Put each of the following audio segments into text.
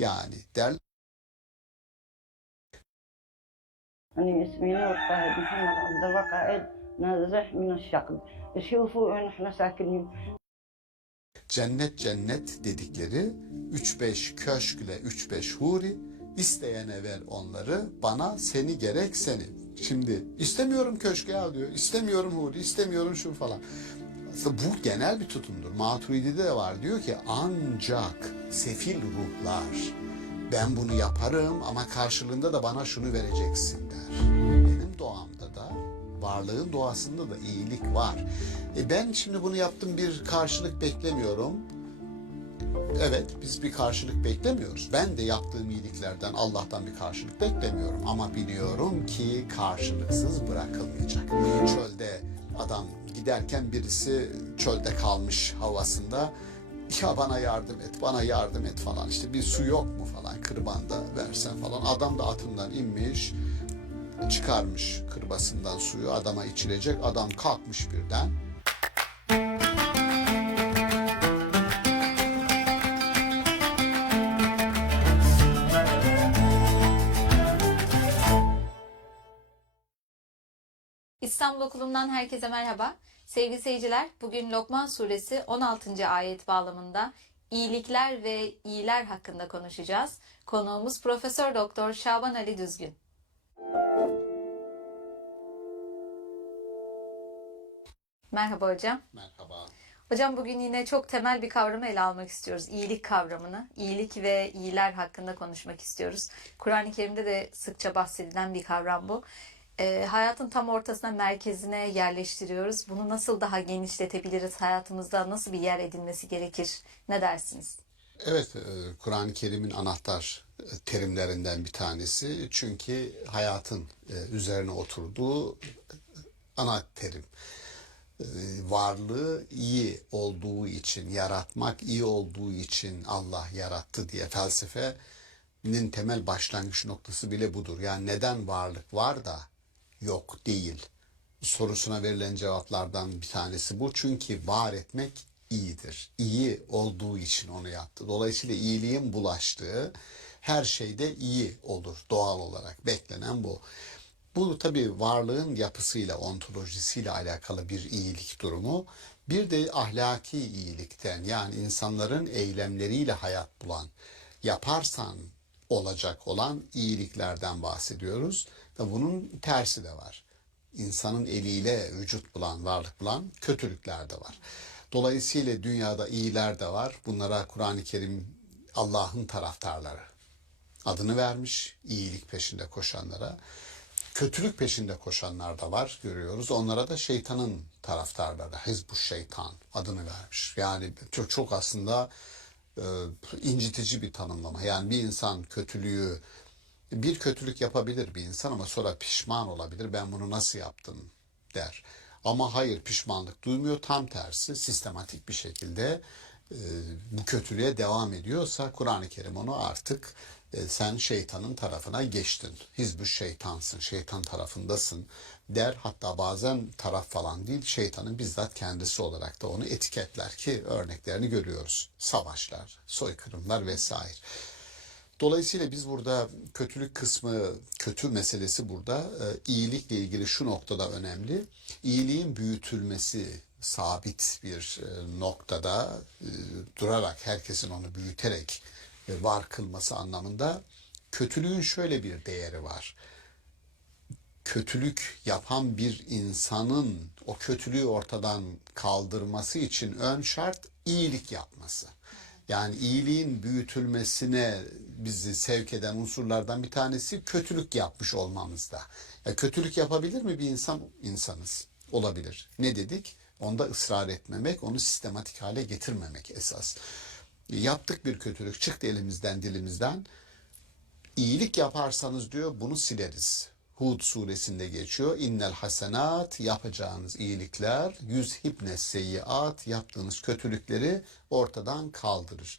Yani der أنا اسمي نور فهد محمد عبد الوقائد نازح من الشقب. شوفوا وين احنا ساكنين. cennet cennet dedikleri 3-5 köşkle 3-5 huri, isteyene ver onları, bana seni gerek seni. Şimdi istemiyorum köşke ya diyor, istemiyorum huri, istemiyorum şu falan. Aslında bu genel bir tutumdur. Maturidi'de de var, diyor ki ancak sefil ruhlar ben bunu yaparım ama karşılığında da bana şunu vereceksin der. Benim doğamda da, varlığın doğasında da iyilik var. Ben şimdi bunu yaptım, bir karşılık beklemiyorum. Evet, biz bir karşılık beklemiyoruz. Ben de yaptığım iyiliklerden Allah'tan bir karşılık beklemiyorum. Ama biliyorum ki karşılıksız bırakılmayacak. Çölde adam giderken birisi çölde kalmış havasında, ya bana yardım et, bana yardım et falan. İşte bir su yok mu falan, kırbanda versen falan. Adam da atından inmiş, çıkarmış kırbasından suyu, adama içilecek. Adam kalkmış birden. İstanbul Okulu'ndan herkese merhaba. Sevgili seyirciler, bugün Lokman Suresi 16. ayet bağlamında iyilikler ve iyiler hakkında konuşacağız. Konuğumuz Profesör Doktor Şaban Ali Düzgün. Merhaba hocam. Merhaba. Hocam bugün yine çok temel bir kavramı ele almak istiyoruz. İyilik kavramını. İyilik ve iyiler hakkında konuşmak istiyoruz. Kur'an-ı Kerim'de de sıkça bahsedilen bir kavram bu. Hayatın tam ortasına, merkezine yerleştiriyoruz. Bunu nasıl daha genişletebiliriz? Hayatımızda nasıl bir yer edinmesi gerekir? Ne dersiniz? Evet, Kur'an-ı Kerim'in anahtar terimlerinden bir tanesi. Çünkü hayatın üzerine oturduğu ana terim. Varlığı iyi olduğu için, yaratmak iyi olduğu için Allah yarattı diye felsefenin temel başlangıç noktası bile budur. Yani neden varlık var da yok değil sorusuna verilen cevaplardan bir tanesi bu. Çünkü var etmek iyidir. İyi olduğu için onu yaptı. Dolayısıyla iyiliğin bulaştığı her şeyde iyi olur doğal olarak. Beklenen bu. Bu tabii varlığın yapısıyla, ontolojisiyle alakalı bir iyilik durumu. Bir de ahlaki iyilikten, yani insanların eylemleriyle hayat bulan, yaparsan olacak olan iyiliklerden bahsediyoruz. Ve bunun tersi de var. İnsanın eliyle vücut bulan, varlık bulan kötülükler de var. Dolayısıyla dünyada iyiler de var. Bunlara Kur'an-ı Kerim Allah'ın taraftarları adını vermiş, iyilik peşinde koşanlara. Kötülük peşinde koşanlar da var, görüyoruz. Onlara da şeytanın taraftarları, Hizbuş Şeytan adını vermiş. Yani çok aslında incitici bir tanımlama. Yani bir insan bir kötülük yapabilir bir insan ama sonra pişman olabilir. Ben bunu nasıl yaptım der. Ama hayır, pişmanlık duymuyor. Tam tersi, sistematik bir şekilde e, bu kötülüğe devam ediyorsa Kur'an-ı Kerim onu artık sen şeytanın tarafına geçtin. Hizbü şeytansın, şeytan tarafındasın der. Hatta bazen taraf falan değil, şeytanın bizzat kendisi olarak da onu etiketler ki örneklerini görüyoruz. Savaşlar, soykırımlar vesaire. Dolayısıyla biz burada kötülük kısmı, kötü meselesi burada iyilikle ilgili şu noktada önemli. İyiliğin büyütülmesi sabit bir noktada durarak, herkesin onu büyüterek var kılması anlamında, kötülüğün şöyle bir değeri var. Kötülük yapan bir insanın o kötülüğü ortadan kaldırması için ön şart iyilik yapması. Yani iyiliğin büyütülmesine bizi sevk eden unsurlardan bir tanesi kötülük yapmış olmamızda. Ya kötülük yapabilir mi bir insan? İnsanız. Olabilir. Ne dedik? Onda ısrar etmemek, onu sistematik hale getirmemek esas. Yaptık bir kötülük, çıktı elimizden, dilimizden. İyilik yaparsanız diyor, bunu sileriz. Hud suresinde geçiyor. İnnel hasenat, yapacağınız iyilikler, yüzhibne seyyiat, yaptığınız kötülükleri ortadan kaldırır.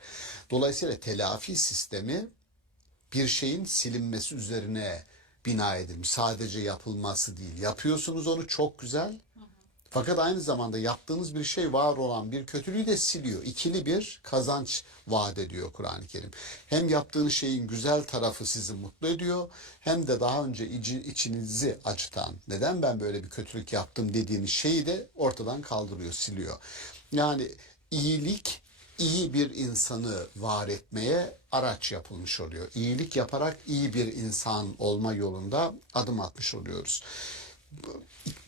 Dolayısıyla telafi sistemi bir şeyin silinmesi üzerine bina edilmiş. Sadece yapılması değil. Yapıyorsunuz onu, çok güzel. Fakat aynı zamanda yaptığınız bir şey var olan bir kötülüğü de siliyor. İkili bir kazanç vaat ediyor Kur'an-ı Kerim. Hem yaptığınız şeyin güzel tarafı sizi mutlu ediyor, hem de daha önce içinizi acıtan, neden ben böyle bir kötülük yaptım dediğiniz şeyi de ortadan kaldırıyor, siliyor. Yani iyilik, iyi bir insanı var etmeye araç yapılmış oluyor. İyilik yaparak iyi bir insan olma yolunda adım atmış oluyoruz.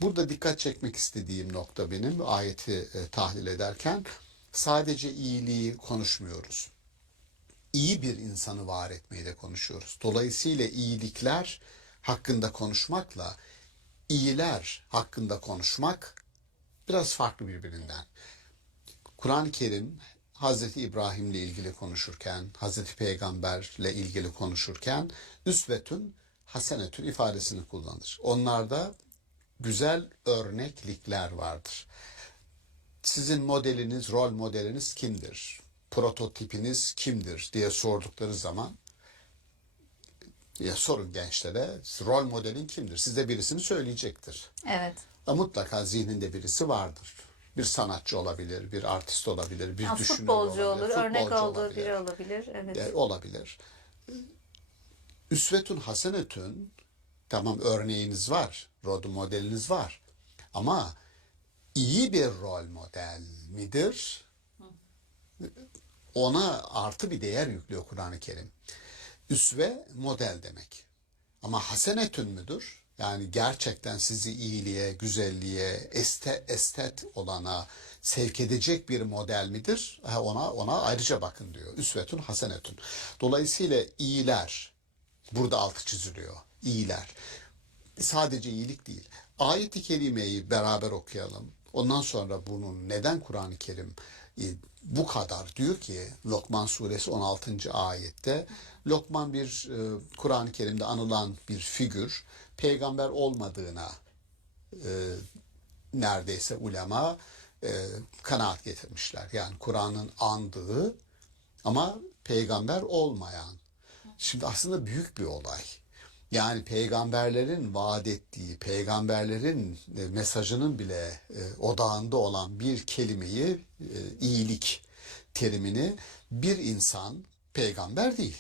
Burada dikkat çekmek istediğim nokta benim ayeti tahlil ederken sadece iyiliği konuşmuyoruz. İyi bir insanı var etmeyi de konuşuyoruz. Dolayısıyla iyilikler hakkında konuşmakla iyiler hakkında konuşmak biraz farklı birbirinden. Kur'an-ı Kerim Hazreti İbrahim'le ilgili konuşurken, Hazreti Peygamber'le ilgili konuşurken üsvetün hasenetün ifadesini kullanır. Onlarda güzel örneklikler vardır. Sizin modeliniz, rol modeliniz kimdir? Prototipiniz kimdir diye sordukları zaman ya sorun gençlere, rol modelin kimdir? Size birisini söyleyecektir. Evet. Mutlaka zihninde birisi vardır. Bir sanatçı olabilir, bir artist olabilir, bir Ya düşünür futbolcu olabilir, olur, örnek futbolcu olduğu olabilir. biri olabilir. Evet. Olabilir. Üsvetün hasenetün, tamam örneğiniz var, rol modeliniz var. Ama iyi bir rol model midir? Ona artı bir değer yüklüyor Kur'an-ı Kerim. Üsve model demek. Ama hasenetün müdür? Yani gerçekten sizi iyiliğe, güzelliğe, estet olana sevk edecek bir model midir? Ona ayrıca bakın diyor. Üsvetün hasenetün. Dolayısıyla iyiler, burada altı çiziliyor. İyiler. Sadece iyilik değil. Ayet-i Kerime'yi beraber okuyalım. Ondan sonra bunun neden Kur'an-ı Kerim bu kadar diyor ki Lokman suresi 16. ayette Lokman bir Kur'an-ı Kerim'de anılan bir figür, peygamber olmadığına neredeyse ulema kanaat getirmişler. Yani Kur'an'ın andığı ama peygamber olmayan. Şimdi aslında büyük bir olay. Yani peygamberlerin vaat ettiği, peygamberlerin mesajının bile odağında olan bir kelimeyi, iyilik terimini bir insan, peygamber değil,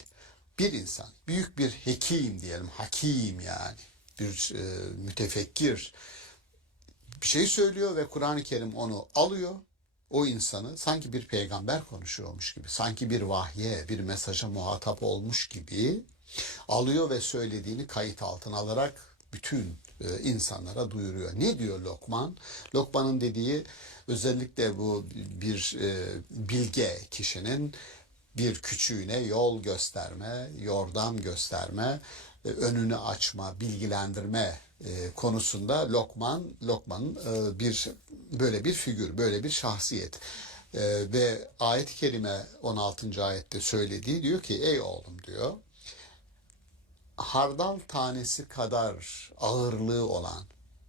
bir insan, büyük bir hekim diyelim, hakim yani, bir mütefekkir bir şey söylüyor ve Kur'an-ı Kerim onu alıyor. O insanı sanki bir peygamber konuşuyormuş gibi, sanki bir vahye, bir mesaja muhatap olmuş gibi alıyor ve söylediğini kayıt altına alarak bütün insanlara duyuruyor. Ne diyor Lokman? Lokman'ın dediği özellikle bu bir bilge kişinin bir küçüğüne yol gösterme, yordam gösterme, önünü açma, bilgilendirme konusunda Lokman'ın bir böyle bir figür, böyle bir şahsiyet. Ve ayet-i kerime 16. ayette söylediği diyor ki ey oğlum diyor hardal tanesi kadar ağırlığı olan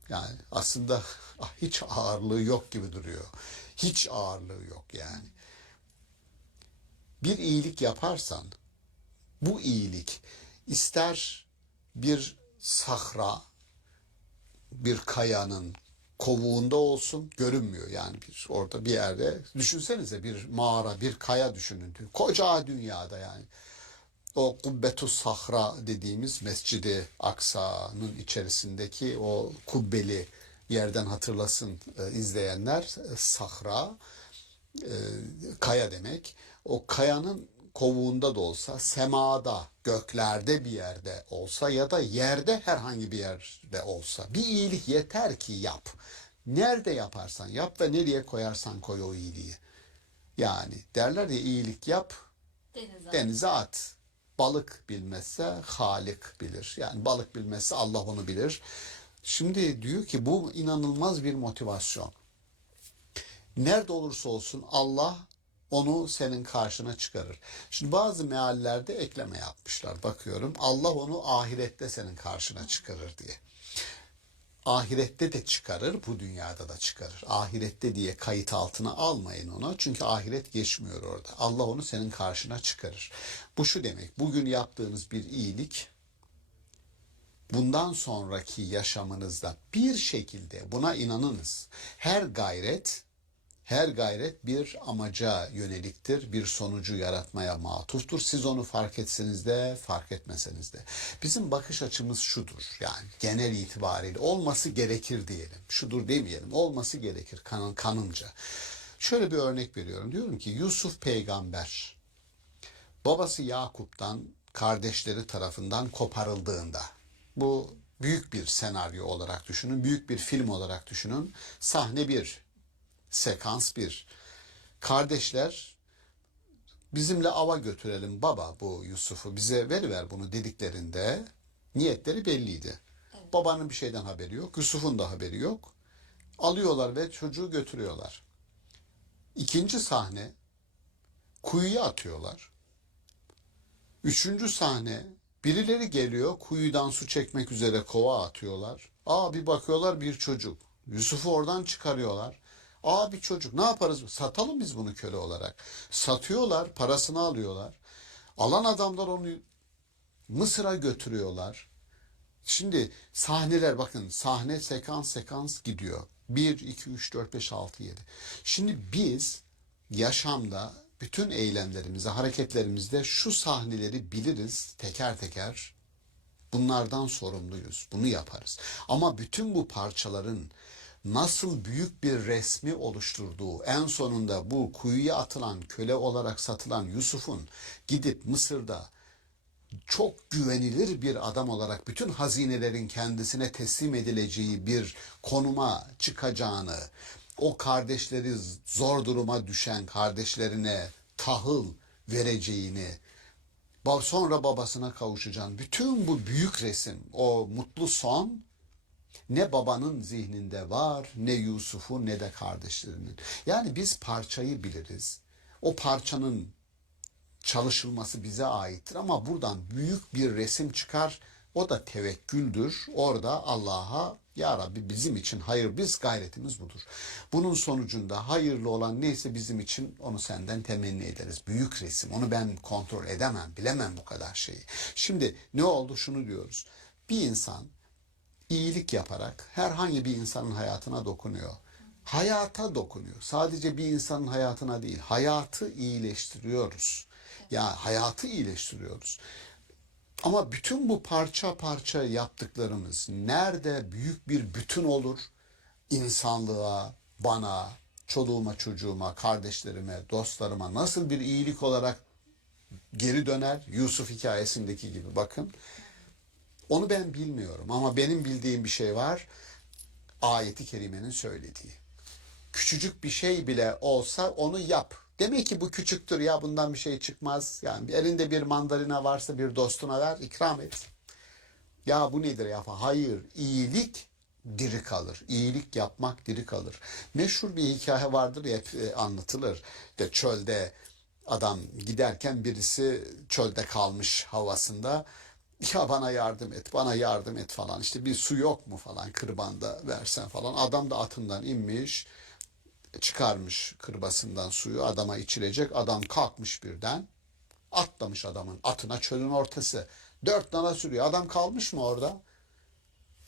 yani aslında hiç ağırlığı yok gibi duruyor. Hiç ağırlığı yok yani. Bir iyilik yaparsan bu iyilik ister bir sahra, bir kayanın kovuğunda olsun görünmüyor yani bir orada bir yerde düşünsenize bir mağara bir kaya düşünün koca dünyada yani o Kubbetus Sahra dediğimiz Mescid-i Aksa'nın içerisindeki o kubbeli yerden hatırlasın izleyenler sahra kaya demek o kayanın kovuğunda da olsa semada göklerde bir yerde olsa ya da yerde herhangi bir yerde olsa bir iyilik yeter ki yap. Nerede yaparsan yap ve nereye koyarsan koy o iyiliği. Yani derler ya iyilik yap denize at. Balık bilmezse Halik bilir. Yani balık bilmezse Allah onu bilir. Şimdi diyor ki bu inanılmaz bir motivasyon. Nerede olursa olsun Allah onu senin karşına çıkarır. Şimdi bazı meallerde ekleme yapmışlar. Bakıyorum Allah onu ahirette senin karşına çıkarır diye. Ahirette de çıkarır, bu dünyada da çıkarır. Ahirette diye kayıt altına almayın onu. Çünkü ahiret geçmiyor orada. Allah onu senin karşına çıkarır. Bu şu demek, bugün yaptığınız bir iyilik bundan sonraki yaşamınızda bir şekilde buna inanınız. Her gayret bir amaca yöneliktir, bir sonucu yaratmaya matuftur. Siz onu fark etseniz de, fark etmeseniz de. Bizim bakış açımız şudur, yani genel itibariyle olması gerekir diyelim. Şudur demeyelim, olması gerekir kanımca. Şöyle bir örnek veriyorum. Diyorum ki Yusuf peygamber, babası Yakup'tan kardeşleri tarafından koparıldığında, bu büyük bir senaryo olarak düşünün, büyük bir film olarak düşünün. Sahne bir. Sekans bir. Kardeşler bizimle ava götürelim baba bu Yusuf'u bize veriver bunu dediklerinde niyetleri belliydi. Evet. Babanın bir şeyden haberi yok. Yusuf'un da haberi yok. Alıyorlar ve çocuğu götürüyorlar. İkinci sahne kuyuya atıyorlar. Üçüncü sahne birileri geliyor kuyudan su çekmek üzere kova atıyorlar. Bir bakıyorlar bir çocuk. Yusuf'u oradan çıkarıyorlar. Bir çocuk ne yaparız? Satalım biz bunu köle olarak. Satıyorlar, parasını alıyorlar. Alan adamlar onu Mısır'a götürüyorlar. Şimdi sahneler bakın sahne sekans gidiyor. 1, 2, 3, 4, 5, 6, 7. Şimdi biz yaşamda bütün eylemlerimizde, hareketlerimizde şu sahneleri biliriz teker teker. Bunlardan sorumluyuz. Bunu yaparız. Ama bütün bu parçaların nasıl büyük bir resmi oluşturduğu, en sonunda bu kuyuya atılan, köle olarak satılan Yusuf'un gidip Mısır'da çok güvenilir bir adam olarak bütün hazinelerin kendisine teslim edileceği bir konuma çıkacağını, o kardeşleri zor duruma düşen kardeşlerine tahıl vereceğini, sonra babasına kavuşacağını, bütün bu büyük resim, o mutlu son ne babanın zihninde var, ne Yusuf'un ne de kardeşlerinin. Yani biz parçayı biliriz. O parçanın çalışılması bize aittir ama buradan büyük bir resim çıkar. O da tevekküldür. Orada Allah'a ya Rabbi bizim için hayır biz gayretimiz budur. Bunun sonucunda hayırlı olan neyse bizim için onu senden temenni ederiz. Büyük resim. Onu ben kontrol edemem, bilemem bu kadar şeyi. Şimdi ne oldu? Şunu diyoruz. Bir insan iyilik yaparak herhangi bir insanın hayatına dokunuyor. Hayata dokunuyor. Sadece bir insanın hayatına değil, hayatı iyileştiriyoruz. Ya hayatı iyileştiriyoruz. Ama bütün bu parça parça yaptıklarımız nerede büyük bir bütün olur? İnsanlığa, bana, çoluğuma, çocuğuma, kardeşlerime, dostlarıma nasıl bir iyilik olarak geri döner? Yusuf hikayesindeki gibi bakın. Onu ben bilmiyorum ama benim bildiğim bir şey var. Ayeti kerimenin söylediği. Küçücük bir şey bile olsa onu yap. Demek ki bu küçüktür ya bundan bir şey çıkmaz. Yani elinde bir mandalina varsa bir dostuna ver, ikram et. Ya bu nedir ya? Hayır, iyilik diri kalır. İyilik yapmak diri kalır. Meşhur bir hikaye vardır ya hep anlatılır. İşte çölde adam giderken birisi çölde kalmış havasında. Ya bana yardım et, bana yardım et falan. İşte bir su yok mu falan kırbanda versen falan. Adam da atından inmiş, çıkarmış kırbasından suyu adama içirecek. Adam kalkmış birden, atlamış adamın atına çölün ortası. 4 nala sürüyor. Adam kalmış mı orada?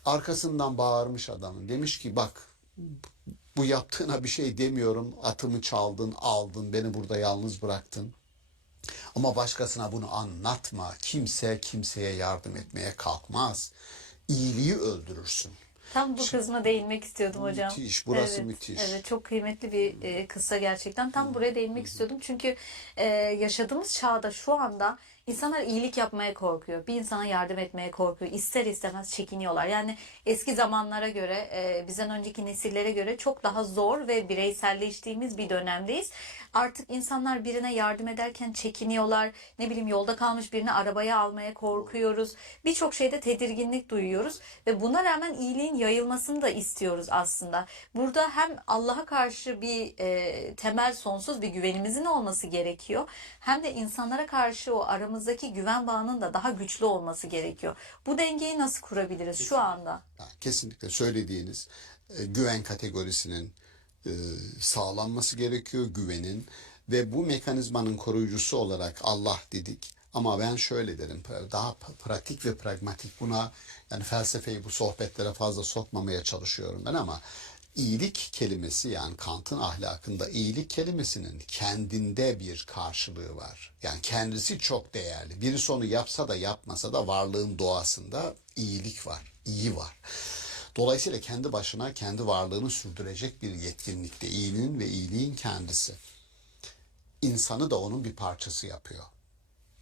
Arkasından bağırmış adamın. Demiş ki bak bu yaptığına bir şey demiyorum. Atımı çaldın, aldın, beni burada yalnız bıraktın. Ama başkasına bunu anlatma. Kimse kimseye yardım etmeye kalkmaz. İyiliği öldürürsün. Tam bu kısma değinmek istiyordum hocam. Müthiş, burası Evet, müthiş. evet çok kıymetli bir kıssa gerçekten. Tam buraya değinmek istiyordum. Çünkü yaşadığımız çağda şu anda insanlar iyilik yapmaya korkuyor. Bir insana yardım etmeye korkuyor. İster istemez çekiniyorlar. Yani eski zamanlara göre, bizden önceki nesillere göre çok daha zor ve bireyselleştiğimiz bir dönemdeyiz. Artık insanlar birine yardım ederken çekiniyorlar. Ne bileyim yolda kalmış birini arabaya almaya korkuyoruz. Birçok şeyde tedirginlik duyuyoruz ve buna rağmen iyiliğin yayılmasını da istiyoruz aslında. Burada hem Allah'a karşı bir temel sonsuz bir güvenimizin olması gerekiyor. Hem de insanlara karşı o aramızdaki güven bağının da daha güçlü olması gerekiyor. Bu dengeyi nasıl kurabiliriz şu anda? Kesinlikle söylediğiniz güven kategorisinin sağlanması gerekiyor güvenin ve bu mekanizmanın koruyucusu olarak Allah dedik. Ama ben şöyle derim, daha pratik ve pragmatik, buna yani felsefeyi bu sohbetlere fazla sokmamaya çalışıyorum ben, ama iyilik kelimesi, yani Kant'ın ahlakında iyilik kelimesinin kendinde bir karşılığı var. Yani kendisi çok değerli. Birisi onu yapsa da yapmasa da varlığın doğasında iyilik var, iyi var. Dolayısıyla kendi başına kendi varlığını sürdürecek bir yetkinlikte iyiliğin ve iyiliğin kendisi. İnsanı da onun bir parçası yapıyor.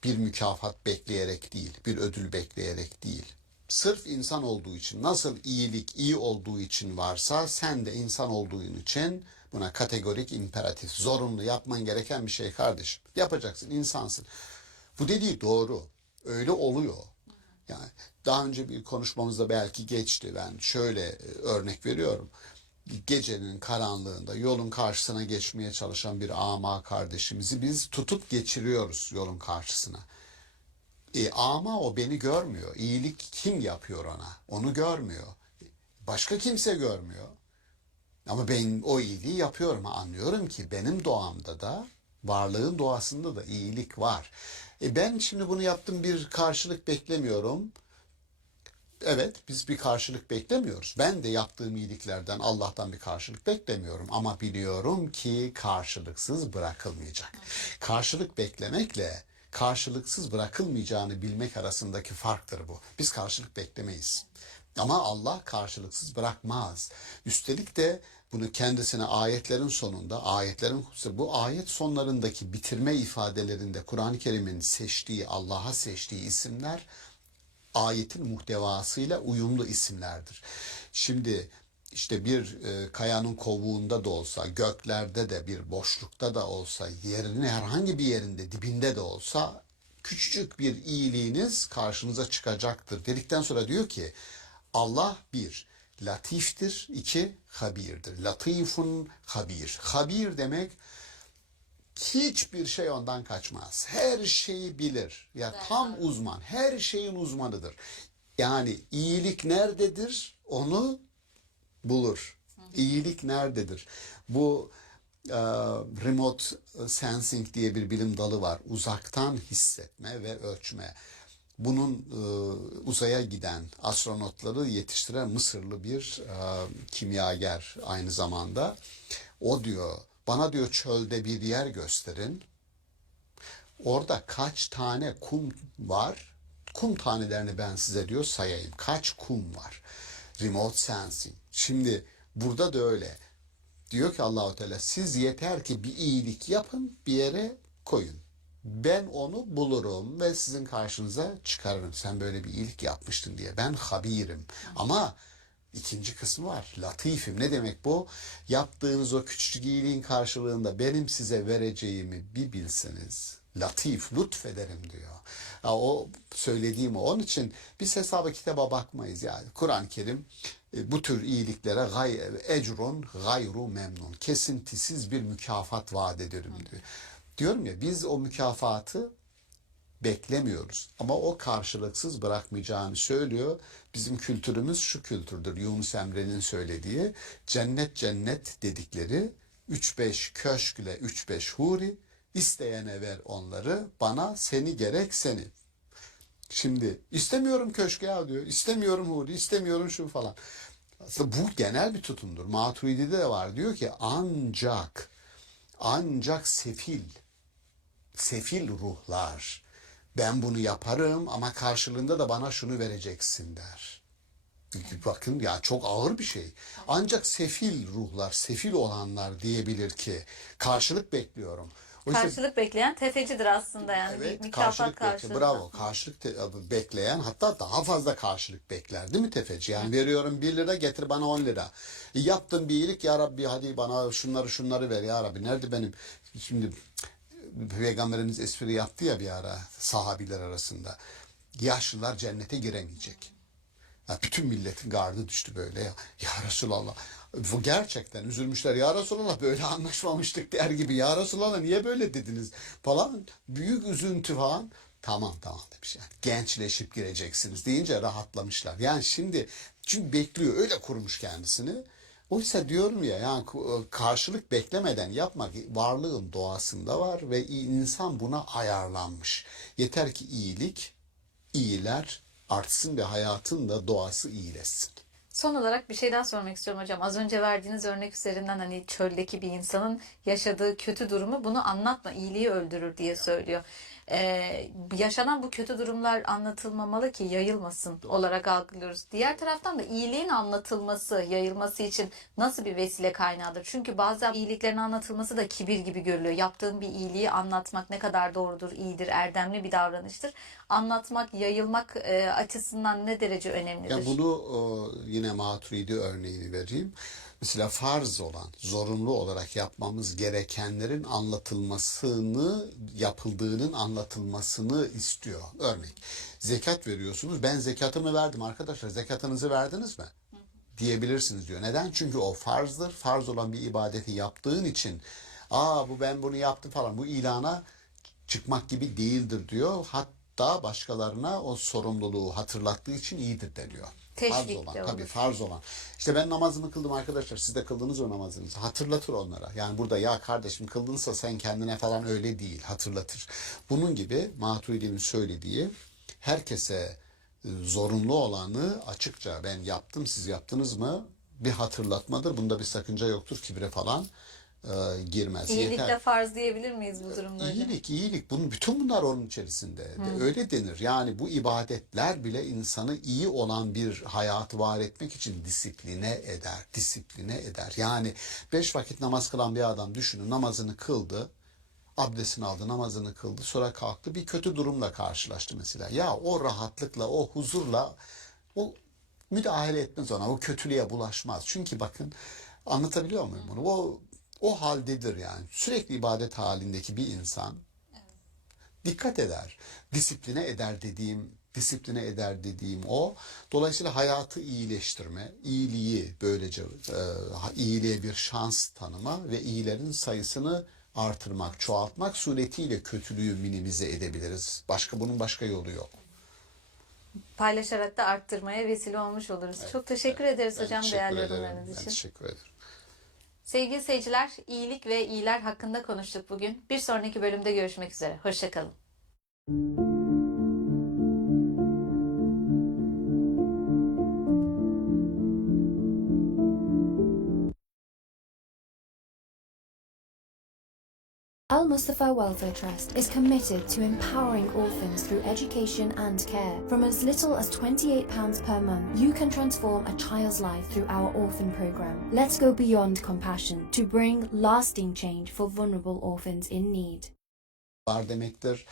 Bir mükafat bekleyerek değil, bir ödül bekleyerek değil. Sırf insan olduğu için, nasıl iyilik iyi olduğu için varsa, sen de insan olduğun için buna kategorik, imperatif, zorunlu yapman gereken bir şey kardeşim. Yapacaksın, insansın. Bu dediği doğru. Öyle oluyor. Yani daha önce bir konuşmamızda belki geçti. Ben şöyle örnek veriyorum. Gecenin karanlığında yolun karşısına geçmeye çalışan bir ama kardeşimizi biz tutup geçiriyoruz yolun karşısına. Ama o beni görmüyor. İyilik kim yapıyor ona? Onu görmüyor. Başka kimse görmüyor. Ama ben o iyiliği yapıyorum. Anlıyorum ki benim doğamda da, varlığın doğasında da iyilik var. Ben şimdi bunu yaptım, bir karşılık beklemiyorum. Evet, biz bir karşılık beklemiyoruz. Ben de yaptığım iyiliklerden Allah'tan bir karşılık beklemiyorum. Ama biliyorum ki karşılıksız bırakılmayacak. Karşılık beklemekle karşılıksız bırakılmayacağını bilmek arasındaki farktır bu. Biz karşılık beklemeyiz. Ama Allah karşılıksız bırakmaz. Üstelik de bunu kendisine ayetlerin sonunda, bu ayet sonlarındaki bitirme ifadelerinde Kur'an-ı Kerim'in seçtiği, Allah'a seçtiği isimler ayetin muhtevasıyla uyumlu isimlerdir. Şimdi işte bir kayanın kovuğunda da olsa, göklerde de, bir boşlukta da olsa, yerinin herhangi bir yerinde, dibinde de olsa küçücük bir iyiliğiniz karşınıza çıkacaktır dedikten sonra diyor ki Allah bir, latiftir, iki, habirdir. Latifun habir. Habir demek hiçbir şey ondan kaçmaz. Her şeyi bilir. Ya tam uzman. Her şeyin uzmanıdır. Yani iyilik nerededir? Onu bulur. İyilik nerededir? Bu remote sensing diye bir bilim dalı var. Uzaktan hissetme ve ölçme. Bunun uzaya giden astronotları yetiştiren Mısırlı bir kimyager aynı zamanda. O diyor, bana diyor çölde bir yer gösterin. Orada kaç tane kum var? Kum tanelerini ben size diyor sayayım. Kaç kum var? Remote sensing. Şimdi burada da öyle. Diyor ki Allahu Teala, siz yeter ki bir iyilik yapın, bir yere koyun. Ben onu bulurum ve sizin karşınıza çıkarırım. Sen böyle bir iyilik yapmıştın diye. Ben habirim. Ama ikinci kısmı var. Latifim. Ne demek bu? Yaptığınız o küçücük iyiliğin karşılığında benim size vereceğimi bir bilseniz. Latif, lütfederim diyor. Ya o söylediğim o. Onun için biz hesaba kitaba bakmayız yani. Kur'an-ı Kerim bu tür iyiliklere ecrun gayru memnun. Kesintisiz bir mükafat vaat ederim diyor. Diyorum ya, biz o mükafatı beklemiyoruz. Ama o karşılıksız bırakmayacağını söylüyor. Bizim kültürümüz şu kültürdür. Yunus Emre'nin söylediği cennet cennet dedikleri 3-5 köşkle 3-5 huri, isteyene ver onları, bana seni gerek seni. Şimdi istemiyorum köşke ya diyor. İstemiyorum huri, istemiyorum şu falan. Aslında bu genel bir tutumdur. Maturidi'de de var. Diyor ki ancak sefil ruhlar ben bunu yaparım ama karşılığında da bana şunu vereceksin der. Bakın ya, çok ağır bir şey. Ancak sefil ruhlar, sefil olanlar diyebilir ki karşılık bekliyorum. Oysa, Karşılık bekleyen tefecidir aslında, yani bir evet, mükafat karşılık karşılığında. bravo. Karşılık bekleyen, hatta daha fazla karşılık bekler değil mi tefeci? Yani veriyorum 1 lira, getir bana 10 lira. Yaptım bir iyilik, ya Rabbi hadi bana şunları ver ya Rabbi. Nerede benim? Şimdi Peygamberimiz espri yaptı ya bir ara sahabiler arasında. Yaşlılar cennete giremeyecek. Ya bütün milletin gardı düştü böyle ya. Ya Resulallah. Bu gerçekten üzülmüşler. Ya Resulallah böyle anlaşmamıştık der gibi. Ya Resulallah niye böyle dediniz falan. Büyük üzüntü falan. Tamam demiş yani. Gençleşip gireceksiniz deyince rahatlamışlar. Yani şimdi çünkü bekliyor. Öyle kurmuş kendisini. Oysa diyorum ya yani karşılık beklemeden yapmak varlığın doğasında var ve insan buna ayarlanmış. Yeter ki iyiler artsın ve hayatın da doğası iyileşsin. Son olarak bir şey daha sormak istiyorum hocam. Az önce verdiğiniz örnek üzerinden hani çöldeki bir insanın yaşadığı kötü durumu bunu anlatma, iyiliği öldürür diye söylüyor. Yaşanan bu kötü durumlar anlatılmamalı ki yayılmasın olarak algılıyoruz. Diğer taraftan da iyiliğin anlatılması, yayılması için nasıl bir vesile kaynağıdır? Çünkü bazen iyiliklerin anlatılması da kibir gibi görülüyor. Yaptığın bir iyiliği anlatmak ne kadar doğrudur, iyidir, erdemli bir davranıştır. Anlatmak, yayılmak açısından ne derece önemlidir? Ya bunu yine Maturidi örneğini vereyim. Mesela farz olan, zorunlu olarak yapmamız gerekenlerin anlatılmasını, yapıldığının anlatılmasını istiyor. Örnek, zekat veriyorsunuz. Ben zekatımı verdim arkadaşlar. Zekatınızı verdiniz mi? Diyebilirsiniz diyor. Neden? Çünkü o farzdır. Farz olan bir ibadeti yaptığın için ben bunu yaptım falan bu ilana çıkmak gibi değildir diyor. Hatta başkalarına o sorumluluğu hatırlattığı için iyidir deniyor. Farz Teşvik olan, de tabii olur. farz olan. İşte ben namazımı kıldım arkadaşlar. Siz de kıldınız o namazınızı. Hatırlatır onlara. Yani burada ya kardeşim kıldınsa sen kendine falan öyle değil. Hatırlatır. Bunun gibi Maturidi'nin söylediği herkese zorunlu olanı açıkça ben yaptım siz yaptınız mı bir hatırlatmadır. Bunda bir sakınca yoktur. Kibre falan girmez. İyilikle Yeter. farz diyebilir miyiz bu durumda hocam? İyilik. Bütün bunlar onun içerisinde. Öyle denir. Yani bu ibadetler bile insanı iyi olan bir hayatı var etmek için disipline eder. Yani 5 vakit namaz kılan bir adam düşünün namazını kıldı, abdestini aldı, namazını kıldı, sonra kalktı bir kötü durumla karşılaştı mesela. Ya o rahatlıkla, o huzurla o müdahale etmez ona, o kötülüğe bulaşmaz. Çünkü bakın anlatabiliyor muyum bunu? O haldedir yani. Sürekli ibadet halindeki bir insan dikkat eder. Disipline eder dediğim o. Dolayısıyla hayatı iyileştirme, iyiliği böylece iyiliğe bir şans tanıma ve iyilerin sayısını artırmak, çoğaltmak suretiyle kötülüğü minimize edebiliriz. Bunun başka yolu yok. Paylaşarak da arttırmaya vesile olmuş oluruz. Çok teşekkür ederiz Ben hocam teşekkür değerli ederim. yorumlarınız Ben için. teşekkür ederim. Sevgili seyirciler, iyilik ve iyiler hakkında konuştuk bugün. Bir sonraki bölümde görüşmek üzere. Hoşça kalın. Al Mustafa Welfare Trust is committed to empowering orphans through education and care. From as little as £28 per month, you can transform a child's life through our orphan program. Let's go beyond compassion to bring lasting change for vulnerable orphans in need. Var demektir.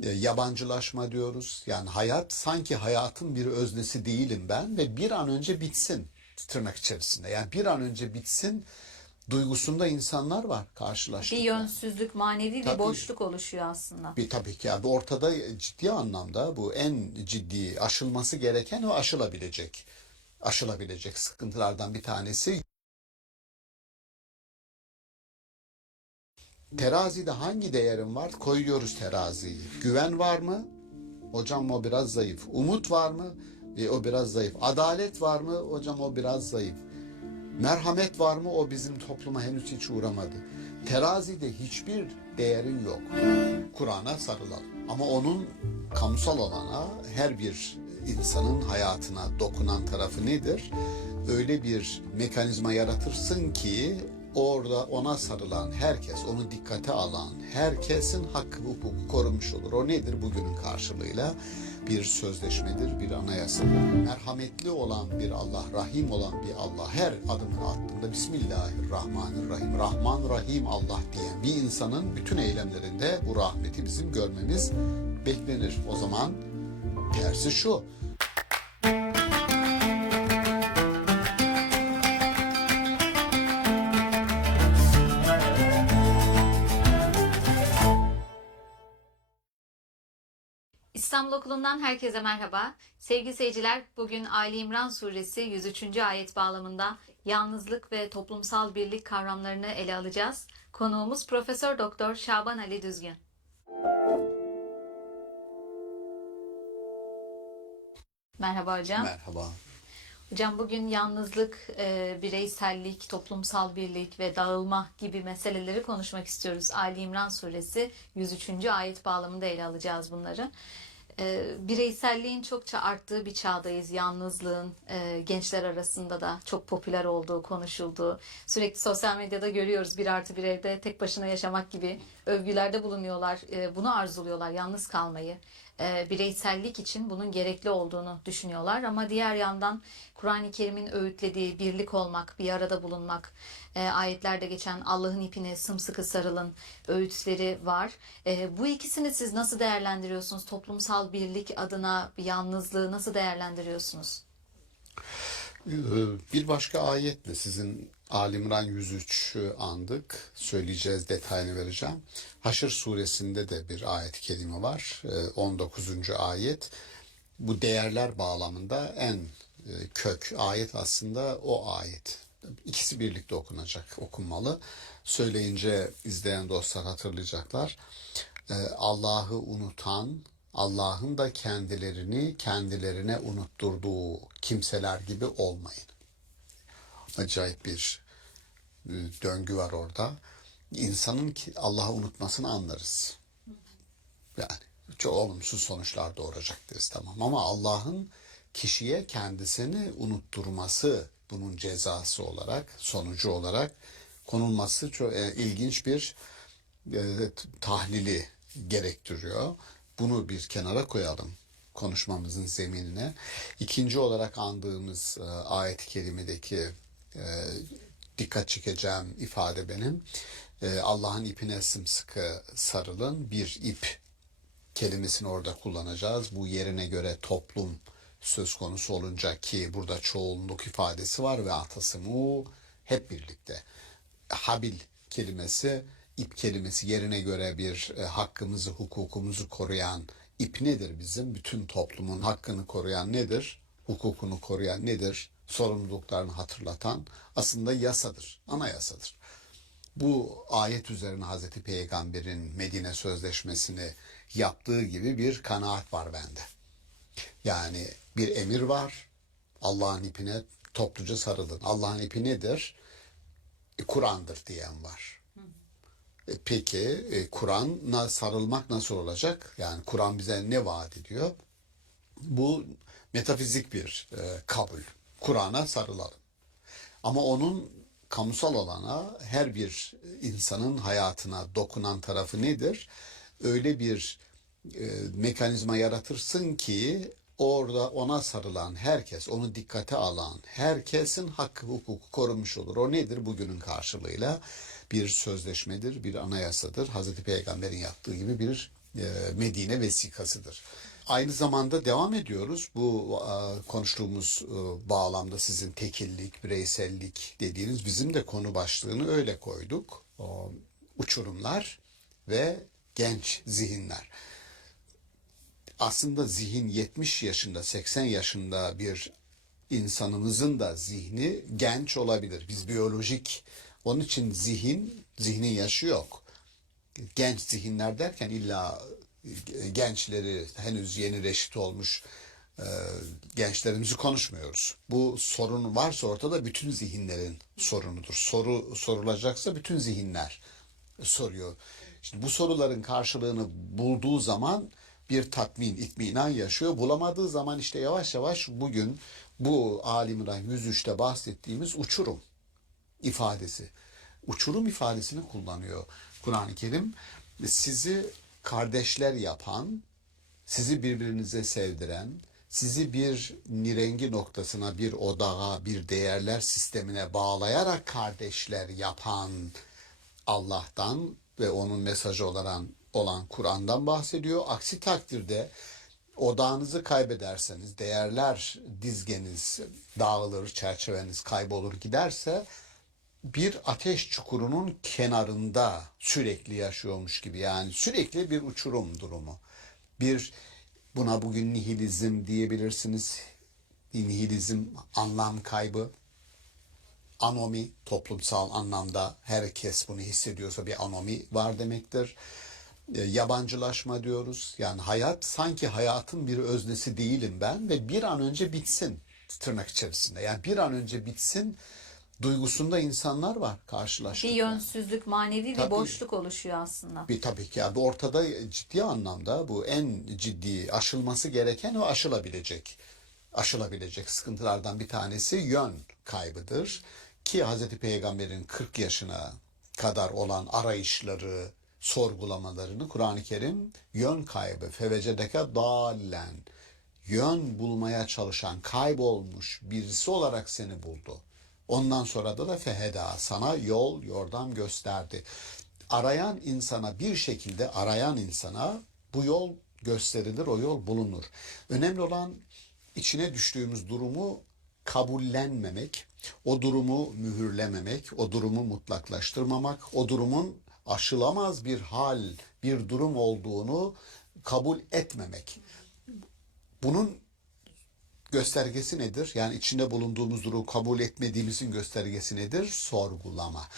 Yabancılaşma diyoruz. Yani sanki hayatın bir öznesi değilim ben ve bir an önce bitsin tırnak içerisinde. Yani bir an önce bitsin duygusunda insanlar var karşılaştık. Bir yönsüzlük, manevi bir Tabii. boşluk oluşuyor aslında. Tabii ki yani ortada ciddi anlamda bu en ciddi aşılması gereken ve aşılabilecek sıkıntılardan bir tanesi. Terazide hangi değerim var? Koyuyoruz teraziyi. Güven var mı? Hocam o biraz zayıf. Umut var mı? O biraz zayıf. Adalet var mı? Hocam o biraz zayıf. Merhamet var mı? O bizim topluma henüz hiç uğramadı. Terazide hiçbir değerin yok. Kur'an'a sarılalım. Ama onun kamusal olana, her bir insanın hayatına dokunan tarafı nedir? Öyle bir mekanizma yaratırsın ki orada ona sarılan herkes, onu dikkate alan herkesin hakkı, hukuku korunmuş olur. O nedir bugünün karşılığıyla? Bir sözleşmedir, bir anayasadır. Merhametli olan bir Allah, rahim olan bir Allah her adımını attığında Bismillahirrahmanirrahim, Rahman Rahim Allah diyen bir insanın bütün eylemlerinde bu rahmeti bizim görmemiz beklenir. O zaman tersi şu. İstanbul Okulu'ndan herkese merhaba. Sevgili seyirciler, bugün Ali İmran Suresi 103. ayet bağlamında yalnızlık ve toplumsal birlik kavramlarını ele alacağız. Konuğumuz Profesör Doktor Şaban Ali Düzgün. Merhaba hocam. Merhaba. Hocam bugün yalnızlık, bireysellik, toplumsal birlik ve dağılma gibi meseleleri konuşmak istiyoruz. Ali İmran Suresi 103. ayet bağlamında ele alacağız bunları. Bireyselliğin çokça arttığı bir çağdayız. Yalnızlığın gençler arasında da çok popüler olduğu konuşulduğu. Sürekli sosyal medyada görüyoruz, 1+1 evde tek başına yaşamak gibi övgülerde bulunuyorlar. Bunu arzuluyorlar, yalnız kalmayı. Bireysellik için bunun gerekli olduğunu düşünüyorlar. Ama diğer yandan Kur'an-ı Kerim'in öğütlediği birlik olmak, bir arada bulunmak, ayetlerde geçen Allah'ın ipine sımsıkı sarılın öğütleri var. Bu ikisini siz nasıl değerlendiriyorsunuz? Toplumsal birlik adına yalnızlığı nasıl değerlendiriyorsunuz? Bir başka ayetle sizin Ali İmran 103'ü andık. Söyleyeceğiz, detayını vereceğim. Haşr suresinde de bir ayet-i kerime var. 19. ayet. Bu değerler bağlamında en kök ayet aslında o ayet. İkisi birlikte okunacak, okunmalı. Söyleyince izleyen dostlar hatırlayacaklar. Allah'ı unutan, Allah'ın da kendilerini kendilerine unutturduğu kimseler gibi olmayın. Acayip bir döngü var orada. İnsanın Allah'ı unutmasını anlarız. Yani çok olumsuz sonuçlar doğuracak deriz, tamam. Ama Allah'ın kişiye kendisini unutturması, bunun cezası olarak, sonucu olarak konulması çok ilginç bir tahlili gerektiriyor. Bunu bir kenara koyalım konuşmamızın zeminine. İkinci olarak andığımız ayet-i kerimedeki dikkat çekeceğim ifade benim. Allah'ın ipine sımsıkı sarılın. Bir ip kelimesini orada kullanacağız. Bu yerine göre toplum söz konusu olunca, ki burada çoğunluk ifadesi var ve atasımı hep birlikte. Habil kelimesi, ip kelimesi yerine göre bir hakkımızı, hukukumuzu koruyan ip nedir bizim? Bütün toplumun hakkını koruyan nedir? Hukukunu koruyan nedir? Sorumluluklarını hatırlatan aslında yasadır, anayasadır. Bu ayet üzerine Hazreti Peygamber'in Medine Sözleşmesi'ni yaptığı gibi bir kanaat var bende. Yani bir emir var, Allah'ın ipine topluca sarılın. Allah'ın ipi nedir? Kur'an'dır diyen var. Peki Kur'an'a sarılmak nasıl olacak? Yani Kur'an bize ne vaat ediyor? Bu metafizik bir kabul. Kur'an'a sarılalım. Ama onun kamusal alana, her bir insanın hayatına dokunan tarafı nedir? Öyle bir mekanizma yaratırsın ki orada ona sarılan herkes, onu dikkate alan herkesin hakkı, hukuku korunmuş olur. O nedir? Bugünün karşılığıyla bir sözleşmedir, bir anayasadır. Hazreti Peygamber'in yaptığı gibi bir Medine vesikasıdır. Aynı zamanda devam ediyoruz. Bu konuştuğumuz bağlamda sizin tekillik, bireysellik dediğiniz, bizim de konu başlığını öyle koyduk. Uçurumlar ve genç zihinler. Aslında zihin 70 yaşında, 80 yaşında bir insanımızın da zihni genç olabilir. Biz biyolojik, onun için zihnin yaşı yok. Genç zihinler derken illa gençleri, henüz yeni reşit olmuş gençlerimizi konuşmuyoruz. Bu sorun varsa ortada bütün zihinlerin sorunudur. Soru sorulacaksa bütün zihinler soruyor. Şimdi bu soruların karşılığını bulduğu zaman bir tatmin, itminan yaşıyor. Bulamadığı zaman işte yavaş yavaş bugün bu Ali İmran 103'te bahsettiğimiz uçurum ifadesi. Uçurum ifadesini kullanıyor Kur'an-ı Kerim. Sizi kardeşler yapan, sizi birbirinize sevdiren, sizi bir nirengi noktasına, bir odağa, bir değerler sistemine bağlayarak kardeşler yapan Allah'tan ve onun mesajı olan Kur'an'dan bahsediyor. Aksi takdirde odağınızı kaybederseniz, değerler dizgeniz dağılır, çerçeveniz kaybolur giderse, bir ateş çukurunun kenarında sürekli yaşıyormuş gibi, yani sürekli bir uçurum durumu. Buna bugün nihilizm diyebilirsiniz. Nihilizm, anlam kaybı. Anomi, toplumsal anlamda herkes bunu hissediyorsa bir anomi var demektir. Yabancılaşma diyoruz. Yani hayat, sanki hayatın bir öznesi değilim ben ve bir an önce bitsin. tırnak içerisinde. Yani bir an önce bitsin duygusunda insanlar var karşılaştık. Bir yönsüzlük, manevi bir Tabii. boşluk oluşuyor aslında. Tabii ki yani ortada ciddi anlamda bu en ciddi aşılması gereken o aşılabilecek sıkıntılardan bir tanesi yön kaybıdır. Ki Hz. Peygamber'in 40 yaşına kadar olan arayışları, sorgulamalarını Kur'an-ı Kerim yön kaybı, fevecedeke dallen, yön bulmaya çalışan, kaybolmuş birisi olarak seni buldu. Ondan sonra da feheda, sana yol, yordam gösterdi. Arayan insana bir şekilde bu yol gösterilir, o yol bulunur. Önemli olan içine düştüğümüz durumu kabullenmemek, o durumu mühürlememek, o durumu mutlaklaştırmamak, o durumun aşılamaz bir durum olduğunu kabul etmemek. Bunun göstergesi nedir? Yani içinde bulunduğumuz durumu kabul etmediğimizin göstergesi nedir? Sorgulama.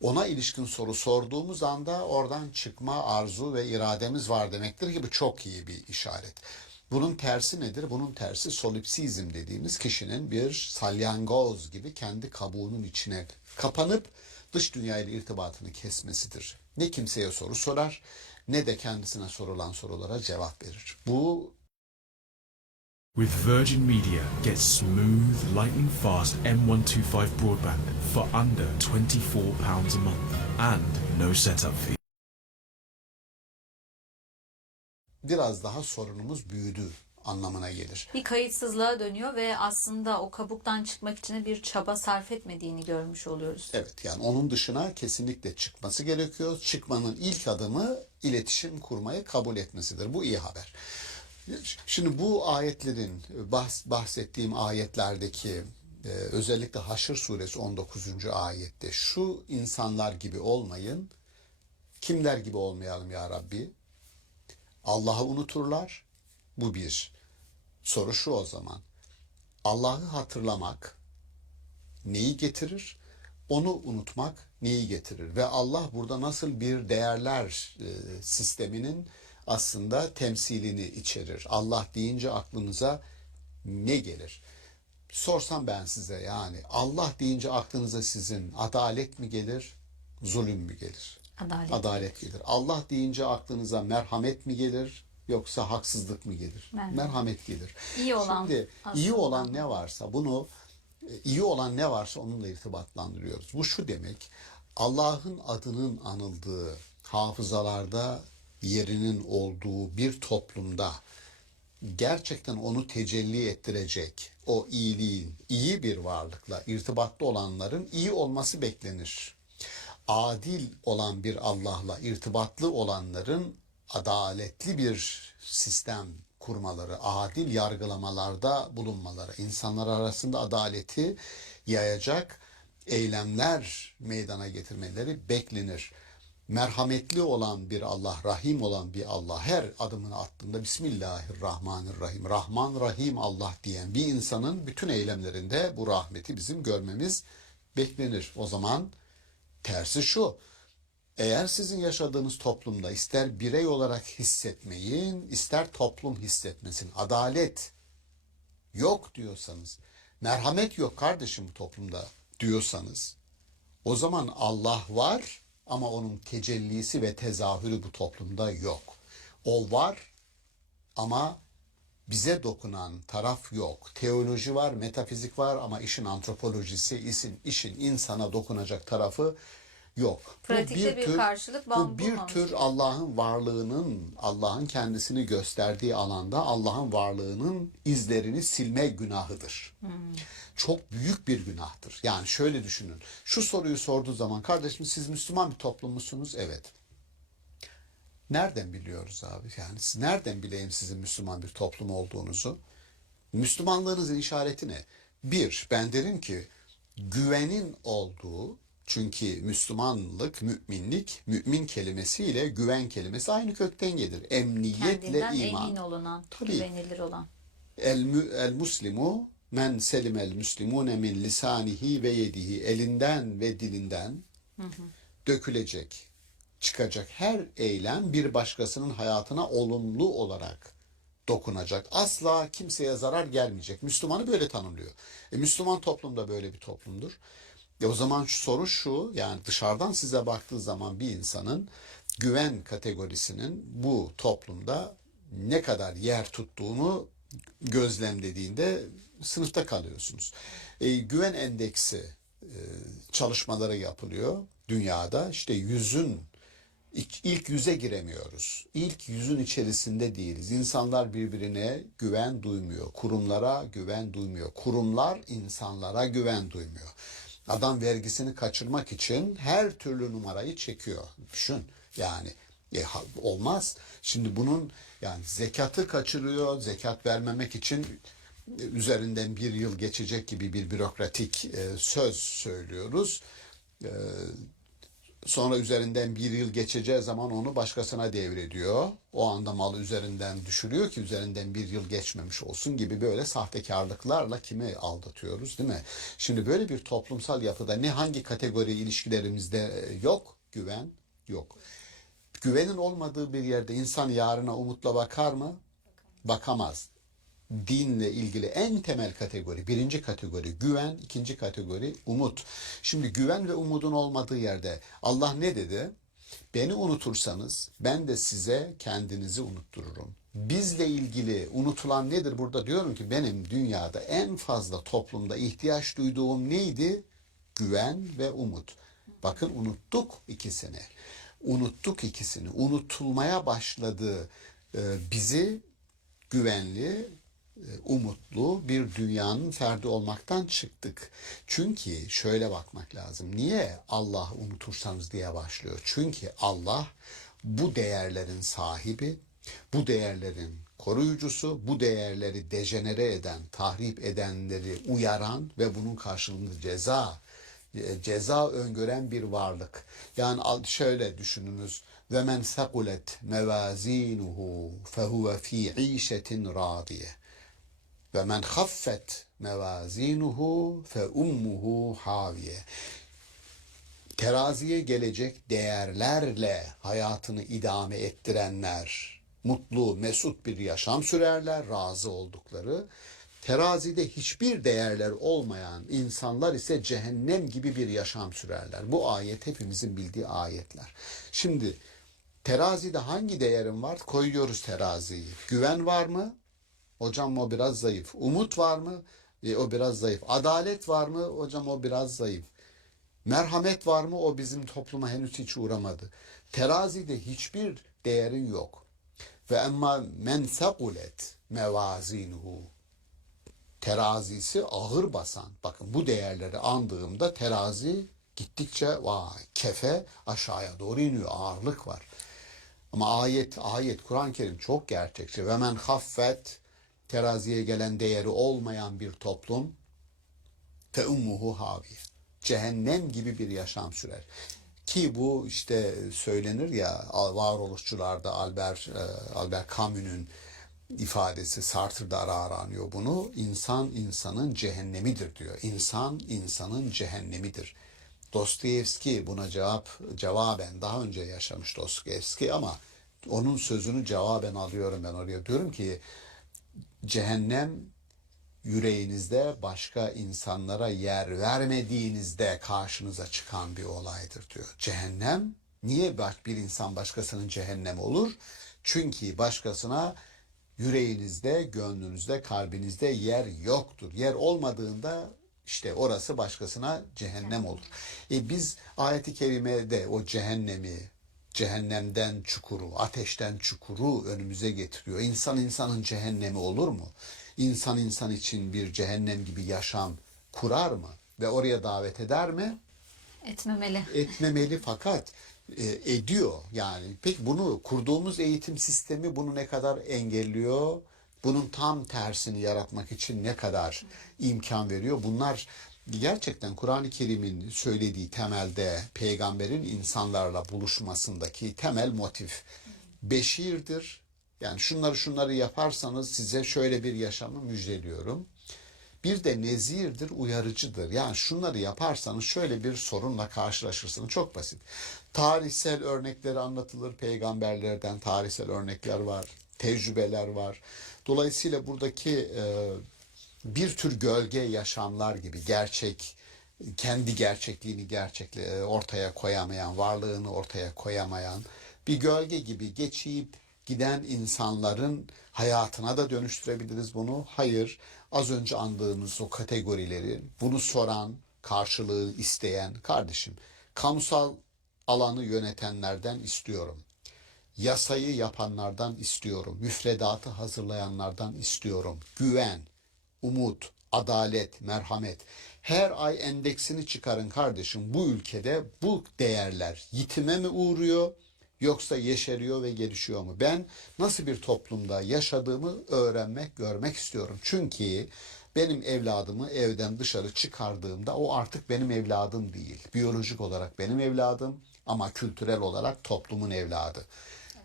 Ona ilişkin soru sorduğumuz anda oradan çıkma arzu ve irademiz var demektir ki bu çok iyi bir işaret. Bunun tersi nedir? Bunun tersi solipsizm dediğimiz kişinin bir salyangoz gibi kendi kabuğunun içine kapanıp dış dünyayla irtibatını kesmesidir. Ne kimseye soru sorar ne de kendisine sorulan sorulara cevap verir. Bu With Virgin Media, get smooth, lightning fast M125 broadband for under £24 a month and no setup fee. biraz daha sorunumuz büyüdü anlamına gelir. Bir kayıtsızlığa dönüyor ve aslında o kabuktan çıkmak için de bir çaba sarf etmediğini görmüş oluyoruz. Evet, yani onun dışına kesinlikle çıkması gerekiyor. Çıkmanın ilk adımı iletişim kurmayı kabul etmesidir. Bu iyi haber. Şimdi bu ayetlerin, bahsettiğim ayetlerdeki özellikle Haşr suresi 19. ayette şu insanlar gibi olmayın. Kimler gibi olmayalım ya Rabbi? Allah'ı unuturlar. Bu bir. Soru şu o zaman. Allah'ı hatırlamak neyi getirir? Onu unutmak neyi getirir? Ve Allah burada nasıl bir değerler sisteminin aslında temsilini içerir? Allah deyince aklınıza ne gelir? Sorsam ben size, yani Allah deyince aklınıza sizin adalet mi gelir, zulüm mü gelir? Adalet. Adalet gelir. Allah deyince aklınıza merhamet mi gelir yoksa haksızlık mı gelir? Merhamet gelir. İyi olan Şimdi aslında. iyi olan ne varsa iyi olan ne varsa onunla irtibatlandırıyoruz. Bu şu demek: Allah'ın adının anıldığı, hafızalarda yerinin olduğu bir toplumda gerçekten onu tecelli ettirecek o iyiliğin, iyi bir varlıkla irtibatlı olanların iyi olması beklenir. Adil olan bir Allah'la irtibatlı olanların adaletli bir sistem kurmaları, adil yargılamalarda bulunmaları, insanlar arasında adaleti yayacak eylemler meydana getirmeleri beklenir. Merhametli olan bir Allah, rahim olan bir Allah her adımını attığında Bismillahirrahmanirrahim, Rahman Rahim Allah diyen bir insanın bütün eylemlerinde bu rahmeti bizim görmemiz beklenir. O zaman tersi şu: eğer sizin yaşadığınız toplumda ister birey olarak hissetmeyin, ister toplum hissetmesin, adalet yok diyorsanız, merhamet yok kardeşim bu toplumda diyorsanız, o zaman Allah var ama onun tecellisi ve tezahürü bu toplumda yok. O var ama bize dokunan taraf yok. Teoloji var, metafizik var ama işin antropolojisi, işin insana dokunacak tarafı yok. Pratikte bir karşılık bu bir bulmamış. tür Allah'ın varlığının, Allah'ın kendisini gösterdiği alanda Allah'ın varlığının izlerini silme günahıdır. Çok büyük bir günahtır. Yani şöyle düşünün. Şu soruyu sorduğu zaman, kardeşim siz Müslüman bir toplum musunuz? Evet. Nereden biliyoruz abi? Yani nereden bileyim sizin Müslüman bir toplum olduğunuzu? Müslümanlığınızın işareti ne? Bir, ben derim ki güvenin olduğu, çünkü Müslümanlık, müminlik, mümin kelimesiyle güven kelimesi aynı kökten gelir. Emniyetle Kendinden iman. emin olunan, Tabii. güvenilir olan. El muslimu men selimel muslimune min lisanihi ve yedihi, elinden ve dilinden dökülecek, çıkacak her eylem bir başkasının hayatına olumlu olarak dokunacak. Asla kimseye zarar gelmeyecek. Müslümanı böyle tanımlıyor. Müslüman toplum da böyle bir toplumdur. O zaman soru şu, yani dışarıdan size baktığı zaman bir insanın güven kategorisinin bu toplumda ne kadar yer tuttuğunu gözlemlediğinde sınıfta kalıyorsunuz. Güven endeksi çalışmaları yapılıyor dünyada. İşte ilk yüze giremiyoruz. İlk yüzün içerisinde değiliz. İnsanlar birbirine güven duymuyor. Kurumlara güven duymuyor. Kurumlar insanlara güven duymuyor. Adam vergisini kaçırmak için her türlü numarayı çekiyor. Düşün yani. Olmaz. Şimdi bunun yani zekatı kaçırıyor. Zekat vermemek için üzerinden bir yıl geçecek gibi bir bürokratik söz söylüyoruz. Sonra üzerinden bir yıl geçeceği zaman onu başkasına devrediyor. O anda malı üzerinden düşürüyor ki üzerinden bir yıl geçmemiş olsun gibi böyle sahtekarlıklarla kimi aldatıyoruz, değil mi? Şimdi böyle bir toplumsal yapıda hangi kategori ilişkilerimizde yok? Güven yok. Güvenin olmadığı bir yerde insan yarına umutla bakar mı? Bakamaz. Dinle ilgili en temel kategori, birinci kategori güven, ikinci kategori umut. Şimdi güven ve umudun olmadığı yerde Allah ne dedi? Beni unutursanız ben de size kendinizi unuttururum. Bizle ilgili unutulan nedir? Burada diyorum ki benim dünyada en fazla toplumda ihtiyaç duyduğum neydi? Güven ve umut. Bakın unuttuk ikisini. Unuttuk ikisini. Unutulmaya başladı. Bizi güvenli, umutlu bir dünyanın ferdi olmaktan çıktık. Çünkü şöyle bakmak lazım. Niye Allah unutursanız diye başlıyor? Çünkü Allah bu değerlerin sahibi, bu değerlerin koruyucusu, bu değerleri dejenere eden, tahrip edenleri uyaran ve bunun karşılığında ceza öngören bir varlık. Yani şöyle düşününüz. Ve men saqulet mevazinuhu fehuve fi işetin radiye. Ve men haffet mevazinuhu fe ummuhu haviye. Teraziye gelecek değerlerle hayatını idame ettirenler mutlu, mesut bir yaşam sürerler, razı oldukları. Terazide hiçbir değerler olmayan insanlar ise cehennem gibi bir yaşam sürerler. Bu ayet hepimizin bildiği ayetler. Şimdi terazide hangi değerim var? Koyuyoruz teraziyi. Güven var mı? Hocam o biraz zayıf. Umut var mı? O biraz zayıf. Adalet var mı? Hocam o biraz zayıf. Merhamet var mı? O bizim topluma henüz hiç uğramadı. Terazide hiçbir değerin yok. Ve emma men saqulet mevazinuhu. Terazisi ağır basan. Bakın bu değerleri andığımda terazi gittikçe kefe aşağıya doğru iniyor. Ağırlık var. Ama ayet Kur'an-ı Kerim çok gerçekçi. Ve men haffet, teraziye gelen değeri olmayan bir toplum fe ummuhu haviye. Cehennem gibi bir yaşam sürer. Ki bu işte söylenir ya varoluşçularda Albert Camus'un ifadesi, Sartre'da ara aranıyor bunu. İnsan insanın cehennemidir diyor. İnsan insanın cehennemidir. Dostoyevski buna cevaben daha önce yaşamış Dostoyevski ama onun sözünü cevaben alıyorum ben oraya. Diyorum ki cehennem yüreğinizde başka insanlara yer vermediğinizde karşınıza çıkan bir olaydır diyor. Cehennem niye bir insan başkasının cehennem olur? Çünkü başkasına yüreğinizde, gönlünüzde, kalbinizde yer yoktur. Yer olmadığında işte orası başkasına cehennem olur. Biz ayet-i kerimede o cehennemden çukuru, ateşten çukuru önümüze getiriyor. İnsan insanın cehennemi olur mu? İnsan insan için bir cehennem gibi yaşam kurar mı? Ve oraya davet eder mi? Etmemeli. Etmemeli fakat ediyor. Yani peki bunu kurduğumuz eğitim sistemi bunu ne kadar engelliyor? Bunun tam tersini yaratmak için ne kadar imkan veriyor? Bunlar gerçekten Kur'an-ı Kerim'in söylediği temelde peygamberin insanlarla buluşmasındaki temel motif beşirdir. Yani şunları yaparsanız size şöyle bir yaşamı müjdeliyorum. Bir de nezirdir, uyarıcıdır. Yani şunları yaparsanız şöyle bir sorunla karşılaşırsınız. Çok basit. Tarihsel örnekleri anlatılır. Peygamberlerden tarihsel örnekler var. Tecrübeler var. Dolayısıyla buradaki bir tür gölge yaşamlar gibi kendi gerçekliğini ortaya koyamayan, varlığını ortaya koyamayan bir gölge gibi geçip giden insanların hayatına da dönüştürebiliriz bunu. Hayır, az önce andığımız o kategorileri, bunu soran, karşılığı isteyen kardeşim, kamusal alanı yönetenlerden istiyorum. Yasayı yapanlardan istiyorum. Müfredatı hazırlayanlardan istiyorum. Güven, umut, adalet, merhamet. Her ay endeksini çıkarın kardeşim. Bu ülkede bu değerler yitime mi uğruyor yoksa yeşeriyor ve gelişiyor mu? Ben nasıl bir toplumda yaşadığımı öğrenmek, görmek istiyorum. Çünkü benim evladımı evden dışarı çıkardığımda o artık benim evladım değil. Biyolojik olarak benim evladım ama kültürel olarak toplumun evladı.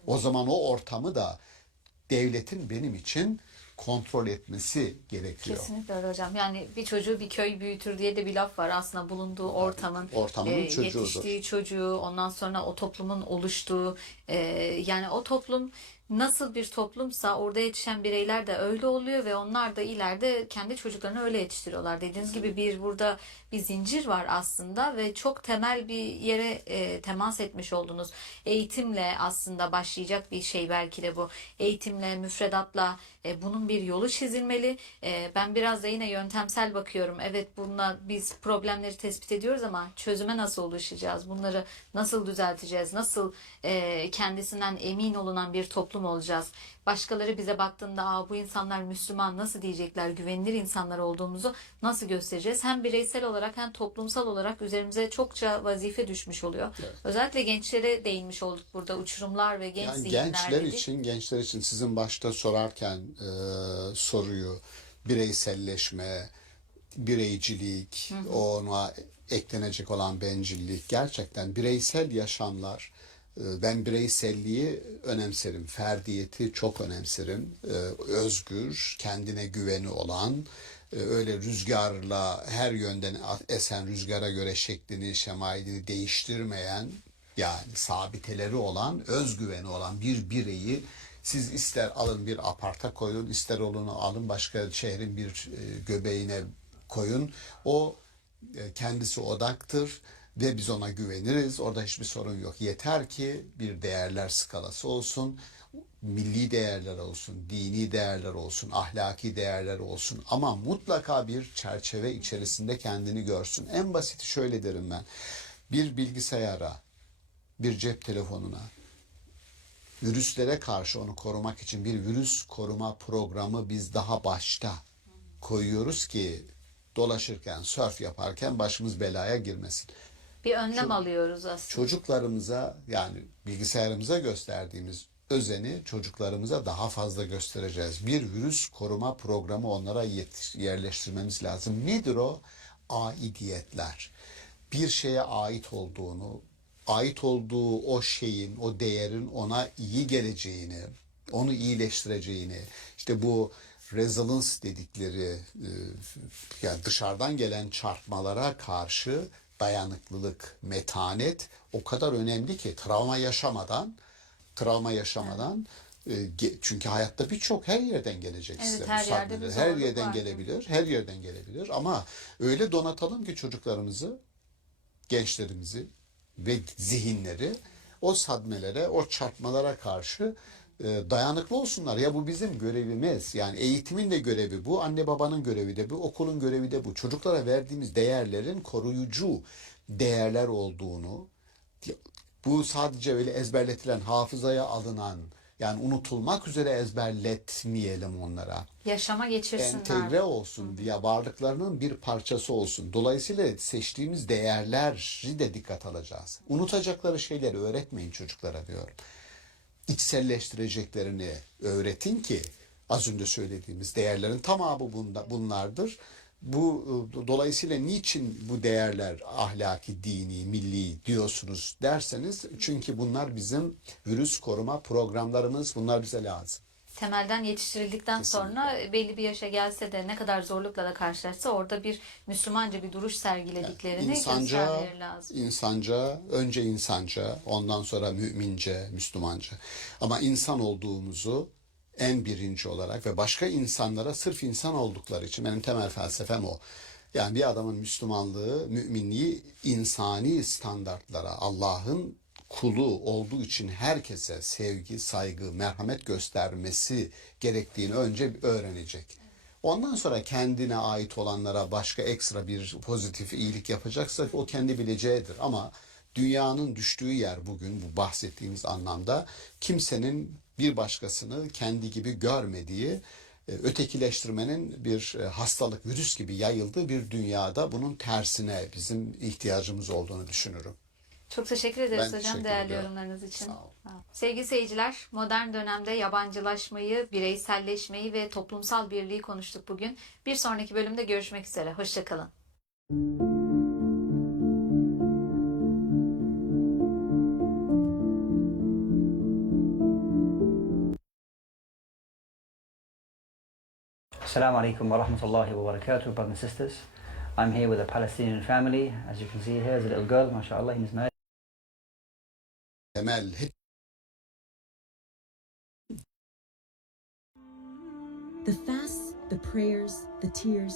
O zaman o ortamı da devletin benim için kontrol etmesi gerekiyor. Kesinlikle öyle hocam. Yani bir çocuğu bir köy büyütür diye de bir laf var. Aslında bulunduğu Ortamının çocuğudur. yetiştiği çocuğu, ondan sonra o toplumun oluştuğu, yani o toplum nasıl bir toplumsa orada yetişen bireyler de öyle oluyor ve onlar da ileride kendi çocuklarını öyle yetiştiriyorlar. Dediğiniz gibi burada bir zincir var aslında ve çok temel bir yere temas etmiş oldunuz. Eğitimle aslında başlayacak bir şey belki de bu. Eğitimle, müfredatla bunun bir yolu çizilmeli. Ben biraz da yine yöntemsel bakıyorum. Evet, bununla biz problemleri tespit ediyoruz ama çözüme nasıl ulaşacağız? Bunları nasıl düzelteceğiz? Nasıl kendisinden emin olunan bir toplum olacağız? Başkaları bize baktığında bu insanlar Müslüman nasıl diyecekler, güvenilir insanlar olduğumuzu nasıl göstereceğiz? Hem bireysel olarak hem toplumsal olarak üzerimize çokça vazife düşmüş oluyor. Evet. Özellikle gençlere değinmiş olduk burada, uçurumlar ve genç yani zihinler dedik. gençler için sizin başta sorarken soruyu bireyselleşme, bireycilik, ona eklenecek olan bencillik, gerçekten bireysel yaşamlar. Ben bireyselliği önemserim, ferdiyeti çok önemserim. Özgür, kendine güveni olan, öyle rüzgarla her yönden esen rüzgara göre şeklini, şemailini değiştirmeyen, yani sabiteleri olan, özgüveni olan bir bireyi siz ister alın bir aparta koyun, ister onu alın başka şehrin bir göbeğine koyun. O kendisi odaktır. Ve biz ona güveniriz. Orada hiçbir sorun yok. Yeter ki bir değerler skalası olsun. Milli değerler olsun, dini değerler olsun, ahlaki değerler olsun. Ama mutlaka bir çerçeve içerisinde kendini görsün. En basiti şöyle derim ben. Bir bilgisayara, bir cep telefonuna, virüslere karşı onu korumak için bir virüs koruma programı biz daha başta koyuyoruz ki dolaşırken, surf yaparken başımız belaya girmesin. Bir önlem alıyoruz aslında. Çocuklarımıza, yani bilgisayarımıza gösterdiğimiz özeni çocuklarımıza daha fazla göstereceğiz. Bir virüs koruma programı onlara yerleştirmemiz lazım. Nedir o? Aidiyetler. Bir şeye ait olduğu o şeyin, o değerin ona iyi geleceğini, onu iyileştireceğini, işte bu resilience dedikleri yani dışarıdan gelen çarpmalara karşı dayanıklılık, metanet o kadar önemli ki travma yaşamadan çünkü hayatta birçok her yerden gelecek size. Her yerde bir her zorluk yerden var. her yerden gelebilir ama öyle donatalım ki çocuklarımızı, gençlerimizi ve zihinleri o sadmelere, o çarpmalara karşı dayanıklı olsunlar. Ya bu bizim görevimiz. Yani eğitimin de görevi bu, anne babanın görevi de bu, okulun görevi de bu. Çocuklara verdiğimiz değerlerin koruyucu değerler olduğunu, bu sadece öyle ezberletilen, hafızaya alınan, yani unutulmak üzere ezberletmeyelim onlara. Yaşama geçirsinler. Entegre olsun diye varlıklarının bir parçası olsun. Dolayısıyla seçtiğimiz değerleri de dikkat alacağız. Unutacakları şeyleri öğretmeyin çocuklara diyorum. İçselleştireceklerini öğretin ki az önce söylediğimiz değerlerin tamamı bunlardır. Dolayısıyla niçin bu değerler ahlaki, dini, milli diyorsunuz derseniz çünkü bunlar bizim virüs koruma programlarımız, bunlar bize lazım. Temelden yetiştirildikten sonra belli bir yaşa gelse de ne kadar zorlukla da karşılaşsa orada bir Müslümanca bir duruş sergilediklerini göstermeleri lazım. Önce insanca, ondan sonra mümince, Müslümanca. Ama insan olduğumuzu en birinci olarak ve başka insanlara sırf insan oldukları için benim temel felsefem o. Yani bir adamın Müslümanlığı, müminliği insani standartlara, Allah'ın kulu olduğu için herkese sevgi, saygı, merhamet göstermesi gerektiğini önce öğrenecek. Ondan sonra kendine ait olanlara başka ekstra bir pozitif iyilik yapacaksa o kendi bileceğidir. Ama dünyanın düştüğü yer bugün bu bahsettiğimiz anlamda kimsenin bir başkasını kendi gibi görmediği, ötekileştirmenin bir hastalık, virüs gibi yayıldığı bir dünyada bunun tersine bizim ihtiyacımız olduğunu düşünürüm. Çok teşekkür ederiz Ben hocam teşekkür değerli ediyorum. yorumlarınız için. Sağ olun. Sağ olun. Sevgili seyirciler, modern dönemde yabancılaşmayı, bireyselleşmeyi ve toplumsal birliği konuştuk bugün. Bir sonraki bölümde görüşmek üzere. Hoşçakalın. Assalamu alaikum wa rahmatullahi wa barakatuh, brothers and sisters. I'm here with a Palestinian family. As you can see here is a little girl, mashallah, he is married. Temel The fasts, the prayers, the tears.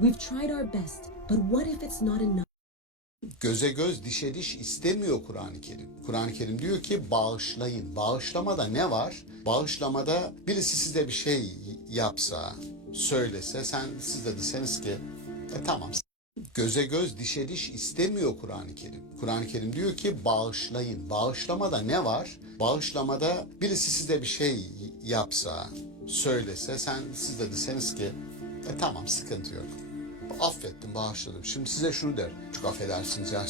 We've tried our best, but what if it's not enough? göze göz, dişe diş istemiyor Kur'an-ı Kerim. Kur'an-ı Kerim diyor ki bağışlayın. Bağışlamada ne var? Bağışlamada birisi size bir şey yapsa, söylese, siz de deseniz ki tamam. Göze göz, dişe diş istemiyor Kur'an-ı Kerim. Kur'an-ı Kerim diyor ki bağışlayın. Bağışlamada ne var? Bağışlamada birisi size bir şey yapsa, söylese, siz de deseniz ki tamam, sıkıntı yok. Affettim, bağışladım. Şimdi size şunu der. Çok affedersiniz ya.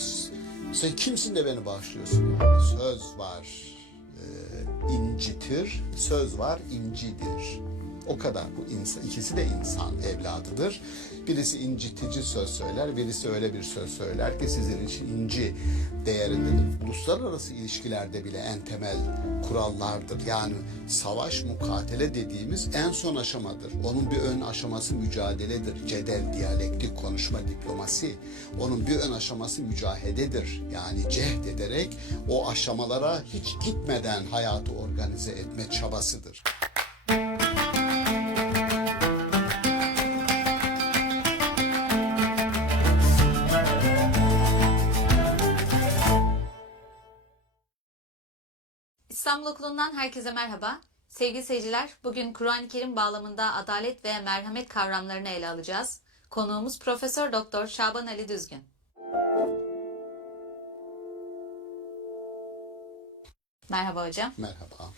Sen kimsin de beni bağışlıyorsun? Yani söz var incitir, söz var incidir. O kadar. Bu insan, ikisi de insan evladıdır. Birisi incitici söz söyler, birisi öyle bir söz söyler ki sizin için inci değerindedir. Uluslararası ilişkilerde bile en temel kurallardır. Yani savaş, mukatele dediğimiz en son aşamadır. Onun bir ön aşaması mücadeledir. Cedel, diyalektik, konuşma, diplomasi. Onun bir ön aşaması mücahededir. Yani cehd ederek o aşamalara hiç gitmeden hayatı organize etme çabasıdır. İstanbul Okulu'ndan herkese merhaba. Sevgili seyirciler, bugün Kur'an-ı Kerim bağlamında adalet ve merhamet kavramlarını ele alacağız. Konuğumuz Profesör Doktor Şaban Ali Düzgün. Merhaba hocam. Merhaba.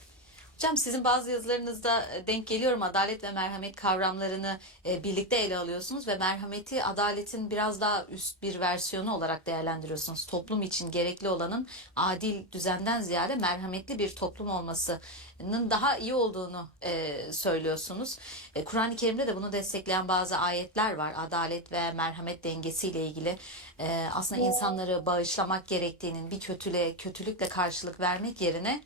Hocam sizin bazı yazılarınızda denk geliyorum, adalet ve merhamet kavramlarını birlikte ele alıyorsunuz ve merhameti adaletin biraz daha üst bir versiyonu olarak değerlendiriyorsunuz. Toplum için gerekli olanın adil düzenden ziyade merhametli bir toplum olmasının daha iyi olduğunu söylüyorsunuz. Kur'an-ı Kerim'de de bunu destekleyen bazı ayetler var. Adalet ve merhamet dengesiyle ilgili. Aslında insanları bağışlamak gerektiğinin, bir kötülükle karşılık vermek yerine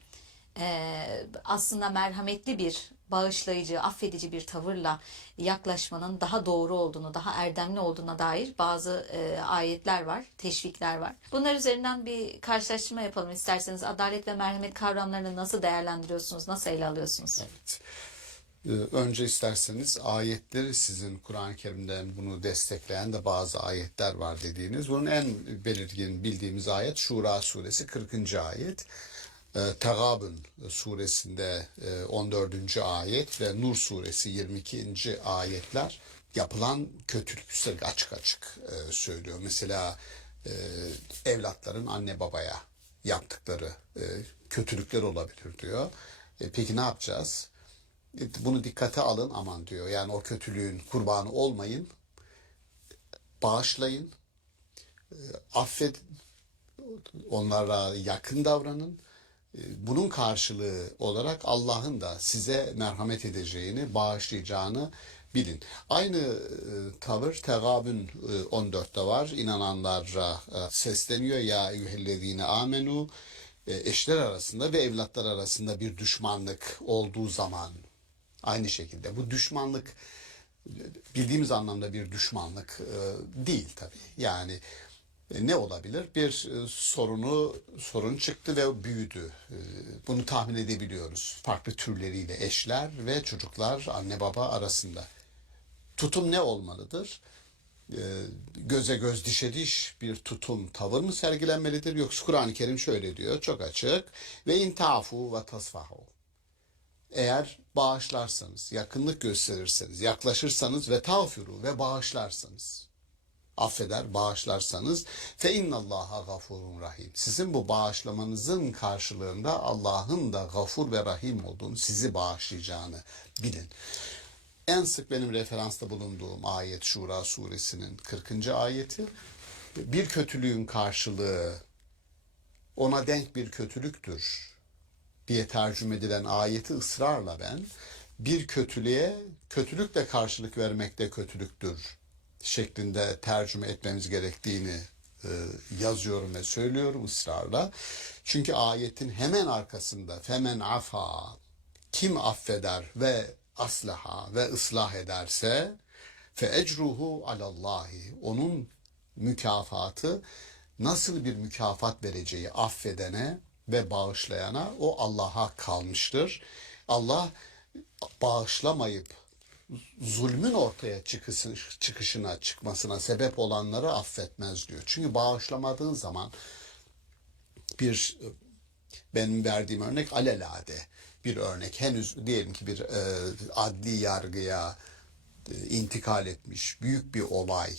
aslında merhametli bir, bağışlayıcı, affedici bir tavırla yaklaşmanın daha doğru olduğunu, daha erdemli olduğuna dair bazı ayetler var, teşvikler var. Bunlar üzerinden bir karşılaştırma yapalım isterseniz. Adalet ve merhamet kavramlarını nasıl değerlendiriyorsunuz, nasıl ele alıyorsunuz? Evet. Önce isterseniz ayetleri, sizin Kur'an-ı Kerim'den bunu destekleyen de bazı ayetler var dediğiniz. Bunun en belirgin bildiğimiz ayet Şura suresi 40. ayet. Tegabun suresinde 14. ayet ve Nur suresi 22. ayetler yapılan kötülük üstelik açık açık söylüyor. Mesela evlatların anne babaya yaptıkları kötülükler olabilir diyor. Peki ne yapacağız? Bunu dikkate alın, aman diyor. Yani o kötülüğün kurbanı olmayın, bağışlayın, affedin, onlara yakın davranın. Bunun karşılığı olarak Allah'ın da size merhamet edeceğini, bağışlayacağını bilin. Aynı tavır Tegabun 14'te var. İnananlara sesleniyor. Ya eyyühellezine amenu, eşler arasında ve evlatlar arasında bir düşmanlık olduğu zaman aynı şekilde. Bu düşmanlık bildiğimiz anlamda bir düşmanlık değil tabii. Yani Ne olabilir? Bir sorun çıktı ve büyüdü. Bunu tahmin edebiliyoruz. Farklı türleriyle eşler ve çocuklar, anne baba arasında. Tutum ne olmalıdır? Göze göz dişe diş bir tutum, tavır mı sergilenmelidir? Yoksa Kur'an-ı Kerim şöyle diyor, çok açık. Ve intafu ve tasfahu. Eğer bağışlarsanız, yakınlık gösterirseniz, yaklaşırsanız ve tağfiru ve bağışlarsanız, affeder, bağışlarsanız fe innallaha gafurun rahim. Sizin bu bağışlamanızın karşılığında Allah'ın da gafur ve rahim olduğunu, sizi bağışlayacağını bilin. En sık benim referansta bulunduğum ayet Şura suresinin 40. ayeti. Bir kötülüğün karşılığı ona denk bir kötülüktür diye tercüme edilen ayeti ısrarla ben bir kötülüğe kötülükle karşılık vermek de kötülüktür şeklinde tercüme etmemiz gerektiğini yazıyorum ve söylüyorum ısrarla. Çünkü ayetin hemen arkasında femen afa, kim affeder ve aslaha ve ıslah ederse fe ecruhu alallahi, onun mükafatı, nasıl bir mükafat vereceği affedene ve bağışlayana o Allah'a kalmıştır. Allah bağışlamayıp zulmün ortaya çıkmasına sebep olanları affetmez diyor. Çünkü bağışlamadığın zaman benim verdiğim örnek alelade bir örnek. Henüz diyelim ki bir adli yargıya intikal etmiş büyük bir olay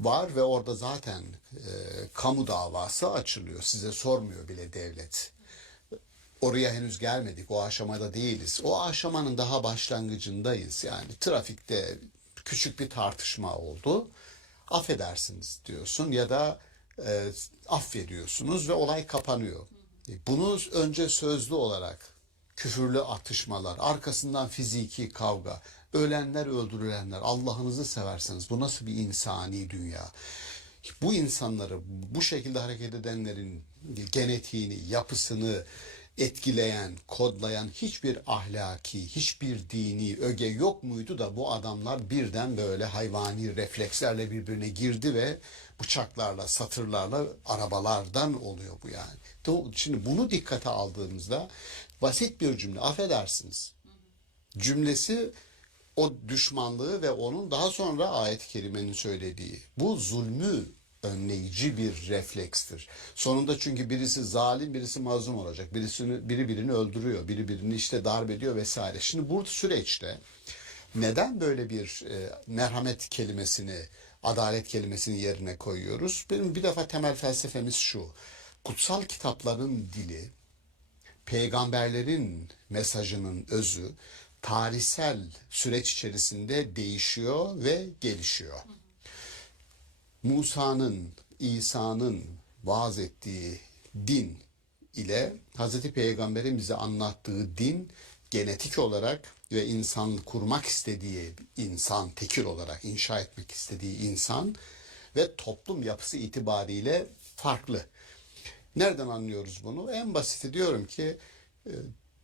var ve orada zaten kamu davası açılıyor. Size sormuyor bile devlet. Oraya henüz gelmedik. O aşamada değiliz. O aşamanın daha başlangıcındayız. Yani trafikte küçük bir tartışma oldu. Affedersiniz diyorsun ya da affediyorsunuz ve olay kapanıyor. Bunu önce sözlü olarak küfürlü atışmalar, arkasından fiziki kavga, ölenler, öldürülenler, Allah'ınızı severseniz bu nasıl bir insani dünya? Bu insanları, bu şekilde hareket edenlerin genetiğini, yapısını etkileyen, kodlayan hiçbir ahlaki, hiçbir dini öge yok muydu da bu adamlar birden böyle hayvani reflekslerle birbirine girdi ve bıçaklarla, satırlarla arabalardan oluyor bu yani. Şimdi bunu dikkate aldığımızda basit bir cümle, affedersiniz cümlesi o düşmanlığı ve onun daha sonra ayet-i kerimenin söylediği bu zulmü önleyici bir reflekstir. Sonunda çünkü birisi zalim, birisi mazlum olacak. Biri birini öldürüyor, biri birini işte darp ediyor vesaire. Şimdi bu süreçte neden böyle bir merhamet kelimesini, adalet kelimesini yerine koyuyoruz? Benim bir defa temel felsefemiz şu. Kutsal kitapların dili, peygamberlerin mesajının özü tarihsel süreç içerisinde değişiyor ve gelişiyor. Musa'nın, İsa'nın vaaz ettiği din ile Hazreti Peygamber'in bize anlattığı din genetik olarak ve insan kurmak istediği insan, tekil olarak inşa etmek istediği insan ve toplum yapısı itibariyle farklı. Nereden anlıyoruz bunu? En basiti diyorum ki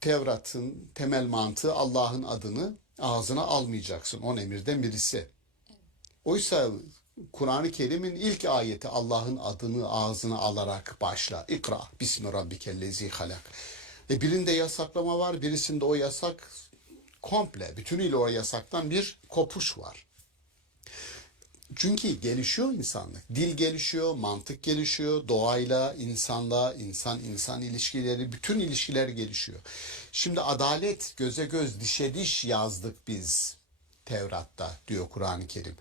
Tevrat'ın temel mantığı Allah'ın adını ağzına almayacaksın. 10 emirden birisi. Oysa Kur'an-ı Kerim'in ilk ayeti Allah'ın adını ağzına alarak başla. İkra bismi rabbikellezi halak. Birinde yasaklama var, birisinde o yasak komple, bütünüyle o yasaktan bir kopuş var. Çünkü gelişiyor insanlık. Dil gelişiyor, mantık gelişiyor, doğayla, insanla, insan ilişkileri, bütün ilişkiler gelişiyor. Şimdi adalet, göze göz, dişe diş yazdık biz Tevrat'ta diyor Kur'an-ı Kerim.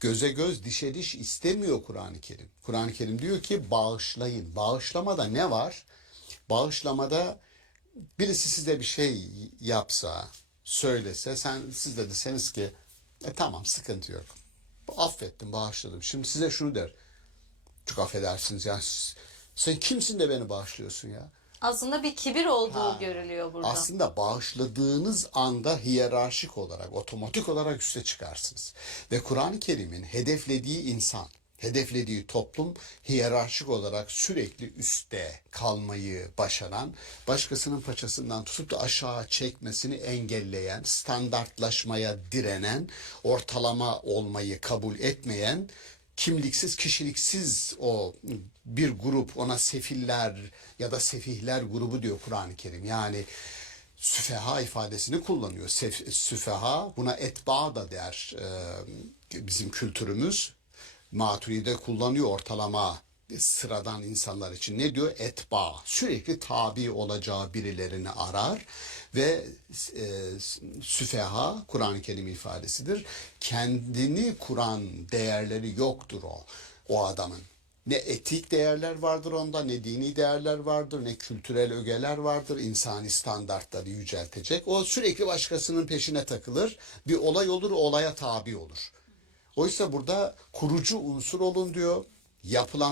Göze göz, dişe diş istemiyor Kur'an-ı Kerim. Kur'an-ı Kerim diyor ki bağışlayın. Bağışlamada ne var? Bağışlamada birisi size bir şey yapsa, söylese, siz de deseniz ki tamam sıkıntı yok. Affettim, bağışladım. Şimdi size şunu der. Çok affedersiniz ya. Sen kimsin de beni bağışlıyorsun ya? Aslında bir kibir olduğu görülüyor burada. Aslında bağışladığınız anda hiyerarşik olarak, otomatik olarak üste çıkarsınız. Ve Kur'an-ı Kerim'in hedeflediği insan, hedeflediği toplum hiyerarşik olarak sürekli üstte kalmayı başaran, başkasının paçasından tutup da aşağı çekmesini engelleyen, standartlaşmaya direnen, ortalama olmayı kabul etmeyen, kimliksiz, kişiliksiz o bir grup, ona sefiller ya da sefihler grubu diyor Kur'an-ı Kerim. Yani süfeha ifadesini kullanıyor. Süfeha, buna etba da der bizim kültürümüz. Maturide kullanıyor ortalama sıradan insanlar için. Ne diyor? Etba. Sürekli tabi olacağı birilerini arar ve süfeha Kur'an-ı Kerim ifadesidir. Kendini kuran değerleri yoktur o adamın. Ne etik değerler vardır onda, ne dini değerler vardır, ne kültürel ögeler vardır, insani standartları yüceltecek. O sürekli başkasının peşine takılır. Bir olay olur, o olaya tabi olur. Oysa burada kurucu unsur olun diyor.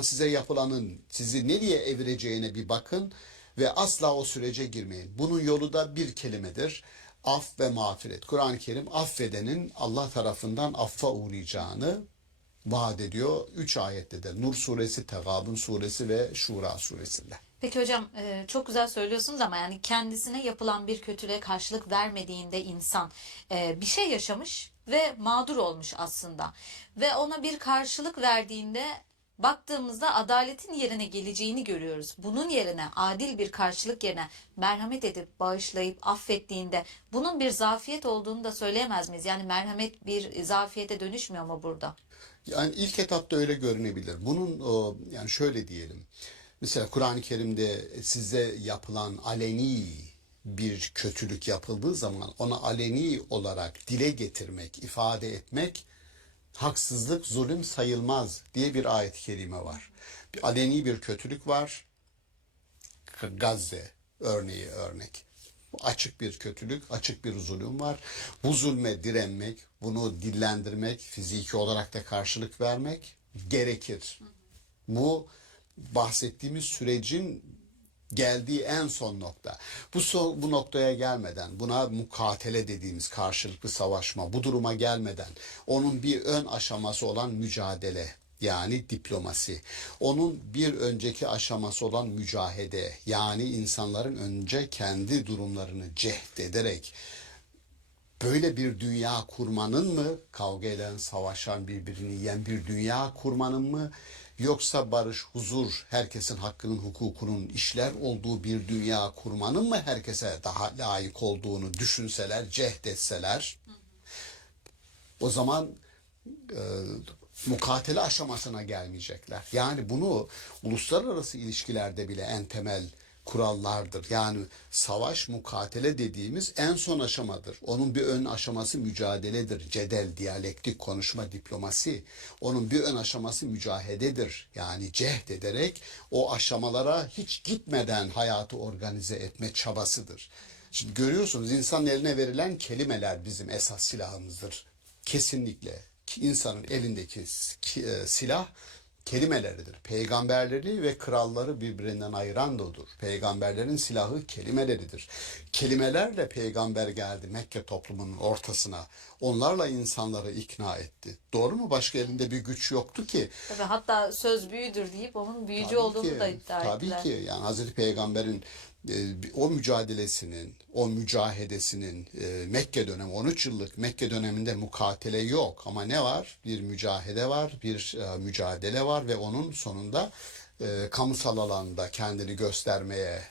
Size yapılanın sizi nereye evireceğine bir bakın ve asla o sürece girmeyin. Bunun yolu da bir kelimedir. Af ve mağfiret. Kur'an-ı Kerim affedenin Allah tarafından affa uğrayacağını vaat ediyor. 3 ayette de Nur suresi, Tegabun suresi ve Şura suresinde. Peki hocam çok güzel söylüyorsunuz ama yani kendisine yapılan bir kötülüğe karşılık vermediğinde insan bir şey yaşamış ve mağdur olmuş aslında. Ve ona bir karşılık verdiğinde baktığımızda adaletin yerine geleceğini görüyoruz. Bunun yerine adil bir karşılık yerine merhamet edip bağışlayıp affettiğinde bunun bir zafiyet olduğunu da söyleyemez miyiz? Yani merhamet bir zafiyete dönüşmüyor mu burada? Yani ilk etapta öyle görünebilir. Bunun yani şöyle diyelim. Mesela Kur'an-ı Kerim'de size yapılan aleni bir kötülük yapıldığı zaman ona aleni olarak dile getirmek, ifade etmek haksızlık, zulüm sayılmaz diye bir ayet-i kerime var. Bir aleni bir kötülük var. Gazze örnek. Açık bir kötülük, açık bir zulüm var. Bu zulme direnmek, bunu dillendirmek, fiziki olarak da karşılık vermek gerekir. Bu bahsettiğimiz sürecin geldiği en son nokta. Bu noktaya gelmeden, buna mukatele dediğimiz karşılıklı savaşma, bu duruma gelmeden onun bir ön aşaması olan mücadele, yani diplomasi, onun bir önceki aşaması olan mücahede, yani insanların önce kendi durumlarını cehd ederek böyle bir dünya kurmanın mı, kavga eden, savaşan, birbirini yiyen bir dünya kurmanın mı, yoksa barış, huzur, herkesin hakkının, hukukunun işler olduğu bir dünya kurmanın mı herkese daha layık olduğunu düşünseler, cehd etseler, o zaman mukatele aşamasına gelmeyecekler. Yani bunu uluslararası ilişkilerde bile en temel kurallardır. Yani savaş, mukatele dediğimiz en son aşamadır. Onun bir ön aşaması mücadeledir. Cedel, diyalektik, konuşma, diplomasi. Onun bir ön aşaması mücahededir. Yani cehd ederek o aşamalara hiç gitmeden hayatı organize etme çabasıdır. Şimdi görüyorsunuz, insanın eline verilen kelimeler bizim esas silahımızdır. Kesinlikle. İnsanın elindeki silah kelimeleridir. Peygamberleri ve kralları birbirinden ayıran da odur. Peygamberlerin silahı kelimeleridir. Kelimelerle peygamber geldi Mekke toplumunun ortasına. Onlarla insanları ikna etti. Doğru mu? Başka elinde bir güç yoktu ki. Tabii, hatta söz büyüdür deyip onun büyücü Tabii olduğunu ki, da iddia ettiler. tabii ki. Yani Hazreti Peygamber'in o mücadelesinin, o mücahedesinin Mekke dönemi, 13 yıllık Mekke döneminde mukatele yok. Ama ne var? Bir mücahede var, bir mücadele var ve onun sonunda kamusal alanda kendini göstermeye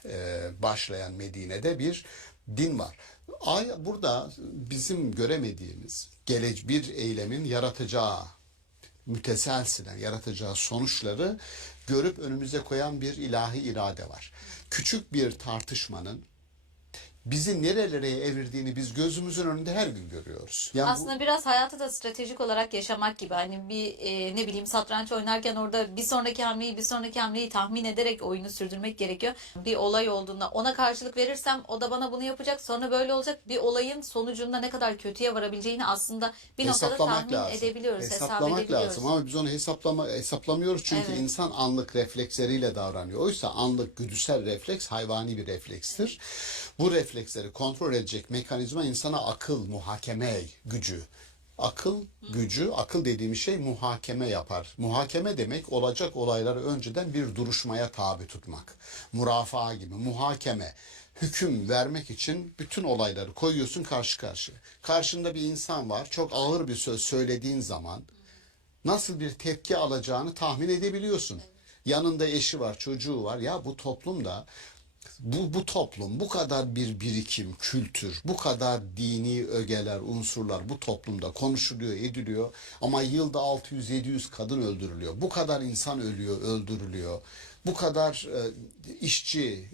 başlayan Medine'de bir din var. Burada bizim göremediğimiz bir eylemin yaratacağı müteselsilen yaratacağı sonuçları görüp önümüze koyan bir ilahi irade var. Küçük bir tartışmanın bizi nerelere evirdiğini biz gözümüzün önünde her gün görüyoruz. Yani Aslında biraz hayatı da stratejik olarak yaşamak gibi. Hani bir ne bileyim satranç oynarken orada bir sonraki hamleyi tahmin ederek oyunu sürdürmek gerekiyor. Bir olay olduğunda ona karşılık verirsem o da bana bunu yapacak, sonra böyle olacak. Bir olayın sonucunda ne kadar kötüye varabileceğini aslında bir noktada hesaplamak tahmin edebiliyoruz, hesap Hesaplamak edebiliyoruz. lazım ama biz onu hesaplamıyoruz çünkü Evet. insan anlık refleksleriyle davranıyor. Oysa anlık güdüsel refleks hayvani bir reflekstir. Bu refleksleri kontrol edecek mekanizma insana akıl, muhakeme gücü. Akıl dediğimiz şey muhakeme yapar. Muhakeme demek olacak olayları önceden bir duruşmaya tabi tutmak. Mürafaa gibi muhakeme. Hüküm vermek için bütün olayları koyuyorsun karşı karşıya. Karşında bir insan var. Çok ağır bir söz söylediğin zaman nasıl bir tepki alacağını tahmin edebiliyorsun. Yanında eşi var, çocuğu var. Ya bu toplumda bu toplum bu kadar bir birikim, kültür, bu kadar dini ögeler, unsurlar bu toplumda konuşuluyor, ediliyor. Ama yılda 600-700 kadın öldürülüyor. Bu kadar insan ölüyor, öldürülüyor. Bu kadar işçi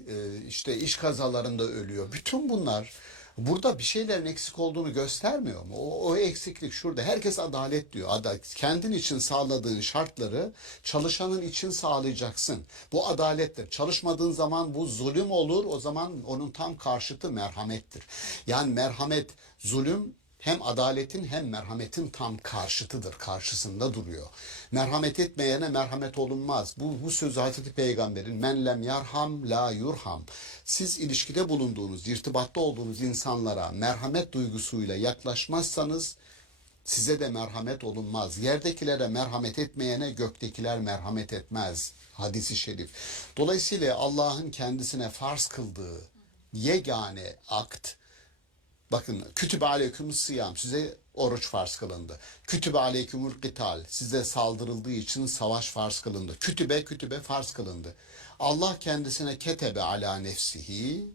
işte iş kazalarında ölüyor. Bütün bunlar burada bir şeylerin eksik olduğunu göstermiyor mu? O eksiklik şurada. Herkes adalet diyor. Kendin için sağladığın şartları çalışanın için sağlayacaksın. Bu adalettir. Çalışmadığın zaman bu zulüm olur. O zaman onun tam karşıtı merhamettir. Yani merhamet, zulüm hem adaletin hem merhametin tam karşıtıdır. Karşısında duruyor. Merhamet etmeyene merhamet olunmaz. Bu söz Hazreti Peygamber'in men lem yarham la yurham. Siz ilişkide bulunduğunuz, irtibatta olduğunuz insanlara merhamet duygusuyla yaklaşmazsanız size de merhamet olunmaz. Yerdekilere merhamet etmeyene göktekiler merhamet etmez. Hadis-i şerif. Dolayısıyla Allah'ın kendisine farz kıldığı yegane akt, bakın kütübe aleykümüs sıyam, size oruç farz kılındı. Kütübe aleykümül kıtal, size saldırıldığı için savaş farz kılındı. Kütübe farz kılındı. Allah kendisine ketebe ala nefsihi,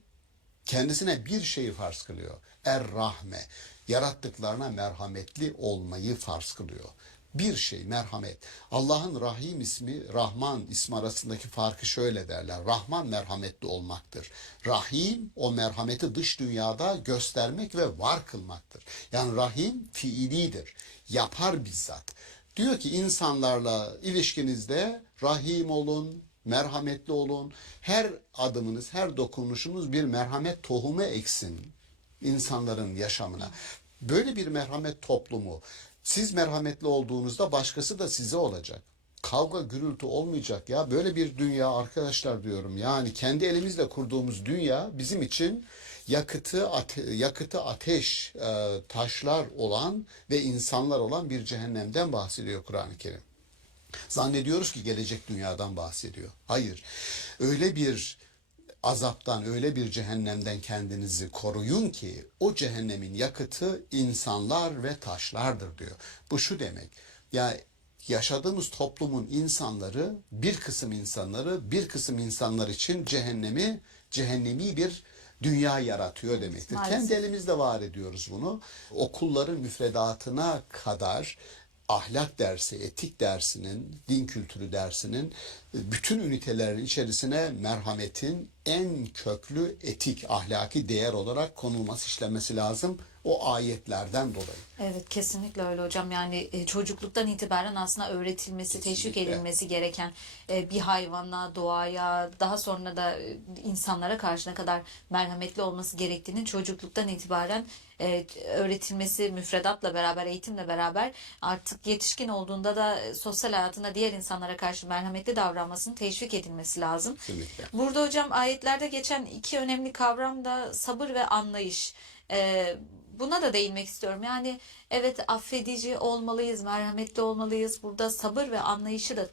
kendisine bir şeyi farz kılıyor. Er-rahme, yarattıklarına merhametli olmayı farz kılıyor. Bir şey, merhamet. Allah'ın Rahim ismi, Rahman ismi arasındaki farkı şöyle derler. Rahman merhametli olmaktır. Rahim o merhameti dış dünyada göstermek ve var kılmaktır. Yani Rahim fiilidir. Yapar bizzat. Diyor ki insanlarla ilişkinizde rahim olun, merhametli olun. Her adımınız, her dokunuşunuz bir merhamet tohumu eksin insanların yaşamına. Böyle bir merhamet toplumu, siz merhametli olduğunuzda başkası da size olacak. Kavga, gürültü olmayacak ya. Böyle bir dünya arkadaşlar diyorum. Yani kendi elimizle kurduğumuz dünya bizim için yakıtı ateş, taşlar olan ve insanlar olan bir cehennemden bahsediyor Kur'an-ı Kerim. Zannediyoruz ki gelecek dünyadan bahsediyor. Hayır. Öyle bir azaptan, öyle bir cehennemden kendinizi koruyun ki o cehennemin yakıtı insanlar ve taşlardır diyor. Bu şu demek. Ya yaşadığımız toplumun insanları, bir kısım insanlar için cehennemi bir dünya yaratıyor demektir. Maalesef. Kendi elimizde var ediyoruz bunu. Okulların müfredatına kadar ahlak dersi, etik dersinin, din kültürü dersinin bütün ünitelerin içerisine merhametin en köklü etik, ahlaki değer olarak konulması, işlenmesi lazım. O ayetlerden dolayı. Evet, kesinlikle öyle hocam. Yani çocukluktan itibaren aslında öğretilmesi, teşvik Kesinlikle. edilmesi gereken bir hayvana, doğaya, daha sonra da insanlara karşı ne kadar merhametli olması gerektiğini çocukluktan itibaren öğretilmesi, müfredatla beraber, eğitimle beraber artık yetişkin olduğunda da sosyal hayatında diğer insanlara karşı merhametli davranmasının teşvik edilmesi lazım. Kesinlikle. Burada hocam ayetlerde geçen iki önemli kavram da sabır ve anlayış. Buna da değinmek istiyorum. Yani evet, affedici olmalıyız, merhametli olmalıyız. Burada sabır ve anlayışı da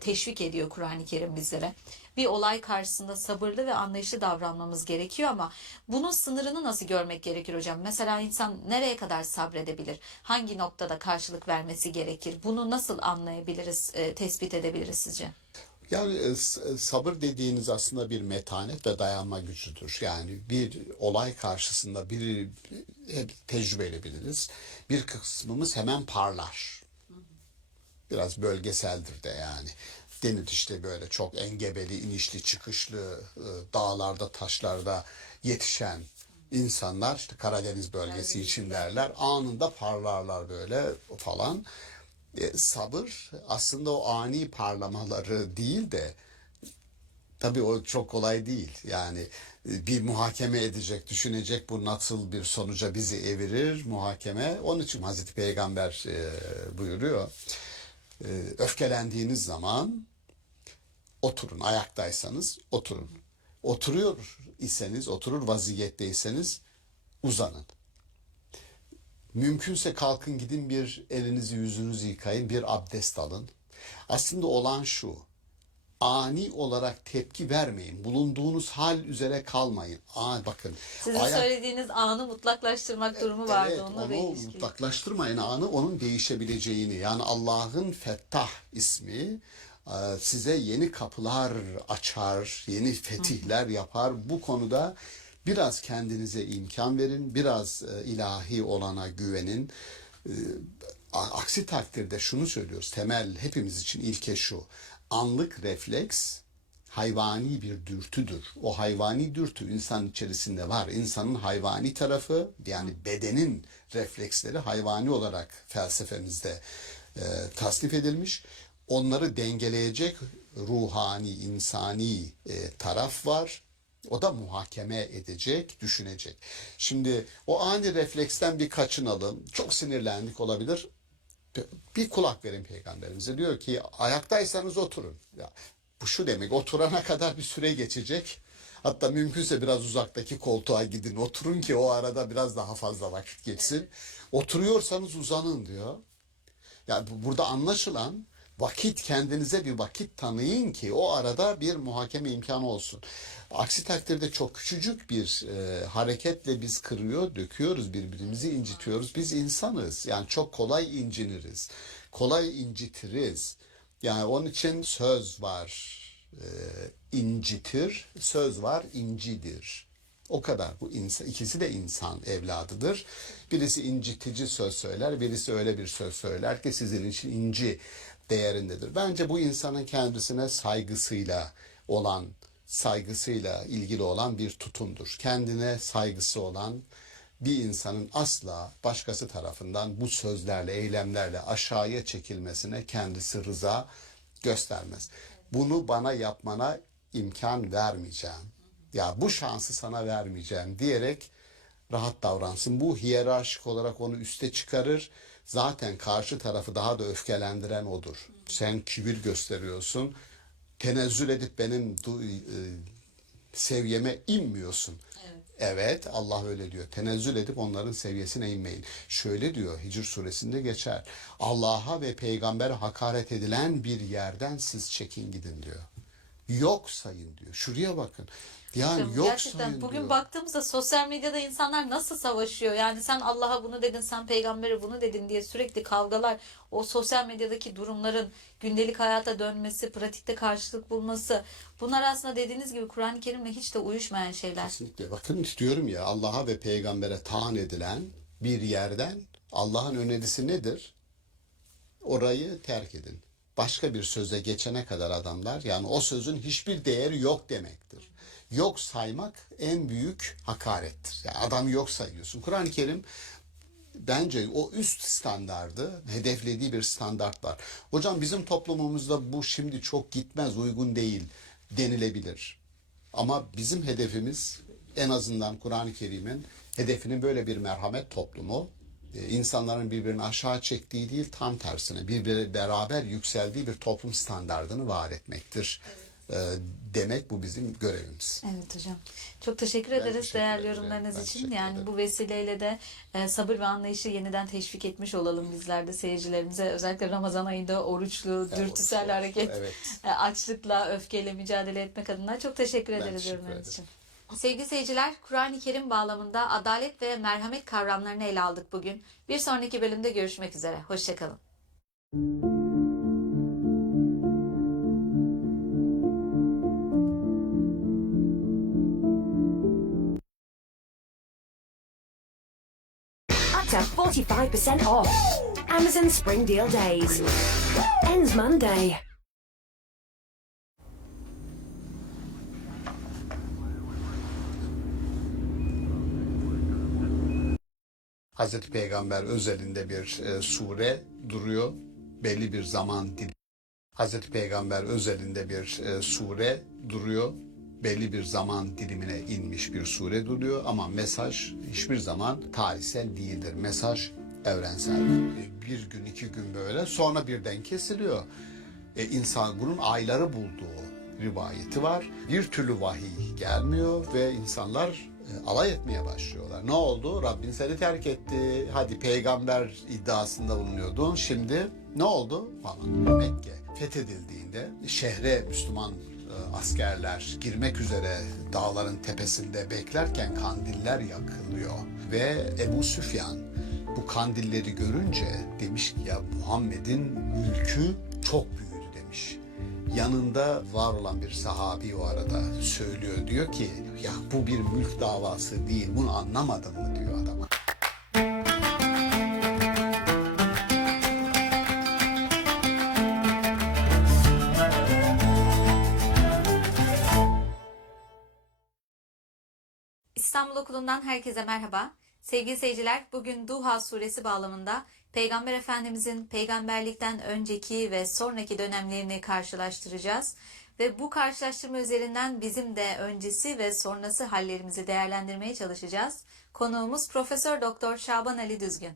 teşvik ediyor Kur'an-ı Kerim bizlere. Bir olay karşısında sabırlı ve anlayışlı davranmamız gerekiyor ama bunun sınırını nasıl görmek gerekir hocam? Mesela insan nereye kadar sabredebilir? Hangi noktada karşılık vermesi gerekir? Bunu nasıl anlayabiliriz, tespit edebiliriz sizce? Yani sabır dediğiniz aslında bir metanet ve dayanma gücüdür. Yani bir olay karşısında hep tecrübeli biliriz. Bir kısmımız hemen parlar. Biraz bölgeseldir de yani. Denir işte böyle çok engebeli, inişli, çıkışlı, dağlarda, taşlarda yetişen insanlar, işte Karadeniz bölgesi için derler, anında parlarlar böyle falan. Sabır aslında o ani parlamaları değil de, tabii o çok kolay değil. Yani bir muhakeme edecek, düşünecek, bu nasıl bir sonuca bizi evirir muhakeme. Onun için Hazreti Peygamber buyuruyor. Öfkelendiğiniz zaman oturun, ayaktaysanız oturun. Oturur vaziyetteyseniz uzanın. Mümkünse kalkın, gidin, bir elinizi yüzünüzü yıkayın, bir abdest alın. Aslında olan şu, ani olarak tepki vermeyin. Bulunduğunuz hal üzere kalmayın. Bakın. Sizin söylediğiniz anı mutlaklaştırmak durumu vardı. Evet, Onunla da onu ilişkili. mutlaklaştırmayın anı, onun değişebileceğini. Yani Allah'ın Fettah ismi size yeni kapılar açar, yeni fetihler yapar. Bu konuda biraz kendinize imkan verin, biraz ilahi olana güvenin. Aksi takdirde şunu söylüyoruz, temel hepimiz için ilke şu: anlık refleks hayvani bir dürtüdür. O hayvani dürtü insan içerisinde var. İnsanın hayvani tarafı, yani bedenin refleksleri hayvani olarak felsefemizde tasnif edilmiş. Onları dengeleyecek ruhani, insani taraf var. O da muhakeme edecek, düşünecek. Şimdi o ani refleksten bir kaçınalım. Çok sinirlendik olabilir. Bir kulak verin peygamberimize. Diyor ki ayaktaysanız oturun. Ya, bu şu demek, oturana kadar bir süre geçecek. Hatta mümkünse biraz uzaktaki koltuğa gidin, oturun ki o arada biraz daha fazla vakit geçsin. Oturuyorsanız uzanın diyor. Yani burada anlaşılan vakit, kendinize bir vakit tanıyın ki o arada bir muhakeme imkanı olsun. Aksi takdirde çok küçücük bir hareketle biz kırıyor, döküyoruz, birbirimizi incitiyoruz. Biz insanız. Yani çok kolay inciniriz. Kolay incitiriz. Yani onun için söz var, incitir, söz var, incidir. O kadar. Bu insan, ikisi de insan evladıdır. Birisi incitici söz söyler, birisi öyle bir söz söyler ki sizin için inci değerindedir. Bence bu insanın kendisine saygısıyla ilgili olan bir tutumdur. Kendine saygısı olan bir insanın asla başkası tarafından bu sözlerle, eylemlerle aşağıya çekilmesine kendisi rıza göstermez. Bunu bana yapmana imkan vermeyeceğim. Ya bu şansı sana vermeyeceğim diyerek rahat davransın. Bu hiyerarşik olarak onu üste çıkarır. Zaten karşı tarafı daha da öfkelendiren odur. Sen kibir gösteriyorsun. Tenezzül edip benim seviyeme inmiyorsun. Evet, Allah öyle diyor. Tenezzül edip onların seviyesine inmeyin. Şöyle diyor, Hicr suresinde geçer. Allah'a ve peygambere hakaret edilen bir yerden siz çekin gidin diyor. Yok sayın diyor. Şuraya bakın. Yani yok Gerçekten sayın bugün diyor. baktığımızda sosyal medyada insanlar nasıl savaşıyor? Yani sen Allah'a bunu dedin, sen peygambere bunu dedin diye sürekli kavgalar, o sosyal medyadaki durumların gündelik hayata dönmesi, pratikte karşılık bulması, bunlar aslında dediğiniz gibi Kur'an-ı Kerim'le hiç de uyuşmayan şeyler. Kesinlikle. Bakın diyorum ya, Allah'a ve peygambere taan edilen bir yerden Allah'ın önerisi nedir? Orayı terk edin. Başka bir söze geçene kadar adamlar, yani o sözün hiçbir değeri yok demektir. Yok saymak en büyük hakarettir. Yani adamı yok sayıyorsun. Kur'an-ı Kerim bence o üst standardı, hedeflediği bir standart var. Hocam bizim toplumumuzda bu şimdi çok gitmez, uygun değil denilebilir. Ama bizim hedefimiz, en azından Kur'an-ı Kerim'in hedefinin böyle bir merhamet toplumu, insanların birbirini aşağı çektiği değil, tam tersine beraber yükseldiği bir toplum standardını var etmektir. Demek bu bizim görevimiz. Evet hocam. Çok teşekkür ederiz teşekkür değerli ederim. yorumlarınız Ben için. teşekkür Yani ederim. bu vesileyle de sabır ve anlayışı yeniden teşvik etmiş olalım bizler de seyircilerimize. Özellikle Ramazan ayında oruçlu, dürtüsel oruçlu, hareket, evet. açlıkla, öfkeyle mücadele etmek adına çok teşekkür ederiz teşekkür yorumlarınız için. ederim. Sevgili seyirciler, Kur'an-ı Kerim bağlamında adalet ve merhamet kavramlarını ele aldık bugün. Bir sonraki bölümde görüşmek üzere. Hoşçakalın. Up to 45% off. Amazon Spring Deal Days. Ends Monday. Hazreti Peygamber özelinde bir sure duruyor. Belli bir zaman dilimi. Hazreti Peygamber özelinde bir sure duruyor. Belli bir zaman dilimine inmiş bir sure duruyor ama mesaj hiçbir zaman tarihsel değildir. Mesaj evrensel. Bir gün, iki gün böyle, sonra birden kesiliyor. İnsan bunun ayları bulduğu rivayeti var. Bir türlü vahiy gelmiyor ve insanlar alay etmeye başlıyorlar. Ne oldu? Rabbin seni terk etti. Hadi peygamber iddiasında bulunuyordun. Şimdi ne oldu? Falan. Mekke fethedildiğinde şehre Müslüman askerler girmek üzere dağların tepesinde beklerken kandiller yakılıyor. Ve Ebu Süfyan bu kandilleri görünce demiş ki ya Muhammed'in mülkü çok büyüdü demiş. Yanında var olan bir sahabi o arada söylüyor, diyor ki ya bu bir mülk davası değil, bunu anlamadın mı diyor adama. İstanbul Okulu'ndan herkese merhaba. Sevgili seyirciler, bugün Duha suresi bağlamında Peygamber Efendimizin peygamberlikten önceki ve sonraki dönemlerini karşılaştıracağız. Ve bu karşılaştırma üzerinden bizim de öncesi ve sonrası hallerimizi değerlendirmeye çalışacağız. Konuğumuz Profesör Doktor Şaban Ali Düzgün.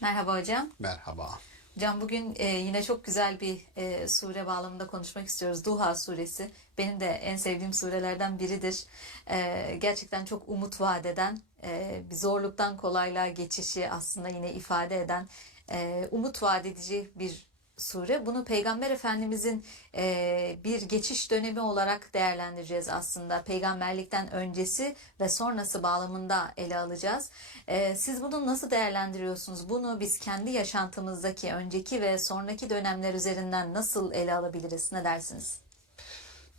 Merhaba hocam. Merhaba. Hocam bugün yine çok güzel bir sure bağlamında konuşmak istiyoruz. Duha suresi. Benim de en sevdiğim surelerden biridir. Gerçekten çok umut vaat eden, bir zorluktan kolaylığa geçişi aslında yine ifade eden, umut vaat edici bir sure. Bunu Peygamber Efendimizin bir geçiş dönemi olarak değerlendireceğiz aslında. Peygamberlikten öncesi ve sonrası bağlamında ele alacağız. Siz bunu nasıl değerlendiriyorsunuz? Bunu biz kendi yaşantımızdaki önceki ve sonraki dönemler üzerinden nasıl ele alabiliriz? Ne dersiniz?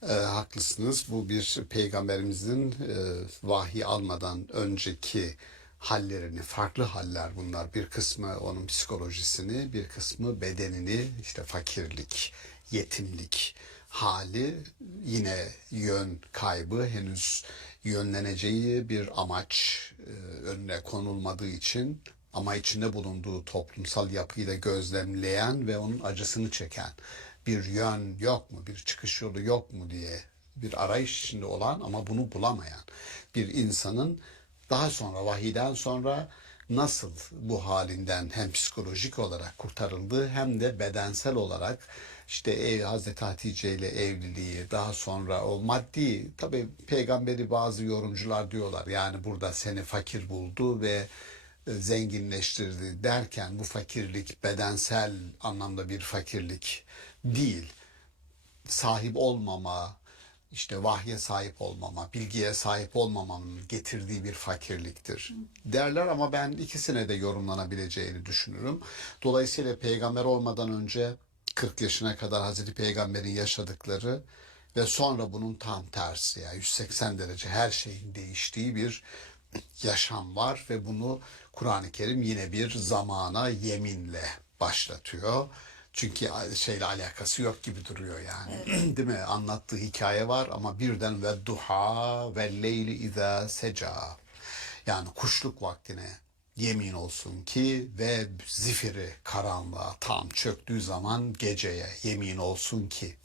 Haklısınız. Bu bir peygamberimizin vahiy almadan önceki hallerini, farklı haller bunlar. Bir kısmı onun psikolojisini, bir kısmı bedenini, işte fakirlik, yetimlik hali, yine yön kaybı, henüz yönleneceği bir amaç önüne konulmadığı için ama içinde bulunduğu toplumsal yapıyı da gözlemleyen ve onun acısını çeken, bir yön yok mu, bir çıkış yolu yok mu diye bir arayış içinde olan ama bunu bulamayan bir insanın daha sonra vahiyden sonra nasıl bu halinden hem psikolojik olarak kurtarıldığı hem de bedensel olarak işte Hazreti Hatice ile evliliği, daha sonra o maddi, tabii peygamberi bazı yorumcular diyorlar yani burada seni fakir buldu ve zenginleştirdi derken bu fakirlik bedensel anlamda bir fakirlik değil. Sahip olmama, işte vahye sahip olmama, bilgiye sahip olmamanın getirdiği bir fakirliktir derler ama ben ikisine de yorumlanabileceğini düşünürüm. Dolayısıyla peygamber olmadan önce 40 yaşına kadar Hazreti Peygamber'in yaşadıkları ve sonra bunun tam tersi, yani 180 derece her şeyin değiştiği bir yaşam var ve bunu Kur'an-ı Kerim yine bir zamana yeminle başlatıyor. Çünkü şeyle alakası yok gibi duruyor yani. Evet. Değil mi? Anlattığı hikaye var ama birden ve duha ve leyli izâ seca. Yani kuşluk vaktine yemin olsun ki ve zifiri karanlığa tam çöktüğü zaman geceye yemin olsun ki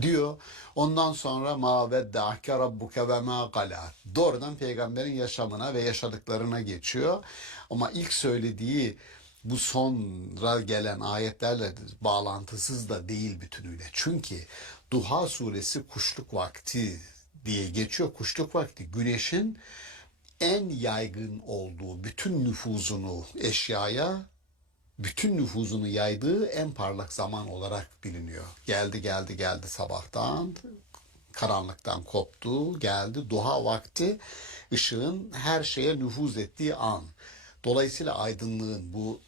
diyor. Ondan sonra ma vedda'ake rabbuke ve ma qala. Doğrudan peygamberin yaşamına ve yaşadıklarına geçiyor. Ama ilk söylediği bu sonra gelen ayetlerle bağlantısız da değil bütünüyle. Çünkü Duha suresi kuşluk vakti diye geçiyor. Kuşluk vakti güneşin en yaygın olduğu, bütün nüfuzunu eşyaya, bütün nüfuzunu yaydığı en parlak zaman olarak biliniyor. Geldi sabahtan, karanlıktan koptu, geldi. Duha vakti ışığın her şeye nüfuz ettiği an. Dolayısıyla aydınlığın bu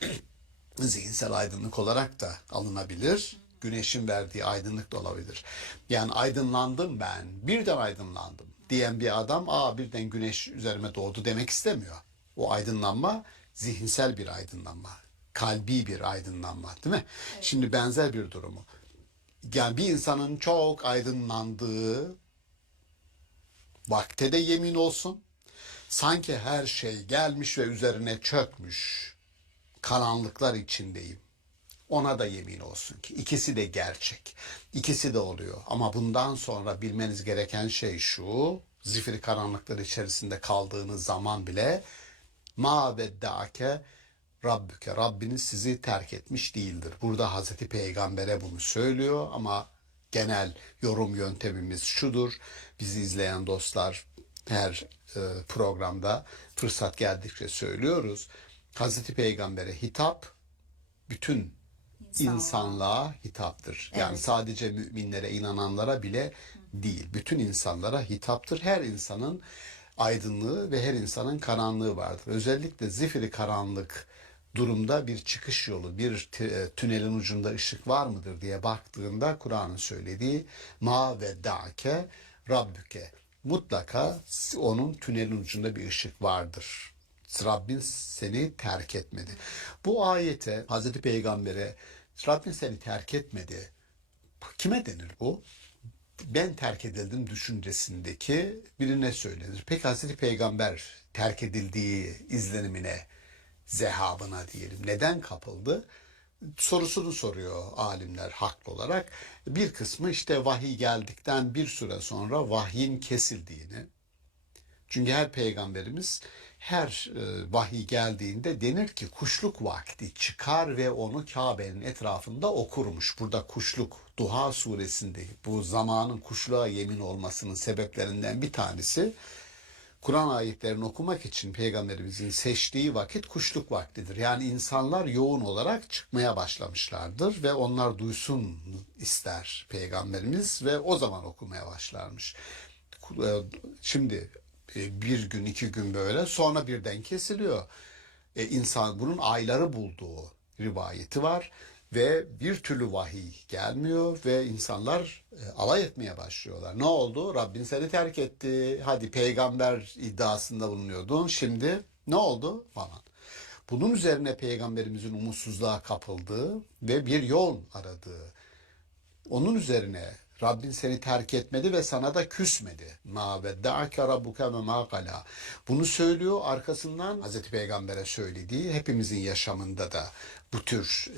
zihinsel aydınlık olarak da alınabilir. Güneşin verdiği aydınlık da olabilir. Yani aydınlandım ben, birden aydınlandım diyen bir adam birden güneş üzerime doğdu demek istemiyor. O aydınlanma zihinsel bir aydınlanma, kalbi bir aydınlanma, değil mi? Evet. Şimdi benzer bir durumu. Yani bir insanın çok aydınlandığı vakte de yemin olsun. Sanki her şey gelmiş ve üzerine çökmüş. Karanlıklar içindeyim. Ona da yemin olsun ki ikisi de gerçek. İkisi de oluyor. Ama bundan sonra bilmeniz gereken şey şu. Zifiri karanlıklar içerisinde kaldığınız zaman bile ma vedda'ake Rabbüke, Rabbiniz sizi terk etmiş değildir. Burada Hazreti Peygamber'e bunu söylüyor ama genel yorum yöntemimiz şudur. Bizi izleyen dostlar her programda fırsat geldikçe söylüyoruz. Hazreti Peygamber'e hitap bütün insanlığa hitaptır. Yani Evet. sadece müminlere, inananlara bile değil. Bütün insanlara hitaptır. Her insanın aydınlığı ve her insanın karanlığı vardır. Özellikle zifiri karanlık durumda bir çıkış yolu, bir tünelin ucunda ışık var mıdır diye baktığında Kur'an'ın söylediği ma ve da'ke rabbüke. Mutlaka onun tünelin ucunda bir ışık vardır. Rabbin seni terk etmedi. Bu ayete Hazreti Peygamber'e Rabbin seni terk etmedi. Kime denir bu? Ben terk edildim düşüncesindeki birine söylenir. Peki Hazreti Peygamber terk edildiği izlenimine, zehabına diyelim neden kapıldı? Sorusunu soruyor alimler haklı olarak. Bir kısmı işte vahiy geldikten bir süre sonra vahyin kesildiğini. Çünkü her peygamberimiz her vahiy geldiğinde denir ki kuşluk vakti çıkar ve onu Kabe'nin etrafında okurmuş. Burada kuşluk Duha suresinde bu zamanın kuşluğa yemin olmasının sebeplerinden bir tanesi Kur'an ayetlerini okumak için peygamberimizin seçtiği vakit kuşluk vaktidir. Yani insanlar yoğun olarak çıkmaya başlamışlardır ve onlar duysun ister peygamberimiz ve o zaman okumaya başlarmış. Şimdi bir gün iki gün böyle sonra birden kesiliyor. İnsan bunun ayları bulduğu rivayeti var ve bir türlü vahiy gelmiyor ve insanlar alay etmeye başlıyorlar. Ne oldu? Rabbin seni terk etti. Hadi peygamber iddiasında bulunuyordun. Şimdi ne oldu falan. Bunun üzerine peygamberimizin umutsuzluğa kapıldığı ve bir yol aradığı. Onun üzerine Rabbin seni terk etmedi ve sana da küsmedi. Ma vedda'ake rabbuke ve ma qala. Bunu söylüyor arkasından Hazreti Peygamber'e söylediği hepimizin yaşamında da bu tür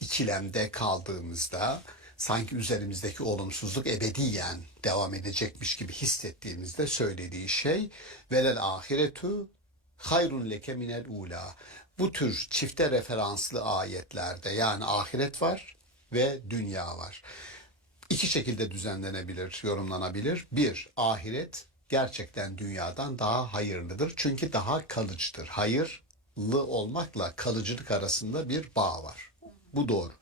ikilemde kaldığımızda sanki üzerimizdeki olumsuzluk ebediyen devam edecekmiş gibi hissettiğimizde söylediği şey velel ahiretu hayrun leke minel ula. Bu tür çifte referanslı ayetlerde yani ahiret var ve dünya var. İki şekilde düzenlenebilir, yorumlanabilir. Bir, ahiret gerçekten dünyadan daha hayırlıdır. Çünkü daha kalıcıdır. Hayırlı olmakla kalıcılık arasında bir bağ var. Bu doğru.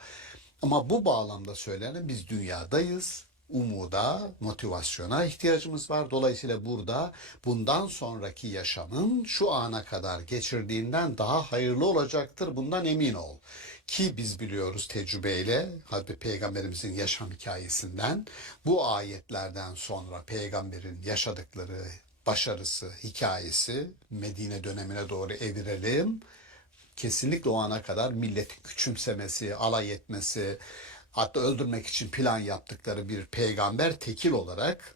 Ama bu bağlamda söylenen biz dünyadayız. Umuda, motivasyona ihtiyacımız var. Dolayısıyla burada bundan sonraki yaşamın şu ana kadar geçirdiğinden daha hayırlı olacaktır. Bundan emin ol. Ki biz biliyoruz tecrübeyle Hazreti Peygamberimizin yaşam hikayesinden bu ayetlerden sonra peygamberin yaşadıkları başarısı, hikayesi Medine dönemine doğru evirelim. Kesinlikle o ana kadar milletin küçümsemesi, alay etmesi, hatta öldürmek için plan yaptıkları bir peygamber tekil olarak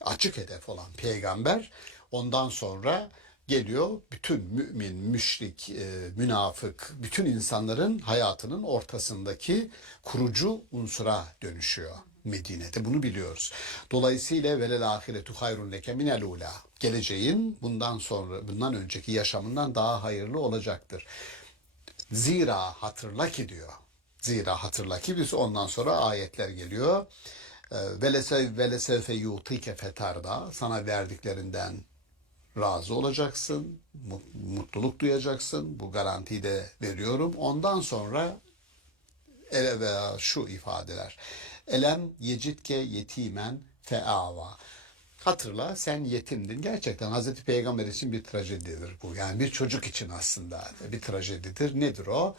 açık hedef olan peygamber ondan sonra geliyor bütün mümin, müşrik, münafık, bütün insanların hayatının ortasındaki kurucu unsura dönüşüyor Medine'de. Bunu biliyoruz. Dolayısıyla velel ahiretu hayrun leke minel ula. Geleceğin bundan önceki yaşamından daha hayırlı olacaktır. Zira hatırla ki diyor. Zira hatırla ki biz ondan sonra ayetler geliyor. Velesevfe yutike fetarda. Sana verdiklerinden razı olacaksın, mutluluk duyacaksın. Bu garantiyi de veriyorum. Ondan sonra ele veya şu ifadeler. Elem yecitke yetimen feava. Hatırla sen yetimdin. Gerçekten Hazreti Peygamber için bir trajedidir bu. Yani bir çocuk için aslında bir trajedidir. Nedir o?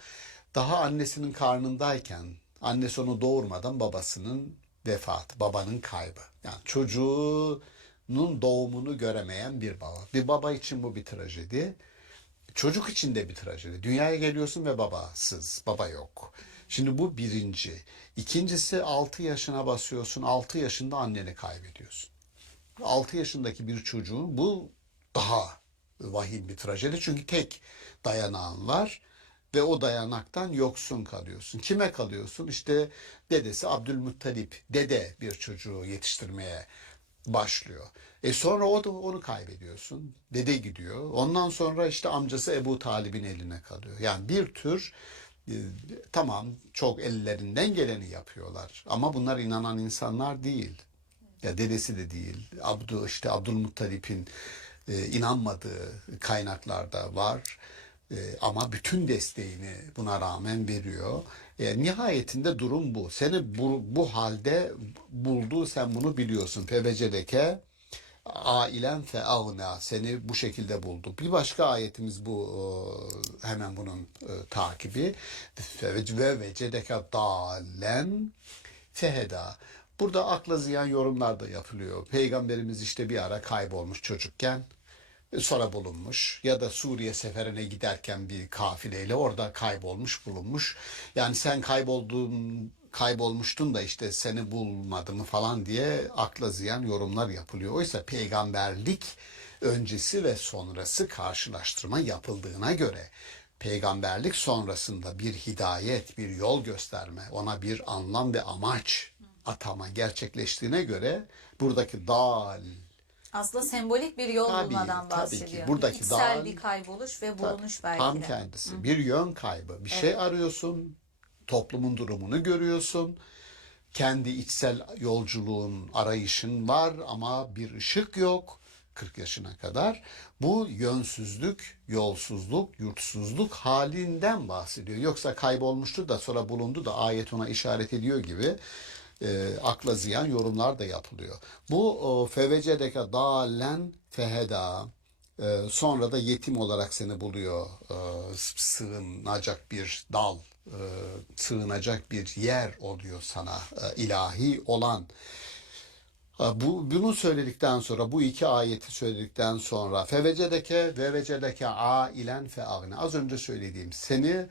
Daha annesinin karnındayken, annesi onu doğurmadan babasının vefatı, babanın kaybı. Yani çocuğunun doğumunu göremeyen bir baba. Bir baba için bu bir trajedi. Çocuk için de bir trajedi. Dünyaya geliyorsun ve babasız, baba yok. Şimdi bu birinci. İkincisi 6 yaşına basıyorsun, 6 yaşında anneni kaybediyorsun. 6 yaşındaki bir çocuğun bu daha vahim bir trajedi. Çünkü tek dayanağın var ve o dayanaktan yoksun kalıyorsun. Kime kalıyorsun? İşte dedesi Abdülmuttalip, dede bir çocuğu yetiştirmeye başlıyor. Sonra onu kaybediyorsun. Dede gidiyor. Ondan sonra işte amcası Ebu Talib'in eline kalıyor. Yani bir tür Tamam, çok ellerinden geleni yapıyorlar ama bunlar inanan insanlar değil. Ya dedesi de değil. Abdülmuttalip'in inanmadığı kaynaklarda var. Ama bütün desteğini buna rağmen veriyor. Nihayetinde durum bu. Seni bu halde buldu, sen bunu biliyorsun. Fevecedeke ailen fe agna, seni bu şekilde buldu. Bir başka ayetimiz bu, hemen bunun takibi. Ve vecedeke dalen feheda. Burada akla ziyan yorumlar da yapılıyor. Peygamberimiz işte bir ara kaybolmuş çocukken, sonra bulunmuş ya da Suriye seferine giderken bir kafileyle orada kaybolmuş bulunmuş. Yani sen kaybolmuştun da işte seni bulmadı mı falan diye akla ziyan yorumlar yapılıyor. Oysa peygamberlik öncesi ve sonrası karşılaştırma yapıldığına göre peygamberlik sonrasında bir hidayet, bir yol gösterme, ona bir anlam ve amaç atama gerçekleştiğine göre buradaki dal, Aslında sembolik bir yol tabii, bulmadan tabii bahsediyor. ki. Buradaki İçsel dal- bir kayboluş ve bulunuş belki tam de. kendisi. Bir yön kaybı. Bir şey arıyorsun, toplumun durumunu görüyorsun. Kendi içsel yolculuğun, arayışın var ama bir ışık yok 40 yaşına kadar. Bu yönsüzlük, yolsuzluk, yurtsuzluk halinden bahsediyor. Yoksa kaybolmuştu da sonra bulundu da ayet ona işaret ediyor gibi akla ziyan yorumlar da yapılıyor. Bu fevecedeke dalen feheda, sonra da yetim olarak seni buluyor. Sığınacak bir dal, sığınacak bir yer oluyor sana, ilahi olan. Bunu söyledikten sonra, bu iki ayeti söyledikten sonra fevecedeke ve vecedeke ailen fe agne. Az önce söylediğim, seni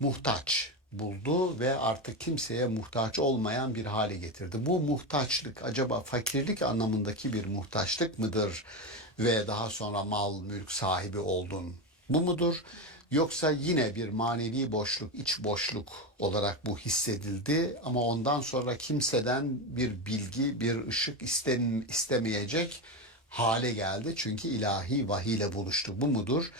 muhtaç buldu ve artık kimseye muhtaç olmayan bir hale getirdi. Bu muhtaçlık acaba fakirlik anlamındaki bir muhtaçlık mıdır ve daha sonra mal mülk sahibi oldun, bu mudur? Yoksa yine bir manevi boşluk, iç boşluk olarak bu hissedildi ama ondan sonra kimseden bir bilgi, bir ışık istemeyecek hale geldi. Çünkü ilahi vahiy ile buluştu. Bu mudur?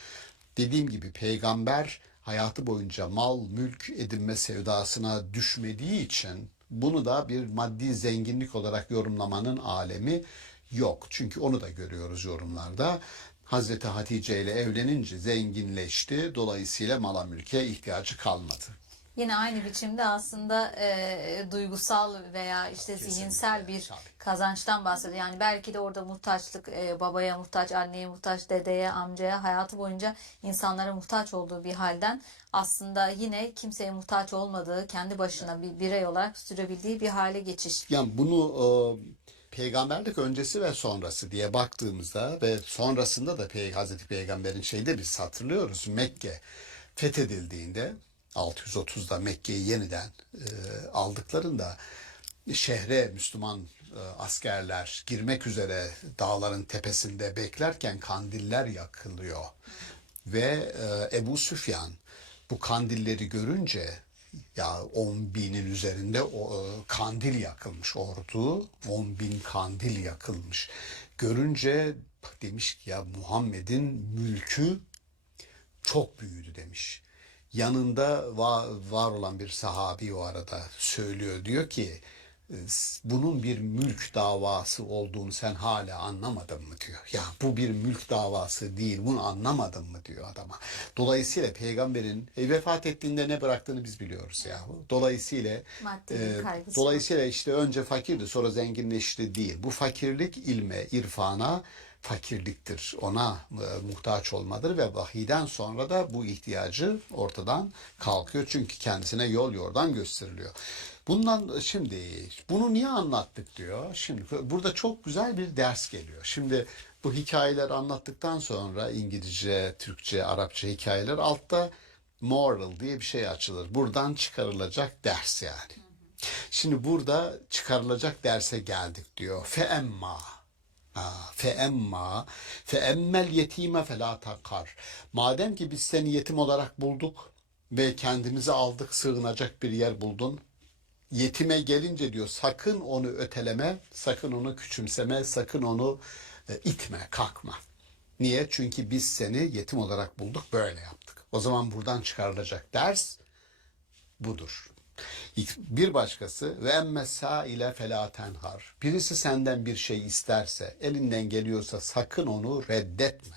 Dediğim gibi peygamber hayatı boyunca mal, mülk edinme sevdasına düşmediği için bunu da bir maddi zenginlik olarak yorumlamanın alemi yok. Çünkü onu da görüyoruz yorumlarda. Hazreti Hatice ile evlenince zenginleşti. Dolayısıyla mala mülke ihtiyacı kalmadı. Yine aynı biçimde aslında duygusal veya işte zihinsel bir tabii. kazançtan bahsediyor. Yani belki de orada muhtaçlık, babaya muhtaç, anneye muhtaç, dedeye, amcaya, hayatı boyunca insanlara muhtaç olduğu bir halden aslında yine kimseye muhtaç olmadığı, kendi başına bir birey olarak sürebildiği bir hale geçiş. Yani bunu peygamberlik öncesi ve sonrası diye baktığımızda ve sonrasında da Hazreti Peygamber'in şeyde biz hatırlıyoruz. Mekke fethedildiğinde 630'da Mekke'yi yeniden aldıklarında şehre Müslüman askerler girmek üzere dağların tepesinde beklerken kandiller yakılıyor. Ve Ebu Süfyan bu kandilleri görünce, ya 10 binin üzerinde kandil yakılmış ordu, 10 bin kandil yakılmış. Görünce demiş ki ya Muhammed'in mülkü çok büyüdü demiş. Yanında var olan bir sahabi o arada söylüyor. Diyor ki bunun bir mülk davası olduğunu sen hala anlamadın mı diyor. Ya bu bir mülk davası değil, bunu anlamadın mı diyor adama. Dolayısıyla peygamberin vefat ettiğinde ne bıraktığını biz biliyoruz ya. Dolayısıyla Maddi bir kaygısı. dolayısıyla işte önce fakirdi sonra zenginleşti değil. Bu fakirlik ilme, irfana fakirliktir. Ona muhtaç olmadır ve vahiyden sonra da bu ihtiyacı ortadan kalkıyor. Çünkü kendisine yol yordan gösteriliyor. Bunu niye anlattık diyor. Şimdi burada çok güzel bir ders geliyor. Şimdi bu hikayeler anlattıktan sonra İngilizce, Türkçe, Arapça hikayeler altta moral diye bir şey açılır. Buradan çıkarılacak ders yani. Şimdi burada çıkarılacak derse geldik diyor. Feemmel yetime felâ takar. Madem ki biz seni yetim olarak bulduk ve kendimizi aldık, sığınacak bir yer buldun. Yetime gelince diyor sakın onu öteleme, sakın onu küçümseme, sakın onu itme, kalkma. Niye? Çünkü biz seni yetim olarak bulduk, böyle yaptık. O zaman buradan çıkarılacak ders budur. Bir başkası ve emmesa ile fela tenhar. Birisi senden bir şey isterse, elinden geliyorsa sakın onu reddetme.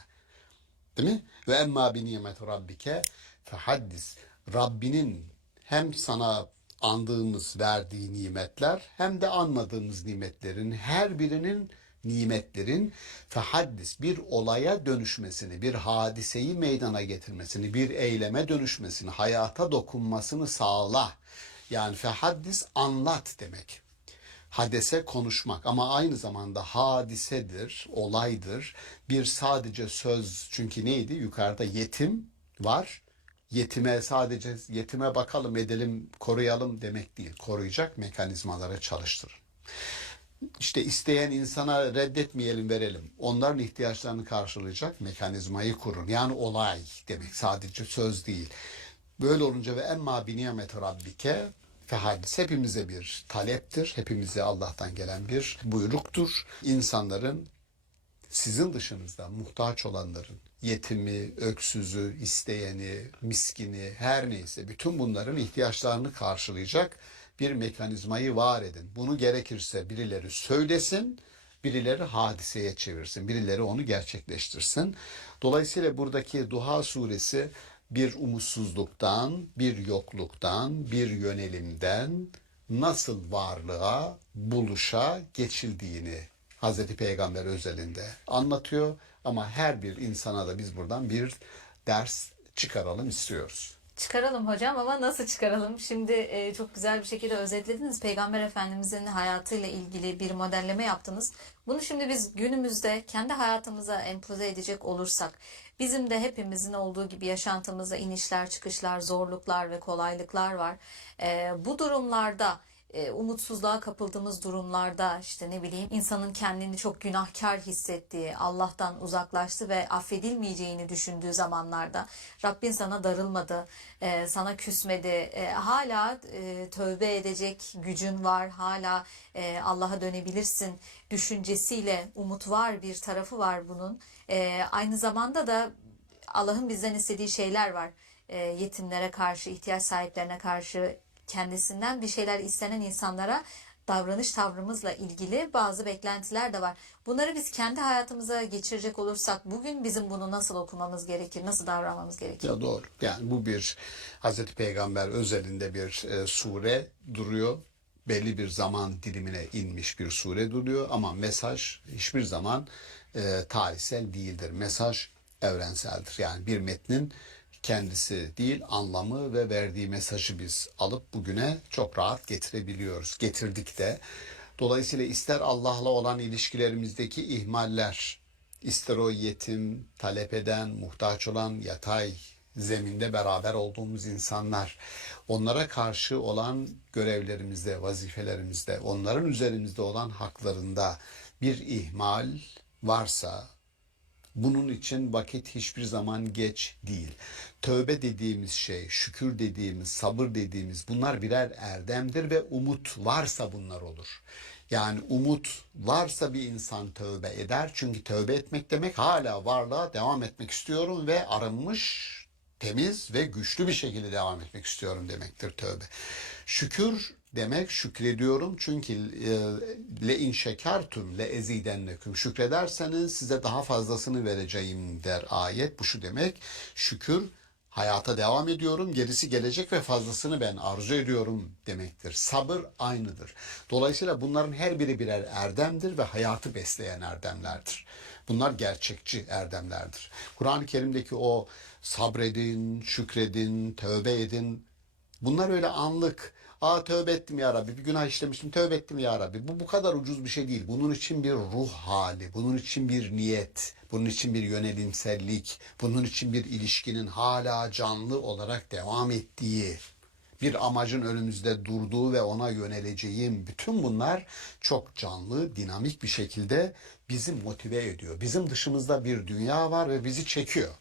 Değil mi? Ve emma bi nimet rabbike fehaddis. Rabbinin hem sana andığımız, verdiği nimetler hem de anmadığımız nimetlerin her birinin nimetlerin fehaddis bir olaya dönüşmesini, bir hadiseyi meydana getirmesini, bir eyleme dönüşmesini, hayata dokunmasını sağla. Yani fehaddis anlat demek. Hadese konuşmak ama aynı zamanda hadisedir, olaydır. Bir sadece söz çünkü neydi? Yukarıda yetim var. Yetime bakalım, edelim, koruyalım demek değil. Koruyacak mekanizmaları çalıştırın. İşte isteyen insana reddetmeyelim, verelim. Onların ihtiyaçlarını karşılayacak mekanizmayı kurun. Yani olay demek, sadece söz değil. Böyle olunca ve emma bi nimet rabbike fehadis hepimize bir taleptir. Hepimize Allah'tan gelen bir buyruktur. İnsanların sizin dışınızda muhtaç olanların, yetimi, öksüzü, isteyeni, miskini, her neyse bütün bunların ihtiyaçlarını karşılayacak bir mekanizmayı var edin. Bunu gerekirse birileri söylesin, birileri hadiseye çevirsin, birileri onu gerçekleştirsin. Dolayısıyla buradaki Duha suresi bir umutsuzluktan, bir yokluktan, bir yönelimden nasıl varlığa, buluşa geçildiğini Hazreti Peygamber özelinde anlatıyor. Ama her bir insana da biz buradan bir ders çıkaralım istiyoruz. Çıkaralım hocam ama nasıl çıkaralım? Şimdi çok güzel bir şekilde özetlediniz. Peygamber Efendimizin hayatıyla ilgili bir modelleme yaptınız. Bunu şimdi biz günümüzde kendi hayatımıza empoze edecek olursak, bizim de hepimizin olduğu gibi yaşantımızda inişler, çıkışlar, zorluklar ve kolaylıklar var. Bu durumlarda umutsuzluğa kapıldığımız durumlarda işte ne bileyim insanın kendini çok günahkar hissettiği, Allah'tan uzaklaştı ve affedilmeyeceğini düşündüğü zamanlarda Rabbin sana darılmadı, sana küsmedi, hala tövbe edecek gücün var, hala Allah'a dönebilirsin düşüncesiyle umut var, bir tarafı var bunun. Aynı zamanda da Allah'ın bizden istediği şeyler var. Yetimlere karşı, ihtiyaç sahiplerine karşı, kendisinden bir şeyler istenen insanlara davranış tavrımızla ilgili bazı beklentiler de var. Bunları biz kendi hayatımıza geçirecek olursak bugün bizim bunu nasıl okumamız gerekir, nasıl davranmamız gerekir? Ya doğru. Yani bu bir Hazreti Peygamber özelinde bir sure duruyor. Belli bir zaman dilimine inmiş bir sure duruyor ama mesaj hiçbir zaman tarihsel değildir. Mesaj evrenseldir. Yani bir metnin kendisi değil, anlamı ve verdiği mesajı biz alıp bugüne çok rahat getirebiliyoruz. Getirdik de. Dolayısıyla ister Allah'la olan ilişkilerimizdeki ihmaller, ister o yetim, talep eden, muhtaç olan, yatay zeminde beraber olduğumuz insanlar, onlara karşı olan görevlerimizde, vazifelerimizde, onların üzerimizde olan haklarında bir ihmal varsa, bunun için vakit hiçbir zaman geç değil. Tövbe dediğimiz şey, şükür dediğimiz, sabır dediğimiz bunlar birer erdemdir ve umut varsa bunlar olur. Yani umut varsa bir insan tövbe eder. Çünkü tövbe etmek demek hala varlığa devam etmek istiyorum ve arınmış, temiz ve güçlü bir şekilde devam etmek istiyorum demektir tövbe. Şükür demek şükrediyorum çünkü le in şekertum le ezidenneküm, şükrederseniz size daha fazlasını vereceğim der ayet. Bu şu demek: şükür, hayata devam ediyorum, gerisi gelecek ve fazlasını ben arzu ediyorum demektir. Sabır aynıdır. Dolayısıyla bunların her biri birer erdemdir ve hayatı besleyen erdemlerdir. Bunlar gerçekçi erdemlerdir. Kur'an-ı Kerim'deki o sabredin, şükredin, tövbe edin, bunlar öyle anlık. Tövbe ettim ya Rabbi, bir günah işlemiştim, tövbe ettim ya Rabbi. Bu kadar ucuz bir şey değil. Bunun için bir ruh hali, bunun için bir niyet, bunun için bir yönelimsellik, bunun için bir ilişkinin hala canlı olarak devam ettiği, bir amacın önümüzde durduğu ve ona yöneleceğim, bütün bunlar çok canlı, dinamik bir şekilde bizi motive ediyor. Bizim dışımızda bir dünya var ve bizi çekiyor.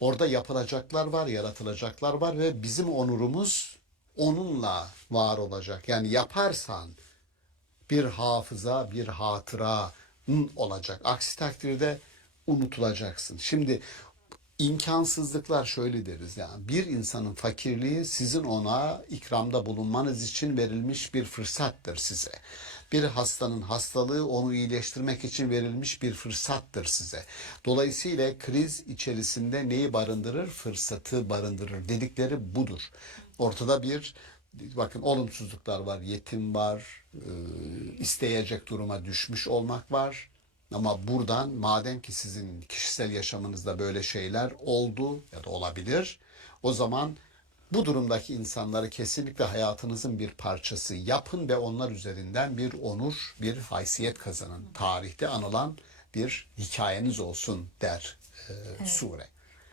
Orada yapılacaklar var, yaratılacaklar var ve bizim onurumuz onunla var olacak. Yani yaparsan bir hafıza, bir hatıra olacak. Aksi takdirde unutulacaksın. Şimdi İmkansızlıklar şöyle deriz yani bir insanın fakirliği sizin ona ikramda bulunmanız için verilmiş bir fırsattır size. Bir hastanın hastalığı onu iyileştirmek için verilmiş bir fırsattır size. Dolayısıyla kriz içerisinde neyi barındırır? Fırsatı barındırır dedikleri budur. Ortada bir bakın olumsuzluklar var, yetim var, isteyecek duruma düşmüş olmak var. Ama buradan madem ki sizin kişisel yaşamınızda böyle şeyler oldu ya da olabilir, o zaman bu durumdaki insanları kesinlikle hayatınızın bir parçası yapın ve onlar üzerinden bir onur, bir haysiyet kazanın. Tarihte anılan bir hikayeniz olsun der sure.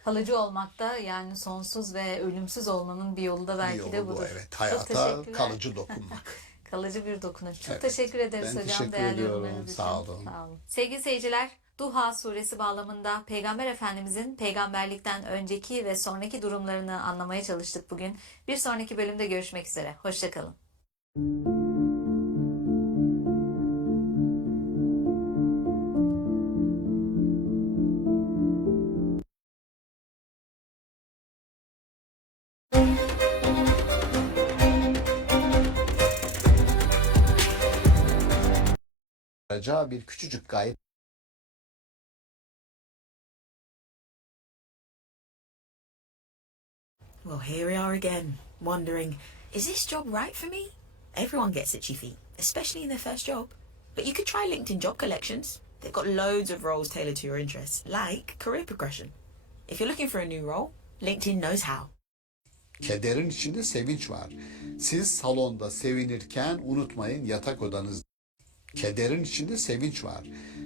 Kalıcı olmak da yani sonsuz ve ölümsüz olmanın bir yolu da belki Bir de yolu bu, budur. evet. Çok Hayata teşekkürler. kalıcı dokunmak. Kalıcı bir dokunuş. Çok Evet. teşekkür ederiz Ben hocam teşekkür değerli ediyorum. yorumlarınız için. Sağ olun. Sağ olun. Sevgili seyirciler, Duha suresi bağlamında Peygamber Efendimizin peygamberlikten önceki ve sonraki durumlarını anlamaya çalıştık bugün. Bir sonraki bölümde görüşmek üzere. Hoşçakalın. Bir küçücük gayet Well, here we are again, wondering, is this job right for me? Everyone gets itchy feet, especially in their first job. But you could try LinkedIn Job Collections. They've got loads of roles tailored to your interests, like career progression. If you're looking for a new role, LinkedIn knows how. kederin içinde sevinç var. Siz salonda sevinirken unutmayın yatak odanızda. Kederin içinde sevinç var.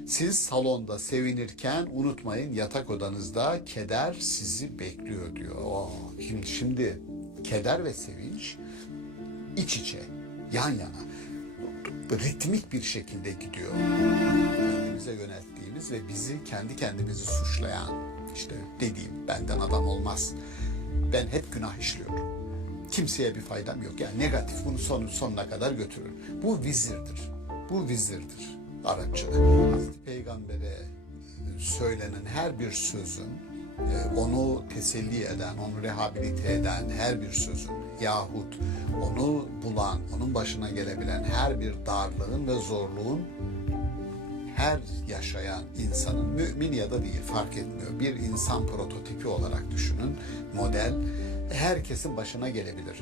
Siz salonda sevinirken unutmayın yatak odanızda keder sizi bekliyor diyor. Şimdi keder ve sevinç iç içe, yan yana, ritmik bir şekilde gidiyor. Kendimize yönelttiğimiz ve bizi kendi kendimizi suçlayan, işte dediğim benden adam olmaz. Ben hep günah işliyorum. Kimseye bir faydam yok. Yani negatif bunu sonuna kadar götürür. Bu vizirdir. Bu vizirdir Arapçada. Hazreti Peygamber'e söylenen her bir sözün, onu teselli eden, onu rehabilite eden her bir sözün yahut onu bulan, onun başına gelebilen her bir darlığın ve zorluğun her yaşayan insanın, mümin ya da değil fark etmiyor, bir insan prototipi olarak düşünün, model, herkesin başına gelebilir.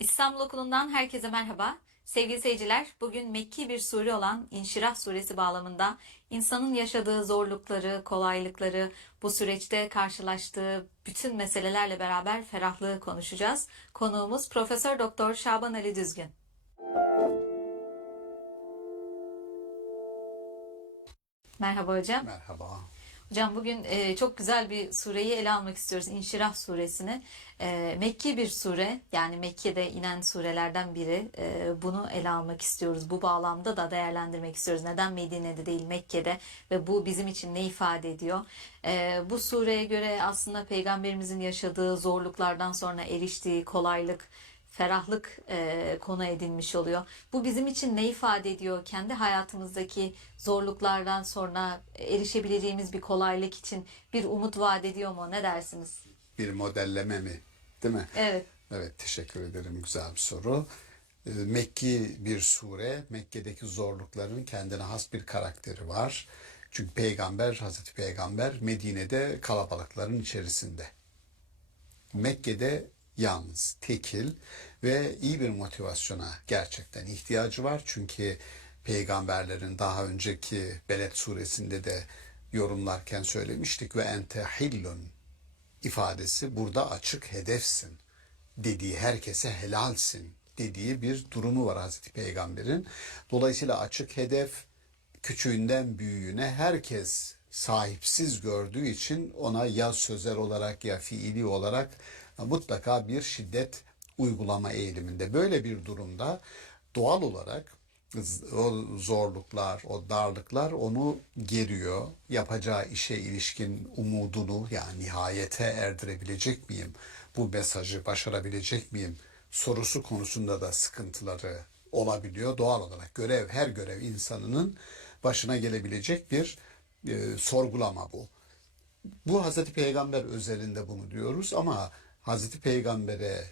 İstanbul Okulu'ndan herkese merhaba. Sevgili seyirciler, bugün Mekki bir sure olan İnşirah suresi bağlamında insanın yaşadığı zorlukları, kolaylıkları, bu süreçte karşılaştığı bütün meselelerle beraber ferahlığı konuşacağız. Konuğumuz Profesör Doktor Şaban Ali Düzgün. Merhaba hocam. Merhaba. Hocam bugün çok güzel bir sureyi ele almak istiyoruz. İnşirah suresini. Mekki bir sure, yani Mekke'de inen surelerden biri. Bunu ele almak istiyoruz. Bu bağlamda da değerlendirmek istiyoruz. Neden Medine'de değil Mekke'de ve bu bizim için ne ifade ediyor? Bu sureye göre aslında Peygamberimizin yaşadığı zorluklardan sonra eriştiği kolaylık, ferahlık konu edilmiş oluyor. Bu bizim için ne ifade ediyor? Kendi hayatımızdaki zorluklardan sonra erişebileceğimiz bir kolaylık için bir umut vaat ediyor mu? Ne dersiniz? Bir modelleme mi? Değil mi? Evet. Evet, teşekkür ederim. Güzel bir soru. Mekki bir sure. Mekke'deki zorlukların kendine has bir karakteri var. Çünkü Peygamber, Hazreti Peygamber Medine'de kalabalıkların içerisinde. Mekke'de yalnız, tekil ve iyi bir motivasyona gerçekten ihtiyacı var. Çünkü peygamberlerin daha önceki Beled suresinde de yorumlarken söylemiştik ve ente hillun ifadesi burada açık hedefsin dediği, herkese helalsin dediği bir durumu var Hazreti Peygamber'in. Dolayısıyla açık hedef, küçüğünden büyüğüne herkes sahipsiz gördüğü için ona ya sözel olarak ya fiili olarak mutlaka bir şiddet uygulama eğiliminde. Böyle bir durumda doğal olarak o zorluklar, o darlıklar onu geriyor. Yapacağı işe ilişkin umudunu, yani nihayete erdirebilecek miyim? bu mesajı başarabilecek miyim sorusu konusunda da sıkıntıları olabiliyor. Doğal olarak her görev insanının başına gelebilecek bir sorgulama bu. Bu Hazreti Peygamber özelinde bunu diyoruz ama Hazreti Peygamber'e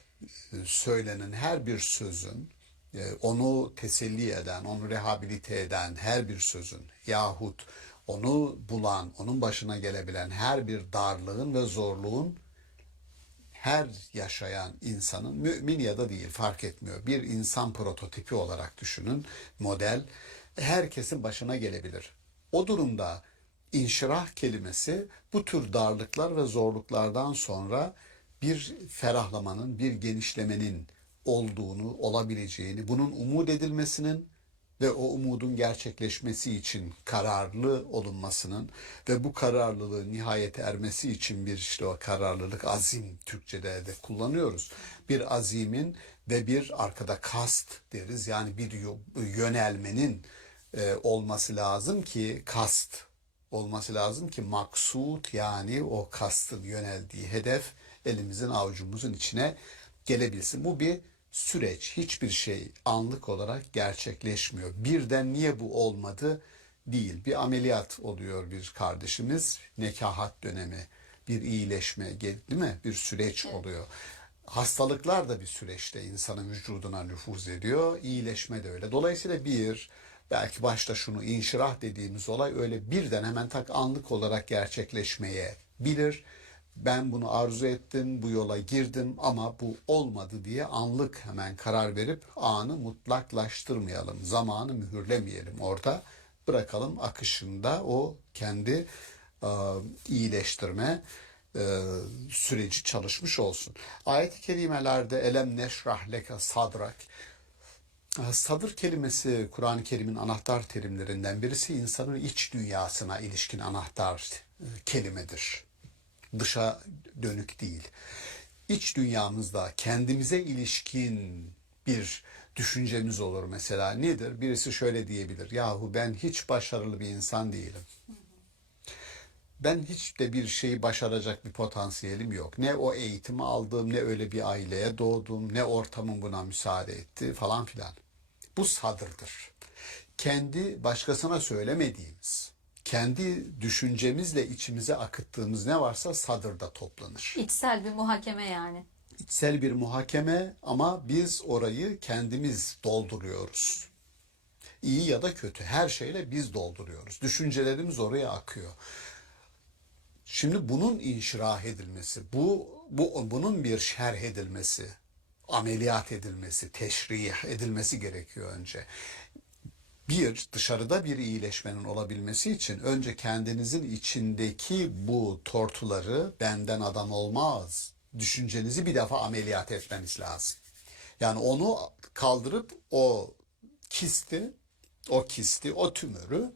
söylenen her bir sözün, onu teselli eden, onu rehabilite eden her bir sözün yahut onu bulan, onun başına gelebilen her bir darlığın ve zorluğun her yaşayan insanın, mümin ya da değil fark etmiyor, bir insan prototipi olarak düşünün, model, herkesin başına gelebilir. O durumda inşirah kelimesi bu tür darlıklar ve zorluklardan sonra bir ferahlamanın, bir genişlemenin olduğunu, olabileceğini, bunun umut edilmesinin ve o umudun gerçekleşmesi için kararlı olunmasının ve bu kararlılığın nihayete ermesi için işte o kararlılık, azim Türkçe'de de kullanıyoruz. Bir azimin ve bir arkada kast deriz. Yani bir yönelmenin olması lazım ki kast olması lazım ki maksut yani o kastın yöneldiği hedef elimizin avucumuzun içine gelebilsin. Bu bir süreç. Hiçbir şey anlık olarak gerçekleşmiyor. Birden niye bu olmadı değil. Bir ameliyat oluyor bir kardeşimiz. Nekahat dönemi, bir iyileşme, değil mi? Bir süreç oluyor. Hastalıklar da bir süreçte insanın vücuduna nüfuz ediyor. İyileşme de öyle. Dolayısıyla belki başta şunu inşirah dediğimiz olay öyle birden hemen anlık olarak gerçekleşmeye bilir. Ben bunu arzu ettim, bu yola girdim ama bu olmadı diye anlık hemen karar verip anı mutlaklaştırmayalım, zamanı mühürlemeyelim orada. Bırakalım akışında o kendi iyileştirme süreci çalışmış olsun. Ayet-i kerimelerde elem neşrah leke sadrak. Sadır kelimesi Kur'an-ı Kerim'in anahtar terimlerinden birisi, insanın iç dünyasına ilişkin anahtar kelimedir. Dışa dönük değil. İç dünyamızda kendimize ilişkin bir düşüncemiz olur mesela. Nedir? Birisi şöyle diyebilir. Yahu ben hiç başarılı bir insan değilim. Ben hiç de bir şeyi başaracak bir potansiyelim yok. Ne o eğitimi aldım, ne öyle bir aileye doğdum, ne ortamım buna müsaade etti falan filan. Bu sadırdır. Kendi başkasına söylemediğimiz, kendi düşüncemizle içimize akıttığımız ne varsa sadırda toplanır. İçsel bir muhakeme yani. İçsel bir muhakeme ama biz orayı kendimiz dolduruyoruz. İyi ya da kötü her şeyle biz dolduruyoruz. Düşüncelerimiz oraya akıyor. Şimdi bunun inşirah edilmesi, bunun bir şerh edilmesi, ameliyat edilmesi, teşrih edilmesi gerekiyor önce. Dışarıda bir iyileşmenin olabilmesi için önce kendinizin içindeki bu tortuları, benden adam olmaz düşüncenizi bir defa ameliyat etmeniz lazım. Yani onu kaldırıp o tümörü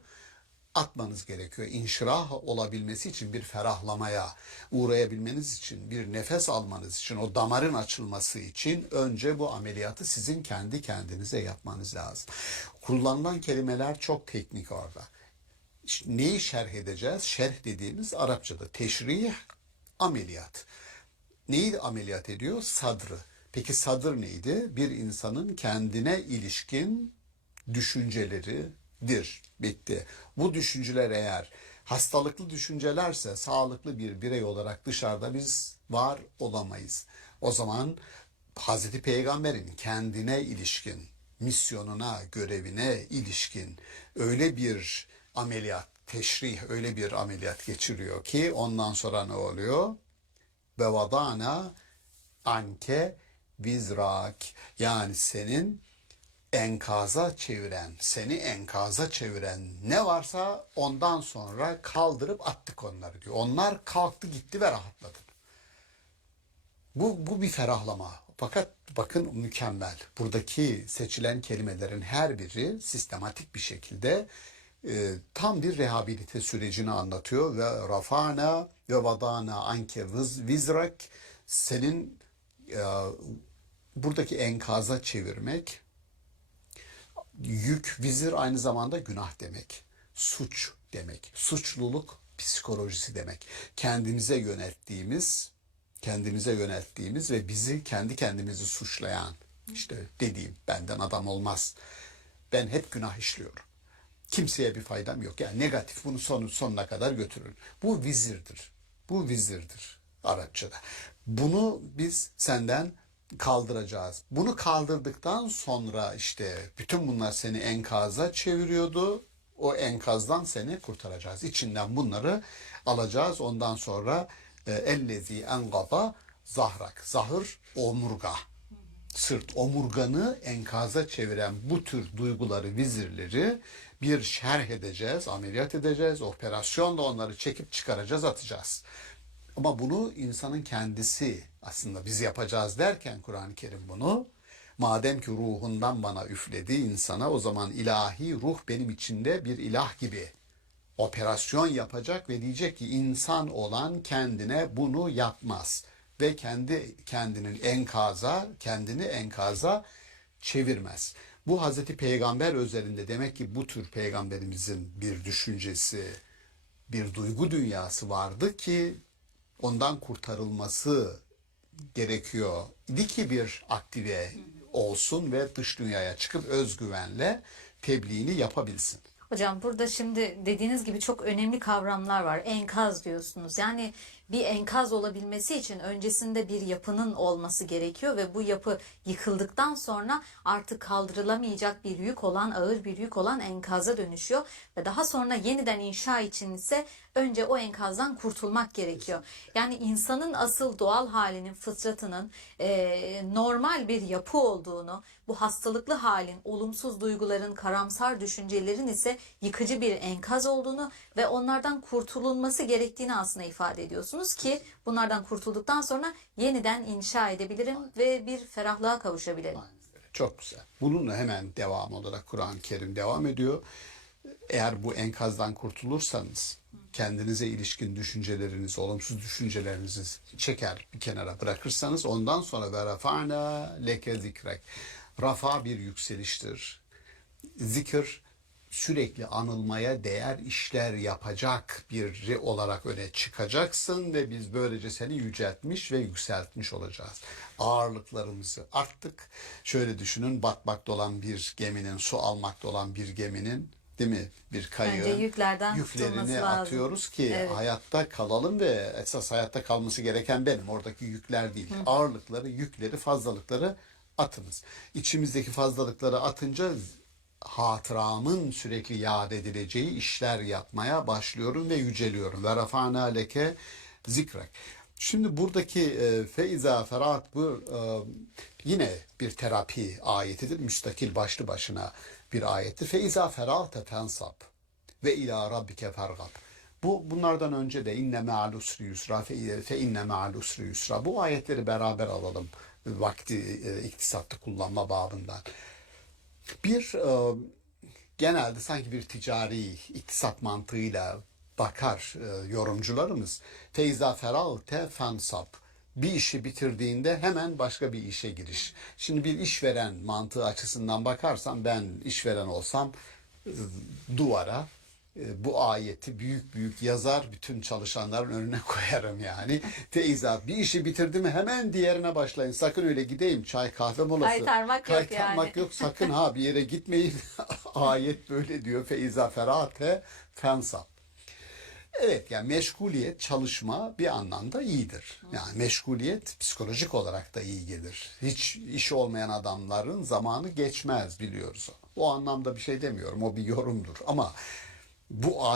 atmanız gerekiyor. İnşirah olabilmesi için, bir ferahlamaya uğrayabilmeniz için, bir nefes almanız için, o damarın açılması için önce bu ameliyatı sizin kendi kendinize yapmanız lazım. Kullanılan kelimeler çok teknik orada. Neyi şerh edeceğiz? Şerh dediğimiz Arapçada teşrih, ameliyat. Neyi ameliyat ediyor? Sadrı. Peki sadır neydi? Bir insanın kendine ilişkin düşünceleridir. Bitti. Bu düşünceler eğer hastalıklı düşüncelerse sağlıklı bir birey olarak dışarıda biz var olamayız. O zaman Hazreti Peygamber'in kendine ilişkin, misyonuna, görevine ilişkin öyle bir ameliyat, teşrih, öyle bir ameliyat geçiriyor ki ondan sonra ne oluyor? Ve vadana anke vizrak, yani senin seni enkaza çeviren ne varsa ondan sonra kaldırıp attık onları diyor. Onlar kalktı gitti ve rahatladı. Bu bir ferahlama. Fakat bakın mükemmel. Buradaki seçilen kelimelerin her biri sistematik bir şekilde tam bir rehabilite sürecini anlatıyor ve rafana ve vadana anke vizrak, senin buradaki enkaza çevirmek, yük, vizir aynı zamanda günah demek, suç demek, suçluluk psikolojisi demek. Kendimize yönelttiğimiz kendimize yönelttiğimiz ve bizi kendi kendimizi suçlayan, işte dediğim benden adam olmaz. Ben hep günah işliyorum. Kimseye bir faydam yok. Yani negatif, bunu sonuna kadar götürün. Bu vizirdir. Bu vizirdir Arapçada. Bunu biz senden kaldıracağız. Bunu kaldırdıktan sonra işte bütün bunlar seni enkaza çeviriyordu. O enkazdan seni kurtaracağız. İçinden bunları alacağız. Ondan sonra ellezi engaba zahrak. Zahır omurga. Sırt, omurganı enkaza çeviren bu tür duyguları, vizirleri bir şerh edeceğiz, ameliyat edeceğiz, operasyonla onları çekip çıkaracağız, atacağız. Ama bunu insanın kendisi aslında biz yapacağız derken Kur'an-ı Kerim bunu, madem ki ruhundan bana üfledi insana, o zaman ilahi ruh benim içinde bir ilah gibi operasyon yapacak ve diyecek ki insan olan kendine bunu yapmaz. Ve kendini enkaza çevirmez. Bu Hazreti Peygamber özelinde demek ki bu tür peygamberimizin bir düşüncesi, bir duygu dünyası vardı ki ondan kurtarılması gerekiyor. Ki bir aktive olsun ve dış dünyaya çıkıp özgüvenle tebliğini yapabilsin. Hocam burada şimdi dediğiniz gibi çok önemli kavramlar var. Enkaz diyorsunuz. Yani bir enkaz olabilmesi için öncesinde bir yapının olması gerekiyor ve bu yapı yıkıldıktan sonra artık kaldırılamayacak bir yük olan, ağır bir yük olan enkaza dönüşüyor ve daha sonra yeniden inşa için ise önce o enkazdan kurtulmak gerekiyor. Yani insanın asıl doğal halinin, fıtratının normal bir yapı olduğunu, bu hastalıklı halin, olumsuz duyguların, karamsar düşüncelerin ise yıkıcı bir enkaz olduğunu ve onlardan kurtulunması gerektiğini aslında ifade ediyorsunuz ki bunlardan kurtulduktan sonra yeniden inşa edebilirim ve bir ferahlığa kavuşabilirim. Çok güzel. Bununla hemen devam olarak Kur'an-ı Kerim devam ediyor. Eğer bu enkazdan kurtulursanız kendinize ilişkin düşüncelerinizi, olumsuz düşüncelerinizi çeker bir kenara bırakırsanız ondan sonra ve rafa'na leke zikrek. Rafa bir yükseliştir. Zikir sürekli anılmaya değer işler yapacak biri olarak öne çıkacaksın ve biz böylece seni yüceltmiş ve yükseltmiş olacağız. Ağırlıklarımızı arttık. Şöyle düşünün, batmakta olan bir geminin, su almakta olan bir geminin, değil mi? Bir kayığın yüklerini atıyoruz ki evet, hayatta kalalım ve esas hayatta kalması gereken benim. Oradaki yükler değil. Ağırlıkları, yükleri, fazlalıkları atınız. İçimizdeki fazlalıkları atınca hatıramın sürekli yad edileceği işler yapmaya başlıyorum ve yüceliyorum. Ve rafa'na leke zikrek. Şimdi buradaki feiza ferat bu yine bir terapi ayetidir. Müstakil başlı başına bir ayettir. Feiza ferate fensab ve ila rabbike fergab. Bunlardan önce de inne ma'al usri yusra fe inne ma'al usri yusra. Bu ayetleri beraber alalım. Vakti iktisatlı kullanma babından. Genelde sanki bir ticari iktisat mantığıyla bakar yorumcularımız. Feiza feralte fensab. Bir işi bitirdiğinde hemen başka bir işe giriş. Şimdi bir işveren mantığı açısından bakarsam, ben işveren olsam duvara bu ayeti büyük büyük yazar, bütün çalışanların önüne koyarım yani. Feiza bir işi bitirdi mi hemen diğerine başlayın. Sakın öyle gideyim çay kahve molası. Kaytarmak yok sakın ha, bir yere gitmeyin. Ayet böyle diyor. Feiza ferate fensab. Evet, yani meşguliyet, çalışma bir anlamda iyidir. Yani meşguliyet psikolojik olarak da iyi gelir. Hiç işi olmayan adamların zamanı geçmez, biliyoruz. O anlamda bir şey demiyorum. O bir yorumdur. Ama bu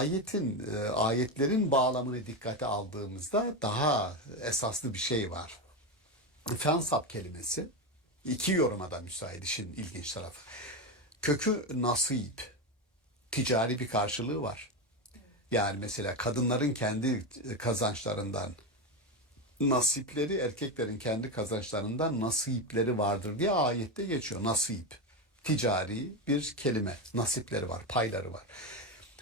ayetlerin bağlamını dikkate aldığımızda daha esaslı bir şey var. Fensab kelimesi iki yoruma da müsait, işin ilginç tarafı. Kökü nasip, ticari bir karşılığı var. Yani mesela kadınların kendi kazançlarından nasipleri, erkeklerin kendi kazançlarından nasipleri vardır diye ayette geçiyor. Nasip, ticari bir kelime, nasipleri var, payları var.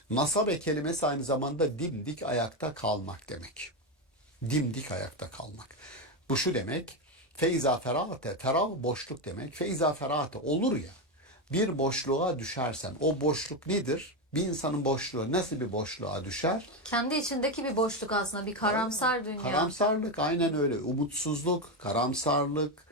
Nasabe kelimesi aynı zamanda dimdik ayakta kalmak demek. Dimdik ayakta kalmak. Bu şu demek, feiza ferate, ferah boşluk demek. Feiza ferate olur ya, bir boşluğa düşersen, o boşluk nedir? Bir insanın boşluğu nasıl bir boşluğa düşer? Kendi içindeki bir boşluk aslında, bir karamsar dünya. Karamsarlık, aynen öyle. Umutsuzluk, karamsarlık,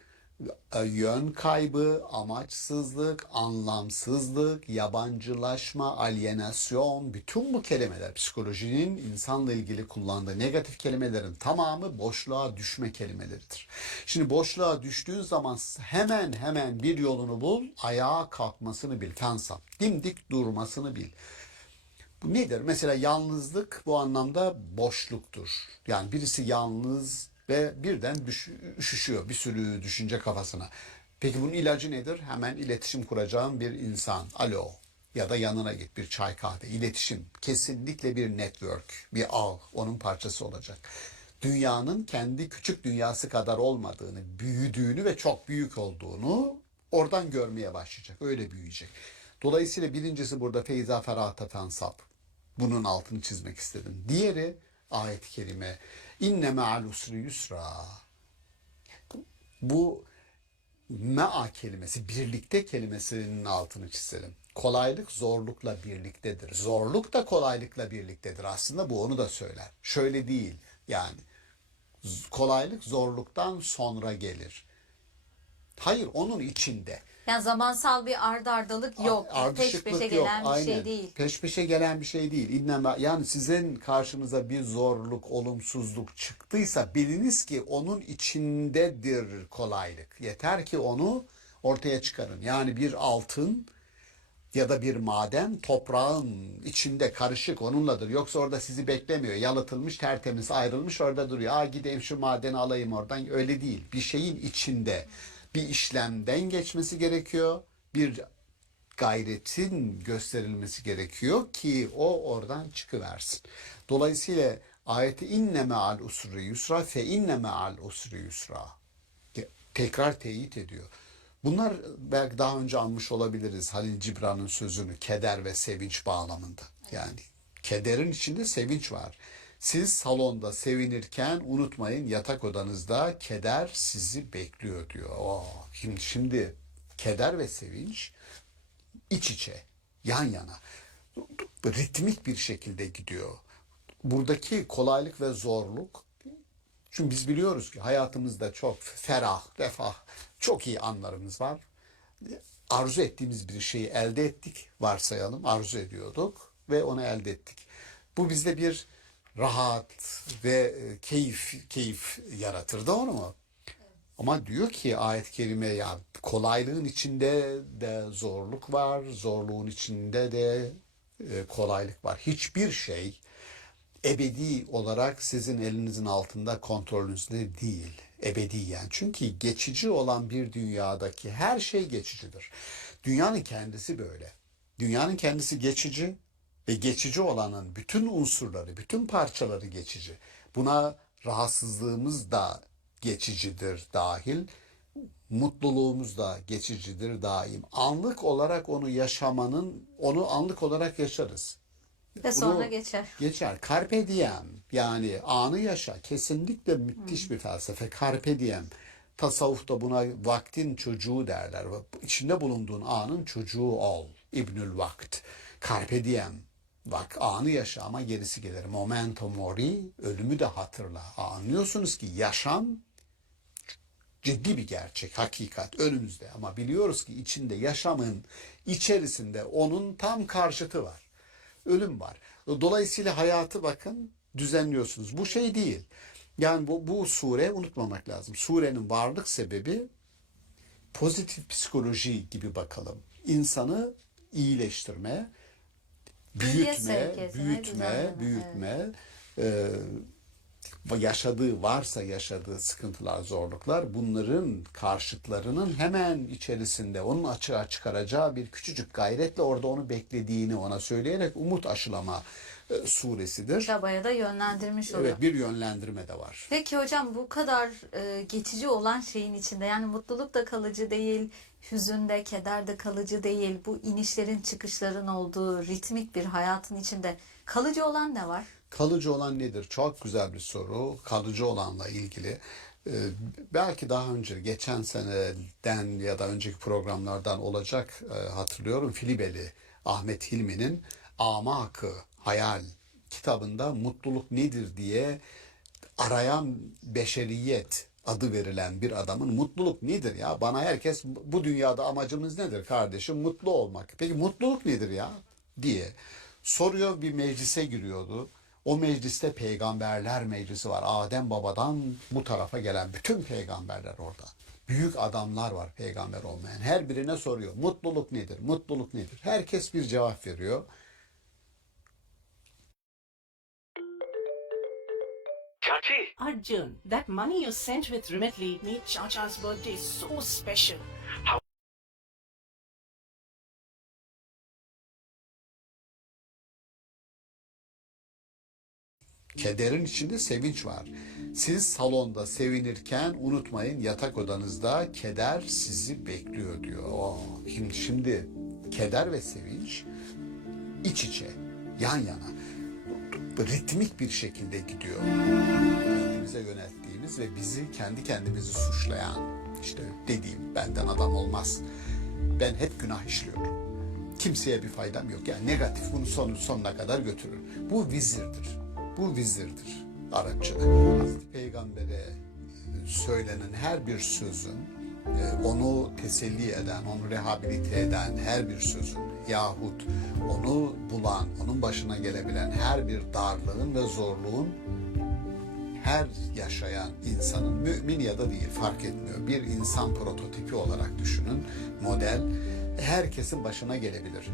yön kaybı, amaçsızlık, anlamsızlık, yabancılaşma, alienasyon, bütün bu kelimeler psikolojinin insanla ilgili kullandığı negatif kelimelerin tamamı boşluğa düşme kelimeleridir. Şimdi boşluğa düştüğün zaman hemen bir yolunu bul, ayağa kalkmasını bil, fensap, dimdik durmasını bil. Bu nedir? Mesela yalnızlık bu anlamda boşluktur. Yani birisi yalnız ve birden üşüşüyor bir sürü düşünce kafasına. Peki bunun ilacı nedir? Hemen iletişim kuracağım bir insan. Alo, ya da yanına git, bir çay kahve. İletişim kesinlikle bir network, bir ağ, onun parçası olacak. Dünyanın kendi küçük dünyası kadar olmadığını, büyüdüğünü ve çok büyük olduğunu oradan görmeye başlayacak. Öyle büyüyecek. Dolayısıyla birincisi burada feyza ferahata fensap. Bunun altını çizmek istedim. Diğeri ayet-i kerime. İnne me'al usri yusra. Bu me'a kelimesi, birlikte kelimesinin altını çizelim. Kolaylık zorlukla birliktedir. Zorluk da kolaylıkla birliktedir. Aslında bu onu da söyler. Şöyle değil. Yani kolaylık zorluktan sonra gelir. Hayır, onun içinde. Yani zamansal bir ardalık yok. Peş Ardışıklık peşe yok. gelen bir şey Aynen. değil. Peş peşe gelen bir şey değil. Yani sizin karşınıza bir zorluk, olumsuzluk çıktıysa biliniz ki onun içindedir kolaylık. Yeter ki onu ortaya çıkarın. Yani bir altın ya da bir maden toprağın içinde karışık onunladır. Yoksa orada sizi beklemiyor. Yalıtılmış, tertemiz, ayrılmış orada duruyor. Gideyim şu madeni alayım oradan. Öyle değil. Bir şeyin içinde bir işlemden geçmesi gerekiyor. Bir gayretin gösterilmesi gerekiyor ki o oradan çıkıversin. Dolayısıyla ayeti inne me'al usri yusra fe inne me'al usri yusra. Tekrar teyit ediyor. Bunlar belki daha önce almış olabiliriz Halil Cibran'ın sözünü keder ve sevinç bağlamında. Yani kederin içinde sevinç var. Siz salonda sevinirken unutmayın yatak odanızda keder sizi bekliyor diyor. Şimdi keder ve sevinç iç içe, yan yana, ritmik bir şekilde gidiyor. Buradaki kolaylık ve zorluk, çünkü biz biliyoruz ki hayatımızda çok ferah, refah, çok iyi anlarımız var. Arzu ettiğimiz bir şeyi elde ettik, varsayalım, arzu ediyorduk ve onu elde ettik. Bu bizde bir rahat ve keyif yaratır, doğru mu? Ama diyor ki ayet-i kerime ya kolaylığın içinde de zorluk var, zorluğun içinde de kolaylık var. Hiçbir şey ebedi olarak sizin elinizin altında, kontrolünüzde değil. Ebediyen. Çünkü geçici olan bir dünyadaki her şey geçicidir. Dünyanın kendisi böyle. Dünyanın kendisi geçici ve geçici olanın bütün unsurları, bütün parçaları geçici. Buna rahatsızlığımız da geçicidir dahil. Mutluluğumuz da geçicidir daim. Anlık olarak onu yaşamanın, onu anlık olarak yaşarız. Ve sonra geçer. Geçer. Carpe diem, yani anı yaşa. Kesinlikle müthiş bir felsefe. Carpe diem. Tasavvufta buna vaktin çocuğu derler. İçinde bulunduğun anın çocuğu ol. İbnül Vakt. Carpe diem. Bak anı yaşa ama gerisi gelir. Memento mori, ölümü de hatırla. Anlıyorsunuz ki yaşam ciddi bir gerçek, hakikat önümüzde. Ama biliyoruz ki içinde, yaşamın içerisinde onun tam karşıtı var. Ölüm var. Dolayısıyla hayatı bakın düzenliyorsunuz. Bu şey değil. Yani bu sure unutmamak lazım. Surenin varlık sebebi pozitif psikoloji gibi bakalım. İnsanı iyileştirme, büyütme, yaşadığı sıkıntılar, zorluklar, bunların karşıtlarının hemen içerisinde onun açığa çıkaracağı bir küçücük gayretle orada onu beklediğini ona söyleyerek umut aşılama suresidir. Çabaya da yönlendirmiş oluyor. Evet, bir yönlendirme de var. Peki hocam bu kadar geçici olan şeyin içinde, yani mutluluk da kalıcı değil, hüzün de, keder de kalıcı değil. Bu inişlerin çıkışların olduğu ritmik bir hayatın içinde kalıcı olan ne var? Kalıcı olan nedir? Çok güzel bir soru. Kalıcı olanla ilgili. Belki daha önce, geçen seneden ya da önceki programlardan olacak, hatırlıyorum. Filibeli Ahmet Hilmi'nin Amakı Hayal kitabında mutluluk nedir diye arayan beşeriyet adı verilen bir adamın mutluluk nedir ya? Bana herkes bu dünyada amacımız nedir kardeşim? Mutlu olmak. Peki mutluluk nedir ya? Diye soruyor, bir meclise giriyordu. O mecliste peygamberler meclisi var. Adem babadan bu tarafa gelen bütün peygamberler orada. Büyük adamlar var peygamber olmayan. Her birine soruyor. Mutluluk nedir? Mutluluk nedir? Herkes bir cevap veriyor. Chachi! Arjun, that money you sent with Remitly made Chacha's birthday so special. Kederin içinde sevinç var. Siz salonda sevinirken unutmayın yatak odanızda keder sizi bekliyor diyor. Şimdi keder ve sevinç iç içe, yan yana, ritmik bir şekilde gidiyor. Kendimize yönelttiğimiz ve bizi kendi kendimizi suçlayan, işte dediğim benden adam olmaz. Ben hep günah işliyorum. Kimseye bir faydam yok. Yani negatif bunu sonuna kadar götürür. Bu vizirdir. Bu vizirdir Arapçada. Hazreti Peygamber'e söylenen her bir sözün, onu teselli eden, onu rehabilite eden her bir sözün yahut onu bulan, onun başına gelebilen her bir darlığın ve zorluğun her yaşayan insanın, mümin ya da değil fark etmiyor, bir insan prototipi olarak düşünün, model, herkesin başına gelebilir.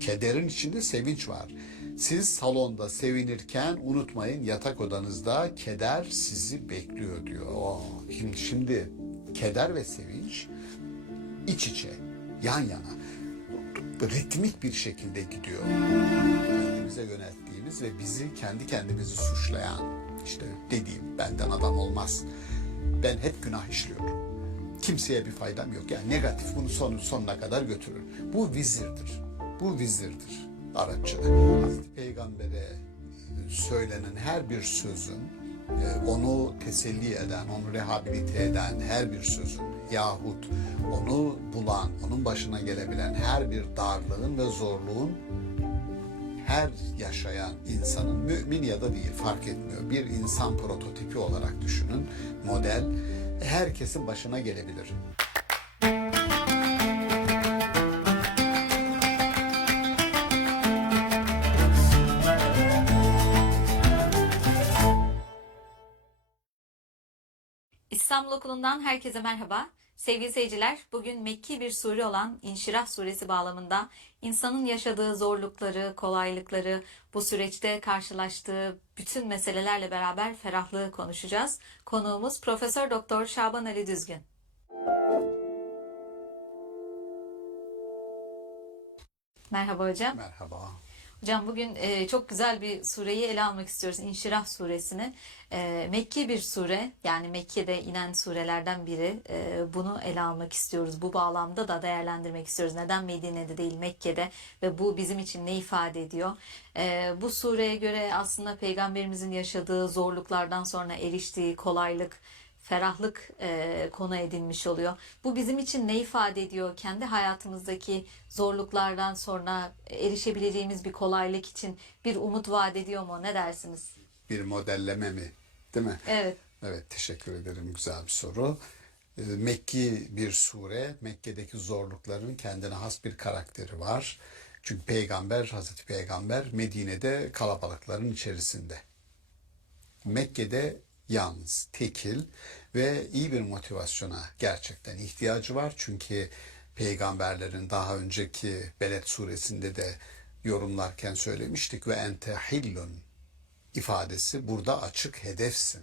Kederin içinde sevinç var. Siz salonda sevinirken unutmayın yatak odanızda keder sizi bekliyor diyor. Şimdi keder ve sevinç iç içe, yan yana, ritmik bir şekilde gidiyor. Kendimize yönelttiğimiz ve bizi kendi kendimizi suçlayan, işte dediğim benden adam olmaz. Ben hep günah işliyorum. Kimseye bir faydam yok. Yani negatif bunu sonuna kadar götürür. Bu vizirdir. Bu vizirdir Arapçada. Hazreti Peygamber'e söylenen her bir sözün, onu teselli eden, onu rehabilite eden her bir sözün yahut onu bulan, onun başına gelebilen her bir darlığın ve zorluğun her yaşayan insanın, mümin ya da değil fark etmiyor, bir insan prototipi olarak düşünün, model, herkesin başına gelebilir. İstanbul Okulu'ndan herkese merhaba. Sevgili seyirciler, bugün Mekki bir sure olan İnşirah suresi bağlamında insanın yaşadığı zorlukları, kolaylıkları, bu süreçte karşılaştığı bütün meselelerle beraber ferahlığı konuşacağız. Konuğumuz Profesör Doktor Şaban Ali Düzgün. Merhaba hocam. Merhaba. Hocam bugün çok güzel bir sureyi ele almak istiyoruz. İnşirah suresini. Mekki bir sure, yani Mekke'de inen surelerden biri. Bunu ele almak istiyoruz. Bu bağlamda da değerlendirmek istiyoruz. Neden Medine'de değil Mekke'de ve bu bizim için ne ifade ediyor? Bu sureye göre aslında Peygamberimizin yaşadığı zorluklardan sonra eriştiği kolaylık, ferahlık konu edilmiş oluyor. Bu bizim için ne ifade ediyor? Kendi hayatımızdaki zorluklardan sonra erişebileceğimiz bir kolaylık için bir umut vaat ediyor mu? Ne dersiniz? Bir modelleme mi? Değil mi? Evet. Evet, teşekkür ederim. Güzel bir soru. Mekki bir sure, Mekke'deki zorlukların kendine has bir karakteri var. Çünkü Hazreti Peygamber Medine'de kalabalıkların içerisinde. Mekke'de yalnız, tekil ve iyi bir motivasyona gerçekten ihtiyacı var. Çünkü peygamberlerin daha önceki Beled suresinde de yorumlarken söylemiştik ve ente hillun ifadesi burada açık hedefsin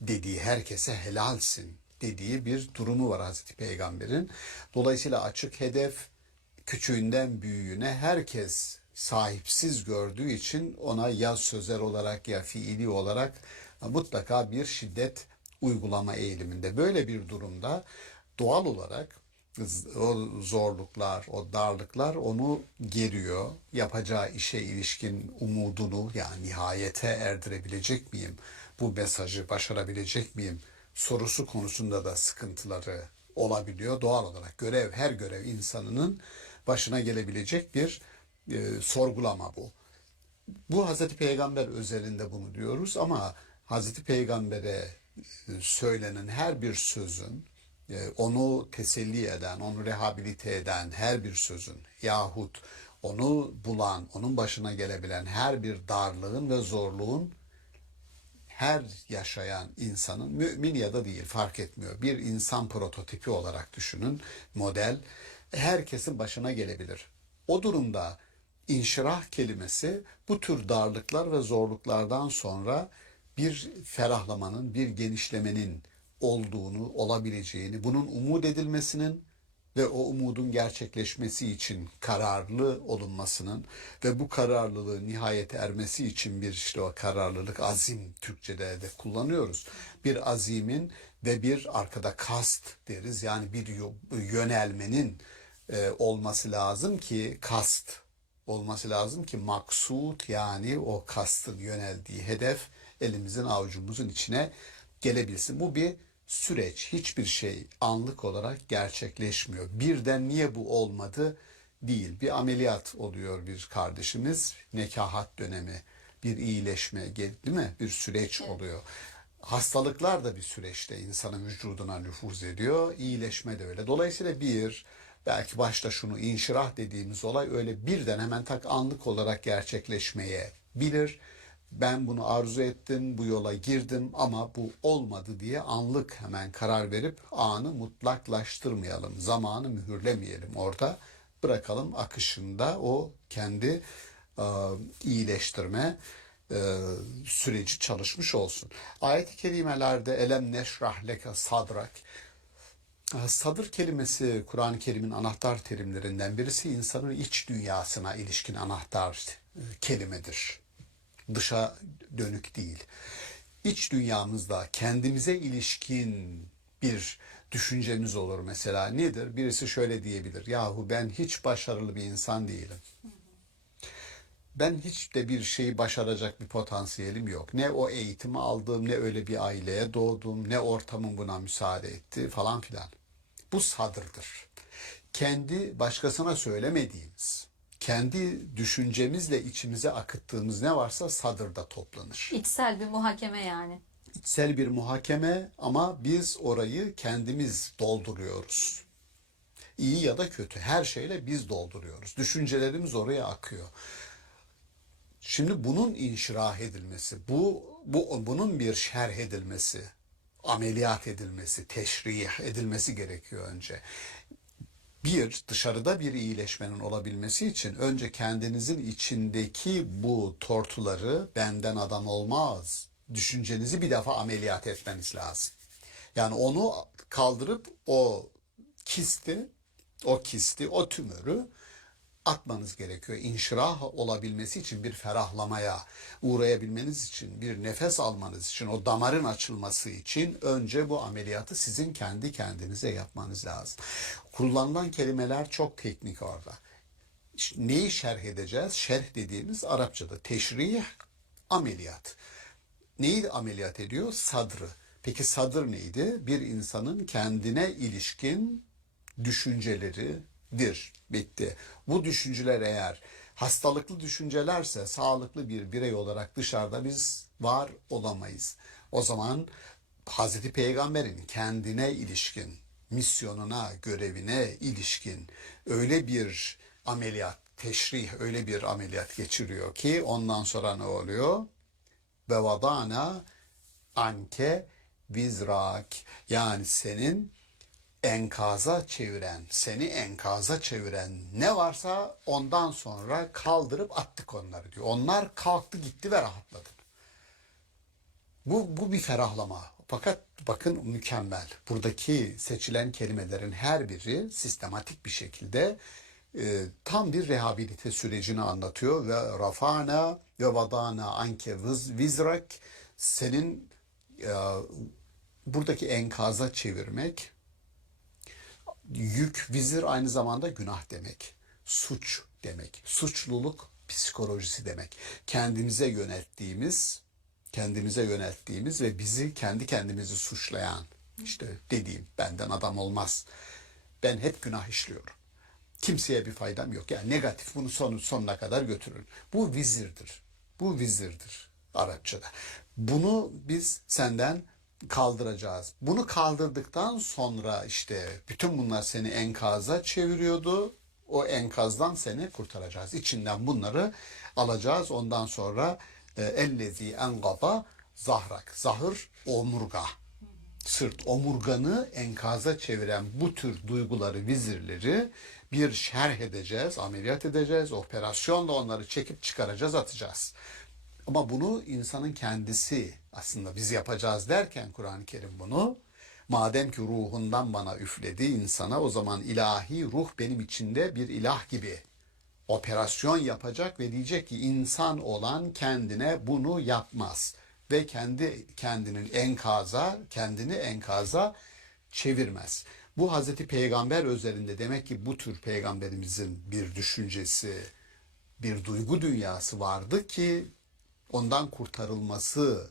dediği, herkese helalsin dediği bir durumu var Hazreti Peygamber'in. Dolayısıyla açık hedef, küçüğünden büyüğüne herkes sahipsiz gördüğü için ona ya sözel olarak ya fiili olarak mutlaka bir şiddet uygulama eğiliminde. Böyle bir durumda doğal olarak o zorluklar, o darlıklar onu geriyor. Yapacağı işe ilişkin umudunu, yani nihayete erdirebilecek miyim? Bu mesajı başarabilecek miyim? Sorusu konusunda da sıkıntıları olabiliyor. Doğal olarak her görev insanının başına gelebilecek bir sorgulama bu. Bu Hazreti Peygamber özelinde bunu diyoruz ama Hazreti Peygamber'e söylenen her bir sözün, onu teselli eden, onu rehabilite eden her bir sözün yahut onu bulan, onun başına gelebilen her bir darlığın ve zorluğun her yaşayan insanın, mümin ya da değil fark etmiyor, bir insan prototipi olarak düşünün, model, herkesin başına gelebilir. O durumda inşirah kelimesi bu tür darlıklar ve zorluklardan sonra bir ferahlamanın, bir genişlemenin olduğunu, olabileceğini, bunun umut edilmesinin ve o umudun gerçekleşmesi için kararlı olunmasının ve bu kararlılığın nihayete ermesi için işte o kararlılık, azim Türkçe'de de kullanıyoruz. Bir azimin ve bir arkada kast deriz. Yani bir yönelmenin olması lazım ki kast olması lazım ki maksut, yani o kastın yöneldiği hedef elimizin avucumuzun içine gelebilsin. Bu bir süreç. Hiçbir şey anlık olarak gerçekleşmiyor. Birden niye bu olmadı değil. Bir ameliyat oluyor bir kardeşimiz. Nekahat dönemi, bir iyileşme, değil mi? Bir süreç oluyor. Hastalıklar da bir süreçte insanın vücuduna nüfuz ediyor. İyileşme de öyle. Dolayısıyla belki başta şunu inşirah dediğimiz olay öyle birden hemen anlık olarak gerçekleşmeye bilir. Ben bunu arzu ettim, bu yola girdim ama bu olmadı diye anlık hemen karar verip anı mutlaklaştırmayalım. Zamanı mühürlemeyelim orada. Bırakalım akışında o kendi iyileştirme süreci çalışmış olsun. Ayet-i kerimelerde elem neşrah leke sadrak. Sadır kelimesi Kur'an-ı Kerim'in anahtar terimlerinden birisi, insanın iç dünyasına ilişkin anahtar kelimedir. Dışa dönük değil. İç dünyamızda kendimize ilişkin bir düşüncemiz olur mesela. Nedir? Birisi şöyle diyebilir. Yahu ben hiç başarılı bir insan değilim. Ben hiç de bir şeyi başaracak bir potansiyelim yok. Ne o eğitimi aldım, ne öyle bir aileye doğdum, ne ortamım buna müsaade etti falan filan. Bu sadırdır. Kendi başkasına söylemediğimiz, kendi düşüncemizle içimize akıttığımız ne varsa sadırda toplanır. İçsel bir muhakeme yani. İçsel bir muhakeme ama biz orayı kendimiz dolduruyoruz. İyi ya da kötü her şeyle biz dolduruyoruz. Düşüncelerimiz oraya akıyor. Şimdi bunun inşirah edilmesi, bunun bir şerh edilmesi, ameliyat edilmesi, teşrih edilmesi gerekiyor önce. Dışarıda bir iyileşmenin olabilmesi için önce kendinizin içindeki bu tortuları, benden adam olmaz düşüncenizi bir defa ameliyat etmeniz lazım. Yani onu kaldırıp o tümörü atmanız gerekiyor. İnşirah olabilmesi için, bir ferahlamaya uğrayabilmeniz için, bir nefes almanız için, o damarın açılması için önce bu ameliyatı sizin kendi kendinize yapmanız lazım. Kullanılan kelimeler çok teknik orada. Neyi şerh edeceğiz? Şerh dediğimiz Arapçada teşrih, ameliyat. Neyi ameliyat ediyor? Sadrı. Peki sadır neydi? Bir insanın kendine ilişkin düşünceleridir. Bitti. Bu düşünceler eğer hastalıklı düşüncelerse sağlıklı bir birey olarak dışarıda biz var olamayız. O zaman Hazreti Peygamber'in kendine ilişkin, misyonuna, görevine ilişkin öyle bir ameliyat, teşrih, öyle bir ameliyat geçiriyor ki ondan sonra ne oluyor? Ve vadana anke vizrak, yani seni enkaza çeviren ne varsa ondan sonra kaldırıp attık onları diyor. Onlar kalktı gitti ve rahatladın. Bu bir ferahlama. Fakat bakın mükemmel. Buradaki seçilen kelimelerin her biri sistematik bir şekilde tam bir rehabilite sürecini anlatıyor ve rafana ve vadana anke vizrak, senin buradaki enkaza çevirmek, yük, vizir aynı zamanda günah demek, suç demek, suçluluk psikolojisi demek. Kendimize yönelttiğimiz ve bizi kendi kendimizi suçlayan İşte dediğim benden adam olmaz. Ben hep günah işliyorum. Kimseye bir faydam yok. Yani negatif bunu sonuna kadar götürün. Bu vizirdir. Bu vizirdir Arapçada. Bunu biz senden kaldıracağız. Bunu kaldırdıktan sonra işte bütün bunlar seni enkaza çeviriyordu. O enkazdan seni kurtaracağız. İçinden bunları alacağız. Ondan sonra ellezî engaba zahrak. Zahır omurga. Sırt, omurganı enkaza çeviren bu tür duyguları, vizirleri bir şerh edeceğiz, ameliyat edeceğiz, operasyonla onları çekip çıkaracağız, atacağız. Ama bunu insanın kendisi aslında biz yapacağız derken Kur'an-ı Kerim bunu, madem ki ruhundan bana üfledi insana, o zaman ilahi ruh benim içinde bir ilah gibi operasyon yapacak ve diyecek ki insan olan kendine bunu yapmaz. Ve kendini enkaza çevirmez. Bu Hazreti Peygamber özelinde demek ki bu tür peygamberimizin bir düşüncesi, bir duygu dünyası vardı ki ondan kurtarılması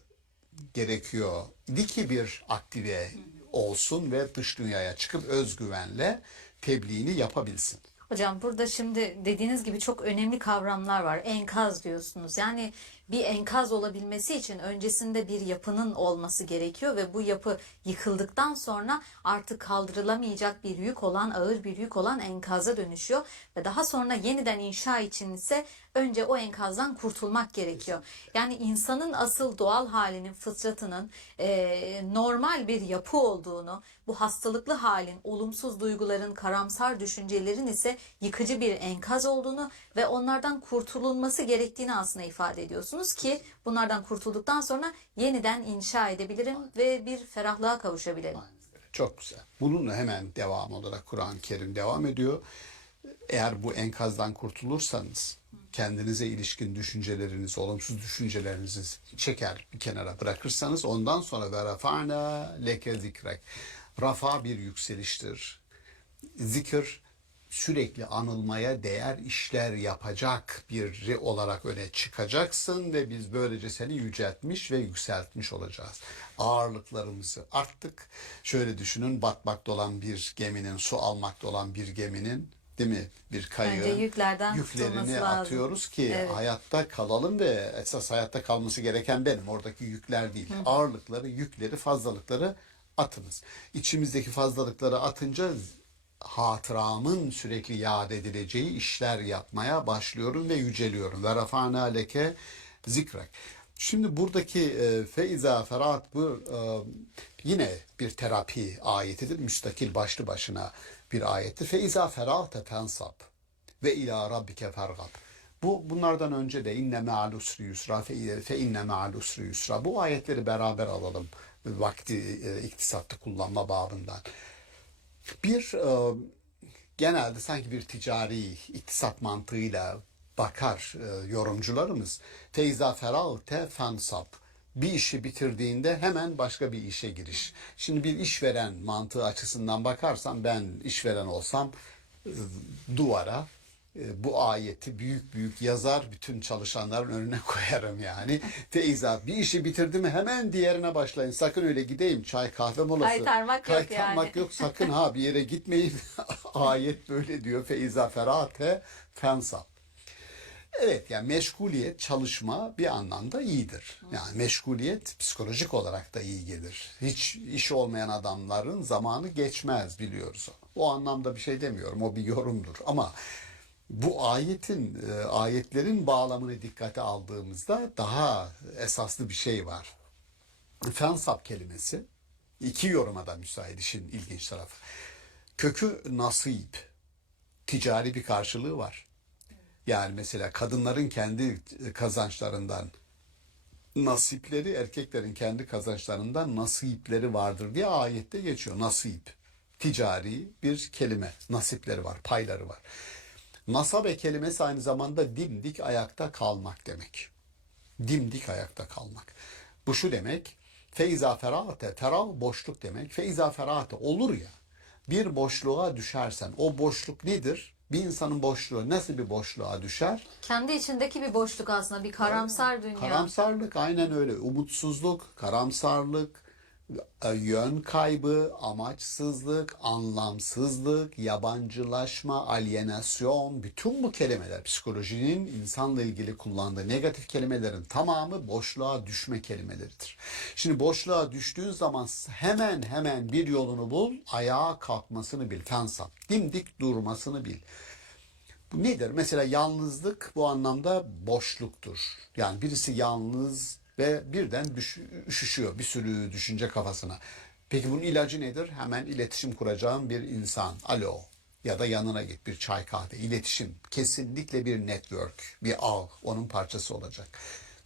gerekiyor. Ki bir aktive olsun ve dış dünyaya çıkıp özgüvenle tebliğini yapabilsin. Hocam burada şimdi dediğiniz gibi çok önemli kavramlar var. Enkaz diyorsunuz. Yani bir enkaz olabilmesi için öncesinde bir yapının olması gerekiyor ve bu yapı yıkıldıktan sonra artık kaldırılamayacak bir yük olan, ağır bir yük olan enkaza dönüşüyor ve daha sonra yeniden inşa için ise önce o enkazdan kurtulmak gerekiyor. Yani insanın asıl doğal halinin, fıtratının normal bir yapı olduğunu, bu hastalıklı halin, olumsuz duyguların, karamsar düşüncelerin ise yıkıcı bir enkaz olduğunu ve onlardan kurtulunması gerektiğini aslında ifade ediyorsunuz ki bunlardan kurtulduktan sonra yeniden inşa edebilirim ve bir ferahlığa kavuşabilirim. Çok güzel. Bununla hemen devam olarak Kur'an-ı Kerim devam ediyor. Eğer bu enkazdan kurtulursanız kendinize ilişkin düşüncelerinizi, olumsuz düşüncelerinizi çeker bir kenara bırakırsanız ondan sonra ve rafa'na leke zikrek. Rafa bir yükseliştir. Zikir sürekli anılmaya değer işler yapacak biri olarak öne çıkacaksın ve biz böylece seni yüceltmiş ve yükseltmiş olacağız. Ağırlıklarımızı arttık. Şöyle düşünün, batmakta olan bir geminin, su almakta olan bir geminin, değil mi? Bir kayığın yüklerini atıyoruz ki hayatta kalalım ve esas hayatta kalması gereken benim. Oradaki yükler değil. Ağırlıkları, yükleri, fazlalıkları atınız. İçimizdeki fazlalıkları atınca hatıramın sürekli yad edileceği işler yapmaya başlıyorum ve yüceliyorum. Ve rafa'na leke zikrek. Şimdi buradaki feiza ferat bu yine bir terapi ayetidir. Müstakil başlı başına bir ayettir. Feiza ferate fensab ve ila rabbike fergab. Bunlardan önce de inne ma'al usri yusra fe inne ma'al usri yusra. Bu ayetleri beraber alalım vakti iktisatlı kullanma babından. Genelde sanki bir ticari iktisat mantığıyla bakar yorumcularımız. Feiza feralte fensab. Bir işi bitirdiğinde hemen başka bir işe giriş. Şimdi bir işveren mantığı açısından bakarsam ben işveren olsam duvara bu ayeti büyük büyük yazar bütün çalışanların önüne koyarım yani. Feiza bir işi bitirdi mi hemen diğerine başlayın. Sakın öyle gideyim çay kahve molası. Kaytarmak yok sakın ha bir yere gitmeyin. Ayet böyle diyor. Feiza ferate fensab. Evet yani meşguliyet, çalışma bir anlamda iyidir. Yani meşguliyet psikolojik olarak da iyi gelir. Hiç işi olmayan adamların zamanı geçmez biliyoruz. O anlamda bir şey demiyorum. O bir yorumdur. Ama bu ayetlerin bağlamını dikkate aldığımızda daha esaslı bir şey var. Fensab kelimesi iki yoruma da müsait işin ilginç tarafı. Kökü nasip, ticari bir karşılığı var. Yani mesela kadınların kendi kazançlarından nasipleri, erkeklerin kendi kazançlarından nasipleri vardır diye ayette geçiyor. Nasip, ticari bir kelime, nasipleri var, payları var. Nasabe kelimesi aynı zamanda dimdik ayakta kalmak demek. Dimdik ayakta kalmak. Bu şu demek, feiza ferate, ferah boşluk demek. Feiza ferate olur ya, bir boşluğa düşersen, o boşluk nedir? Bir insanın boşluğu nasıl bir boşluğa düşer? Kendi içindeki bir boşluk aslında, bir karamsar dünya. Karamsarlık aynen öyle. Umutsuzluk, karamsarlık, Yön kaybı, amaçsızlık, anlamsızlık, yabancılaşma, alienasyon, bütün bu kelimeler psikolojinin insanla ilgili kullandığı negatif kelimelerin tamamı boşluğa düşme kelimeleridir. Şimdi boşluğa düştüğün zaman hemen bir yolunu bul, ayağa kalkmasını bil, fensap, dimdik durmasını bil. Bu nedir? Mesela yalnızlık bu anlamda boşluktur. Yani birisi yalnız ve birden üşüşüyor bir sürü düşünce kafasına. Peki bunun ilacı nedir? Hemen iletişim kuracağım bir insan. Alo ya da yanına git, bir çay kahve. İletişim kesinlikle bir network, bir ağ, onun parçası olacak.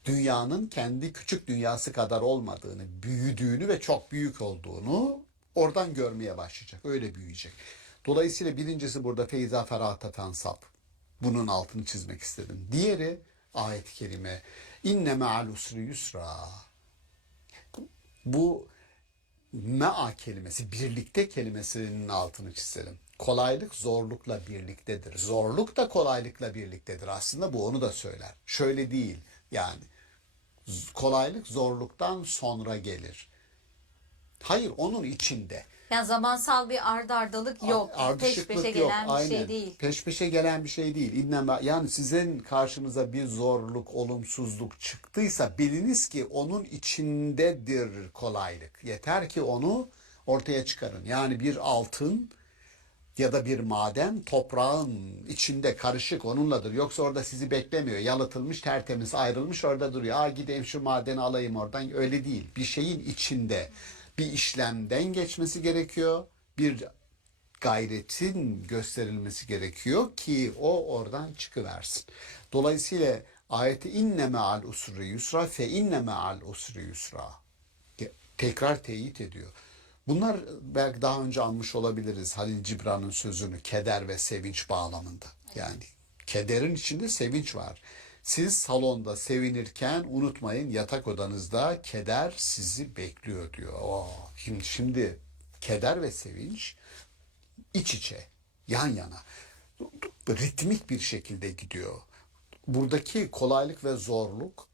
Dünyanın kendi küçük dünyası kadar olmadığını, büyüdüğünü ve çok büyük olduğunu oradan görmeye başlayacak. Öyle büyüyecek. Dolayısıyla birincisi burada feyza ferata fensap. Bunun altını çizmek istedim. Diğeri ayet-i kerime. İnne me'al usri yusra. Bu me'a kelimesi, birlikte kelimesinin altını çizelim. Kolaylık zorlukla birliktedir. Zorluk da kolaylıkla birliktedir. Aslında bu onu da söyler. Şöyle değil yani. Kolaylık zorluktan sonra gelir. Hayır, onun içinde. Yani zamansal bir ardalık yok. Peş Ardışıklık peşe yok. gelen bir Aynen. şey değil. Peş peşe gelen bir şey değil. Yani sizin karşınıza bir zorluk, olumsuzluk çıktıysa biliniz ki onun içindedir kolaylık. Yeter ki onu ortaya çıkarın. Yani bir altın ya da bir maden toprağın içinde karışık onunladır. Yoksa orada sizi beklemiyor. Yalıtılmış, tertemiz, ayrılmış orada duruyor. Gideyim şu madeni alayım oradan. Öyle değil. Bir şeyin içinde bir işlemden geçmesi gerekiyor. Bir gayretin gösterilmesi gerekiyor ki o oradan çıkıversin. Dolayısıyla ayeti inne me'al usri yusra fe inne me'al usri yusra. Tekrar teyit ediyor. Bunlar belki daha önce anmış olabiliriz Halil Cibran'ın sözünü keder ve sevinç bağlamında. Yani kederin içinde sevinç var. Siz salonda sevinirken unutmayın yatak odanızda keder sizi bekliyor diyor. Şimdi keder ve sevinç iç içe, yan yana, ritmik bir şekilde gidiyor. Buradaki kolaylık ve zorluk,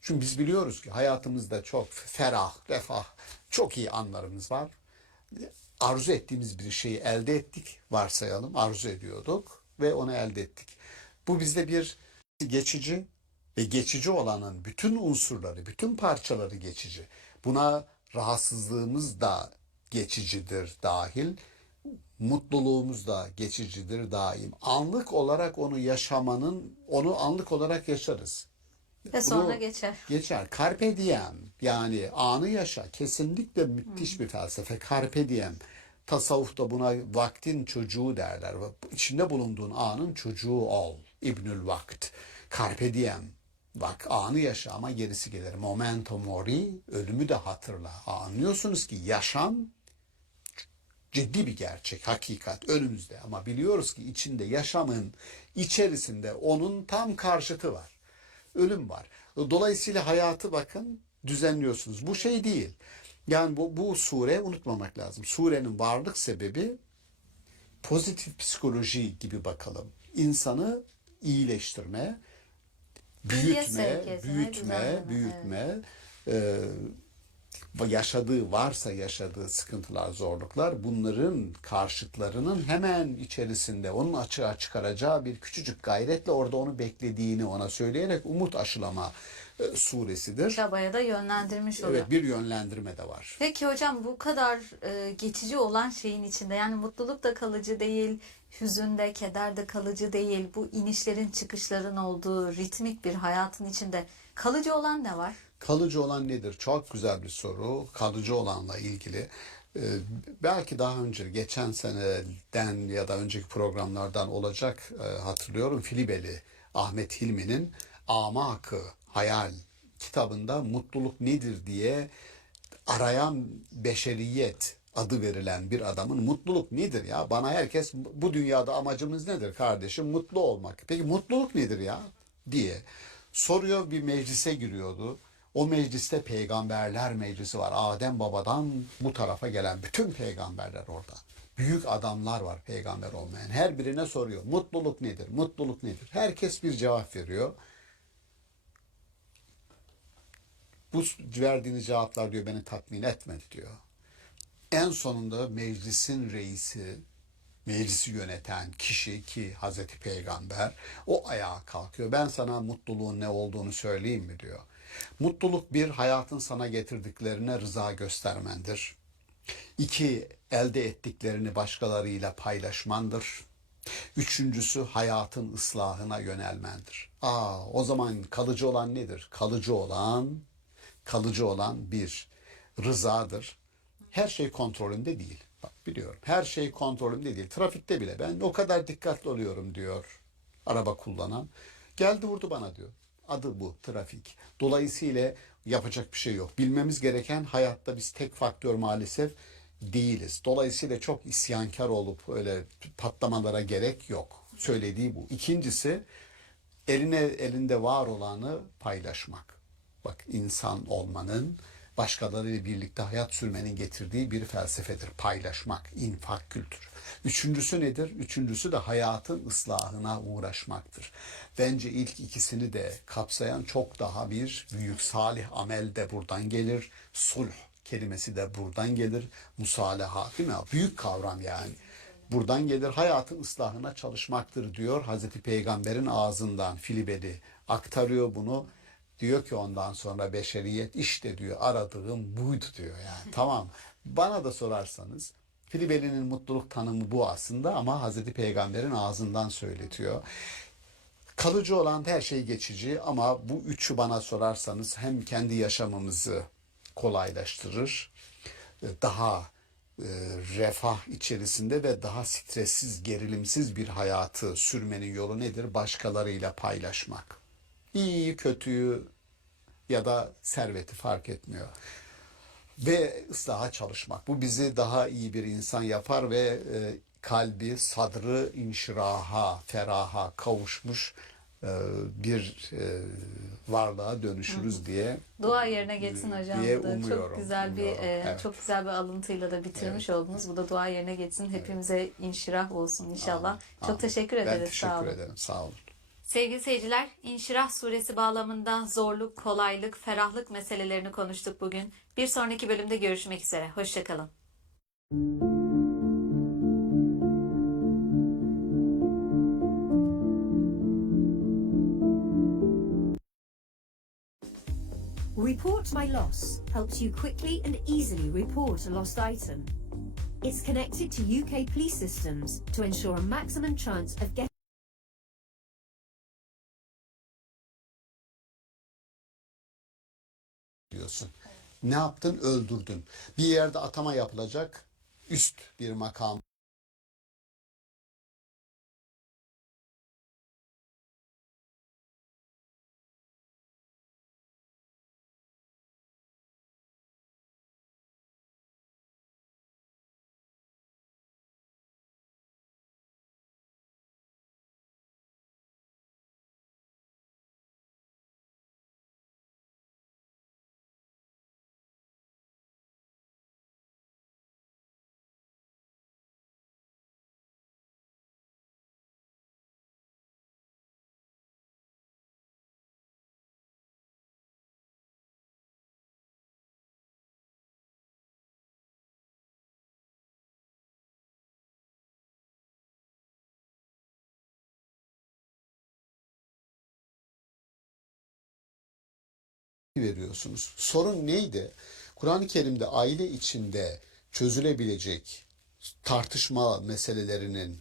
çünkü biz biliyoruz ki hayatımızda çok ferah, refah, çok iyi anlarımız var. Arzu ettiğimiz bir şeyi elde ettik, varsayalım, arzu ediyorduk ve onu elde ettik. Bu bizde bir geçici ve geçici olanın bütün unsurları, bütün parçaları geçici. Buna rahatsızlığımız da geçicidir dahil. Mutluluğumuz da geçicidir daim. Anlık olarak onu anlık olarak yaşarız. Ve sonra geçer. Geçer. Carpe diem, yani anı yaşa. Kesinlikle müthiş bir felsefe. Carpe diem. Tasavvufta buna vaktin çocuğu derler. İçinde bulunduğun anın çocuğu ol. İbnül Vakt. Carpe diem. Bak anı yaşa ama gerisi gelir. Memento mori, ölümü de hatırla. Anlıyorsunuz ki yaşam ciddi bir gerçek, hakikat önümüzde. Ama biliyoruz ki içinde, yaşamın içerisinde onun tam karşıtı var. Ölüm var. Dolayısıyla hayatı bakın düzenliyorsunuz. Bu şey değil. Yani bu sure unutmamak lazım. Surenin varlık sebebi pozitif psikoloji gibi bakalım. İnsanı iyileştirme, büyütme, yaşadığı sıkıntılar, zorluklar, bunların karşıtlarının hemen içerisinde onun açığa çıkaracağı bir küçücük gayretle orada onu beklediğini ona söyleyerek umut aşılama suresidir. Çabaya da yönlendirmiş oluyor. Evet, bir yönlendirme de var. Peki hocam bu kadar geçici olan şeyin içinde yani mutluluk da kalıcı değil, hüzün de, keder de kalıcı değil. Bu inişlerin çıkışların olduğu ritmik bir hayatın içinde kalıcı olan ne var? Kalıcı olan nedir? Çok güzel bir soru. Kalıcı olanla ilgili. Belki daha önce geçen seneden ya da önceki programlardan olacak hatırlıyorum. Filibeli Ahmet Hilmi'nin Amakı Hayal kitabında mutluluk nedir diye arayan beşeriyet adı verilen bir adamın mutluluk nedir ya? Bana herkes bu dünyada amacımız nedir kardeşim? Mutlu olmak. Peki mutluluk nedir ya? Diye soruyor, bir meclise giriyordu. O mecliste peygamberler meclisi var. Adem babadan bu tarafa gelen bütün peygamberler orada. Büyük adamlar var peygamber olmayan. Her birine soruyor. Mutluluk nedir? Mutluluk nedir? Herkes bir cevap veriyor. Bu verdiğiniz cevaplar diyor beni tatmin etmedi diyor. En sonunda meclisin reisi, meclisi yöneten kişi ki Hazreti Peygamber o ayağa kalkıyor. Ben sana mutluluğun ne olduğunu söyleyeyim mi diyor. Mutluluk bir, hayatın sana getirdiklerine rıza göstermendir. İki, elde ettiklerini başkalarıyla paylaşmandır. Üçüncüsü hayatın ıslahına yönelmendir. O zaman kalıcı olan nedir? Kalıcı olan bir, rızadır. Her şey kontrolünde değil. Bak biliyorum. Her şey kontrolümde değil. Trafikte bile ben o kadar dikkatli oluyorum diyor araba kullanan. Geldi vurdu bana diyor. Adı bu, trafik. Dolayısıyla yapacak bir şey yok. Bilmemiz gereken, hayatta biz tek faktör maalesef değiliz. Dolayısıyla çok isyankar olup öyle patlamalara gerek yok. Söylediği bu. İkincisi, elinde var olanı paylaşmak. Bak, insan olmanın, başkalarıyla birlikte hayat sürmenin getirdiği bir felsefedir. Paylaşmak, infak kültürü. Üçüncüsü nedir? Üçüncüsü de hayatın ıslahına uğraşmaktır. Bence ilk ikisini de kapsayan çok daha bir büyük salih amel de buradan gelir. Sulh kelimesi de buradan gelir. Musalaha, değil mi? Büyük kavram yani. Buradan gelir, hayatın ıslahına çalışmaktır diyor Hazreti Peygamber'in ağzından. Filibeli aktarıyor bunu. Diyor ki ondan sonra beşeriyet, işte diyor aradığım buydu diyor yani. Tamam, bana da sorarsanız Filibeli'nin mutluluk tanımı bu aslında ama Hazreti Peygamber'in ağzından söyletiyor. Kalıcı olan her şey geçici ama bu üçü bana sorarsanız hem kendi yaşamımızı kolaylaştırır, daha refah içerisinde ve daha stressiz, gerilimsiz bir hayatı sürmenin yolu nedir? Başkalarıyla paylaşmak. İyiyi, kötüyü ya da serveti fark etmiyor. Ve ıslaha çalışmak. Bu bizi daha iyi bir insan yapar ve kalbi, sadrı inşiraha, feraha kavuşmuş bir varlığa dönüşürüz diye dua yerine geçsin hocam. diye Bu da umuyorum. çok güzel bir Evet. çok güzel bir alıntıyla da bitirmiş oldunuz. Bu da dua yerine geçsin. Hepimize inşirah olsun inşallah. Çok Amin. teşekkür Ben ederiz. teşekkür Sağ olun. ederim. Sağ olun. Sevgili seyirciler, İnşirah suresi bağlamında zorluk, kolaylık, ferahlık meselelerini konuştuk bugün. Bir sonraki bölümde görüşmek üzere. Hoşçakalın. Report My Loss helps you quickly and easily report a lost item. It's connected to UK police systems to ensure a maximum chance of getting Diyorsun. Ne yaptın? Öldürdün. Bir yerde atama yapılacak, üst bir makam veriyorsunuz. Sorun neydi? Kur'an-ı Kerim'de aile içinde çözülebilecek tartışma meselelerinin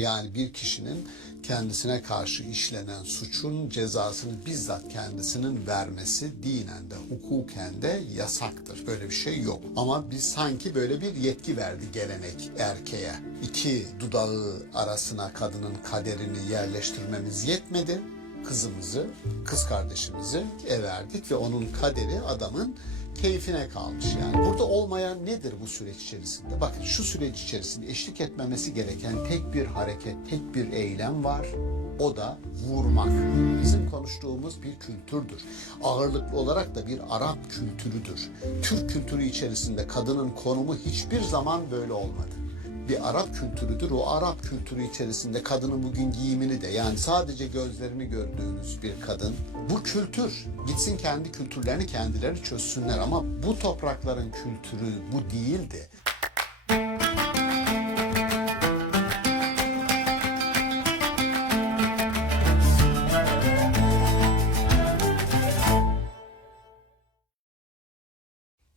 yani bir kişinin kendisine karşı işlenen suçun cezasını bizzat kendisinin vermesi dinen de hukuken de yasaktır. Böyle bir şey yok. Ama biz sanki böyle bir yetki verdi gelenek erkeğe. İki dudağı arasına kadının kaderini yerleştirmemiz yetmedi. Kızımızı, kız kardeşimizi verdik ve onun kaderi adamın keyfine kalmış yani. Burada olmayan nedir bu süreç içerisinde? Bakın şu süreç içerisinde eşlik etmemesi gereken tek bir hareket, tek bir eylem var. O da vurmak. Bizim konuştuğumuz bir kültürdür. Ağırlıklı olarak da bir Arap kültürüdür. Türk kültürü içerisinde kadının konumu hiçbir zaman böyle olmadı. bir Arap kültürüdür. O Arap kültürü içerisinde kadının bugün giyimini de, yani sadece gözlerini gördüğünüz bir kadın, bu kültür, gitsin kendi kültürlerini kendileri çözsünler, ama bu toprakların kültürü bu değildi.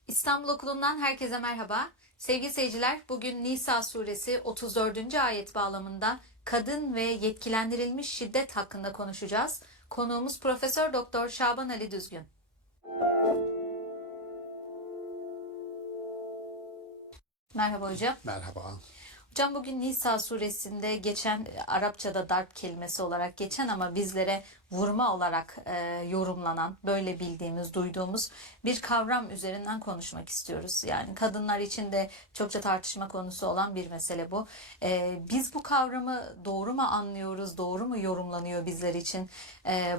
İstanbul Okulu'ndan herkese merhaba. Sevgili seyirciler, bugün Nisa suresi 34. ayet bağlamında kadın ve yetkilendirilmiş şiddet hakkında konuşacağız. Konuğumuz Profesör Doktor Şaban Ali Düzgün. Merhaba hocam. Merhaba. Hocam bugün Nisa suresinde geçen, Arapçada darp kelimesi olarak geçen ama bizlere vurma olarak yorumlanan, böyle bildiğimiz, duyduğumuz bir kavram üzerinden konuşmak istiyoruz. Yani kadınlar için de çokça tartışma konusu olan bir mesele bu. Biz bu kavramı doğru mu anlıyoruz, doğru mu yorumlanıyor bizler için?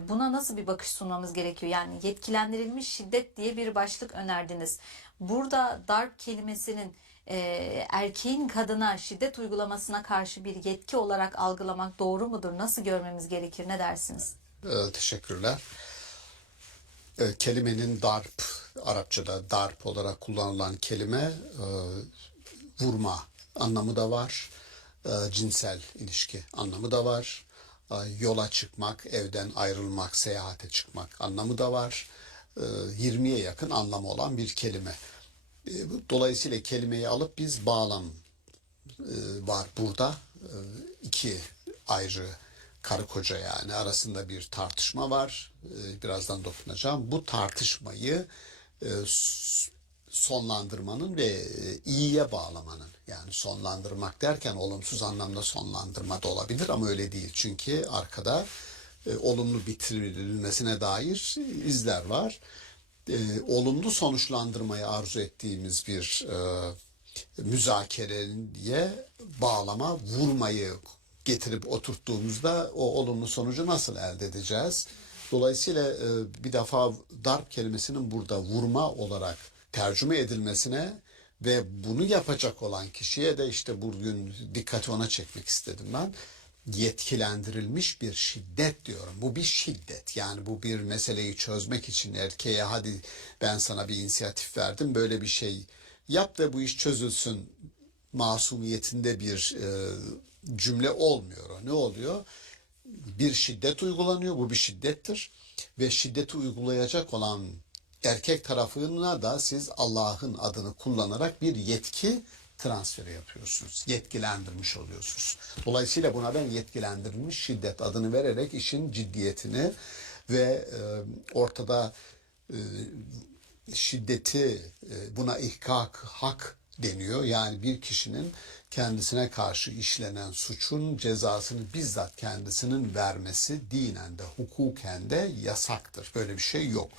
Buna nasıl bir bakış sunmamız gerekiyor? Yani yetkilendirilmiş şiddet diye bir başlık önerdiniz. Burada darp kelimesinin erkeğin kadına şiddet uygulamasına karşı bir yetki olarak algılamak doğru mudur? Nasıl görmemiz gerekir? Ne dersiniz? Teşekkürler. Kelimenin darp, Arapçada darp olarak kullanılan kelime vurma anlamı da var. Cinsel ilişki anlamı da var. Yola çıkmak, evden ayrılmak, seyahate çıkmak anlamı da var. 20'ye yakın anlamı olan bir kelime. Dolayısıyla kelimeyi alıp biz bağlam var burada. İki ayrı karı koca yani arasında bir tartışma var. Birazdan dokunacağım. Bu tartışmayı sonlandırmanın ve iyiye bağlamanın, yani sonlandırmak derken olumsuz anlamda sonlandırma da olabilir ama öyle değil. Çünkü arkada olumlu bitirilmesine dair izler var. Olumlu sonuçlandırmayı arzu ettiğimiz bir müzakereye bağlama, vurmayı getirip oturttuğumuzda o olumlu sonucu nasıl elde edeceğiz? Dolayısıyla bir defa darp kelimesinin burada vurma olarak tercüme edilmesine ve bunu yapacak olan kişiye de işte bugün dikkati ona çekmek istedim ben. Yetkilendirilmiş bir şiddet diyorum. Bu bir şiddet. Yani bu bir meseleyi çözmek için erkeğe hadi ben sana bir inisiyatif verdim, böyle bir şey yap ve bu iş çözülsün masumiyetinde bir cümle olmuyor. Ne oluyor? Bir şiddet uygulanıyor. Bu bir şiddettir. Ve şiddeti uygulayacak olan erkek tarafına da siz Allah'ın adını kullanarak bir yetki transferi yapıyorsunuz. Yetkilendirmiş oluyorsunuz. Dolayısıyla buna ben yetkilendirilmiş şiddet adını vererek işin ciddiyetini ve ortada şiddeti, buna ihkak, hak deniyor. Yani bir kişinin kendisine karşı işlenen suçun cezasını bizzat kendisinin vermesi dinen de hukuken de yasaktır. Böyle bir şey yok.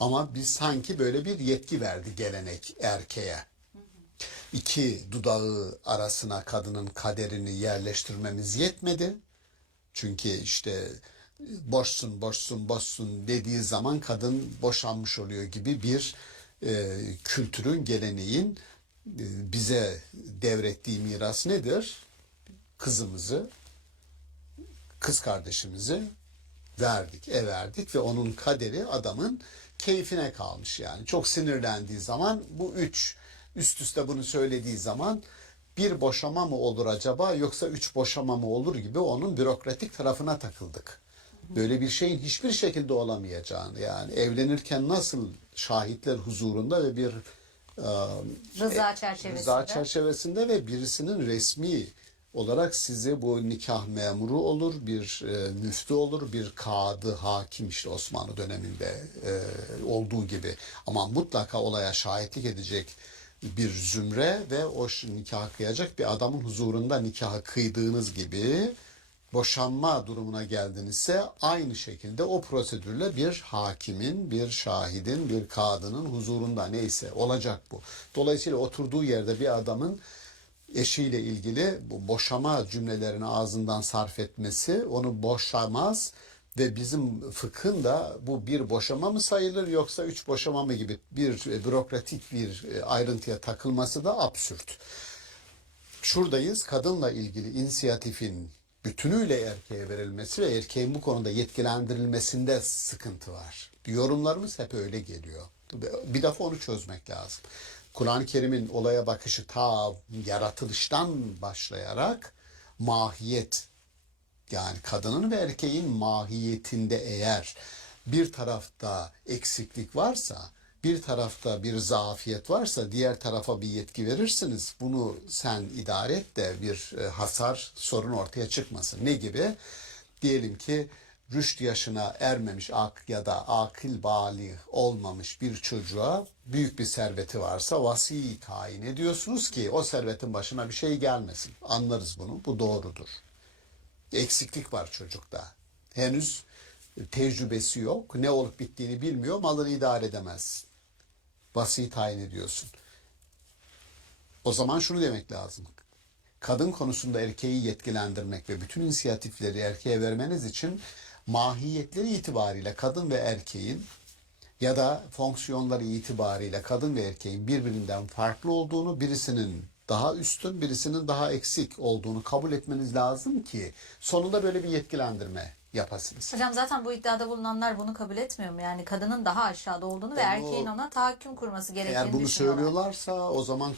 Ama biz sanki böyle bir yetki verdi gelenek erkeğe. İki dudağı arasına kadının kaderini yerleştirmemiz yetmedi. Çünkü işte boşsun, boşsun, boşsun dediği zaman kadın boşanmış oluyor gibi bir kültürün, geleneğin bize devrettiği miras nedir? Kızımızı, kız kardeşimizi verdik, verdik ve onun kaderi adamın keyfine kalmış yani. Çok sinirlendiği zaman bu üst üste bunu söylediği zaman bir boşama mı olur acaba yoksa 3 boşama mı olur gibi onun bürokratik tarafına takıldık. Böyle bir şeyin hiçbir şekilde olamayacağını, yani evlenirken nasıl şahitler huzurunda ve bir rıza çerçevesinde ve birisinin resmi olarak size bu nikah memuru olur, bir müftü olur, bir kadı, hakim, işte Osmanlı döneminde olduğu gibi, ama mutlaka olaya şahitlik edecek bir zümre ve o nikahı kıyacak bir adamın huzurunda nikahı kıydığınız gibi boşanma durumuna geldinizse aynı şekilde o prosedürle bir hakimin, bir şahidin, bir kadının huzurunda neyse olacak bu. Dolayısıyla oturduğu yerde bir adamın eşiyle ilgili bu boşama cümlelerini ağzından sarf etmesi onu boşamaz ve bizim fıkhın da bu bir boşama mı sayılır yoksa 3 boşama mı gibi bir bürokratik bir ayrıntıya takılması da absürt. şuradayız. Kadınla ilgili inisiyatifin bütünüyle erkeğe verilmesi ve erkeğin bu konuda yetkilendirilmesinde sıkıntı var. Yorumlarımız hep öyle geliyor. Bir defa onu çözmek lazım. Kur'an-ı Kerim'in olaya bakışı ta yaratılıştan başlayarak mahiyet, yani kadının ve erkeğin mahiyetinde eğer bir tarafta eksiklik varsa, bir tarafta bir zafiyet varsa diğer tarafa bir yetki verirsiniz. Bunu sen idare et de bir hasar, sorun ortaya çıkmasın. Ne gibi? Diyelim ki rüşt yaşına ermemiş ya da akıl bâli olmamış bir çocuğa büyük bir serveti varsa vasi tayin ediyorsunuz ki o servetin başına bir şey gelmesin. Anlarız bunu. Bu doğrudur. Eksiklik var çocukta. Henüz tecrübesi yok. Ne olup bittiğini bilmiyor. Malını idare edemez. Vasi tayin ediyorsun. O zaman şunu demek lazım. Kadın konusunda erkeği yetkilendirmek ve bütün inisiyatifleri erkeğe vermeniz için mahiyetleri itibariyle kadın ve erkeğin ya da fonksiyonları itibariyle kadın ve erkeğin birbirinden farklı olduğunu, birisinin daha üstün, birisinin daha eksik olduğunu kabul etmeniz lazım ki sonunda böyle bir yetkilendirme yapasınız. Hocam zaten bu iddiada bulunanlar bunu kabul etmiyor mu? Yani kadının daha aşağıda olduğunu ve erkeğin ona tahakküm kurması gerektiğini Eğer bunu düşünüyorlar. söylüyorlarsa o zaman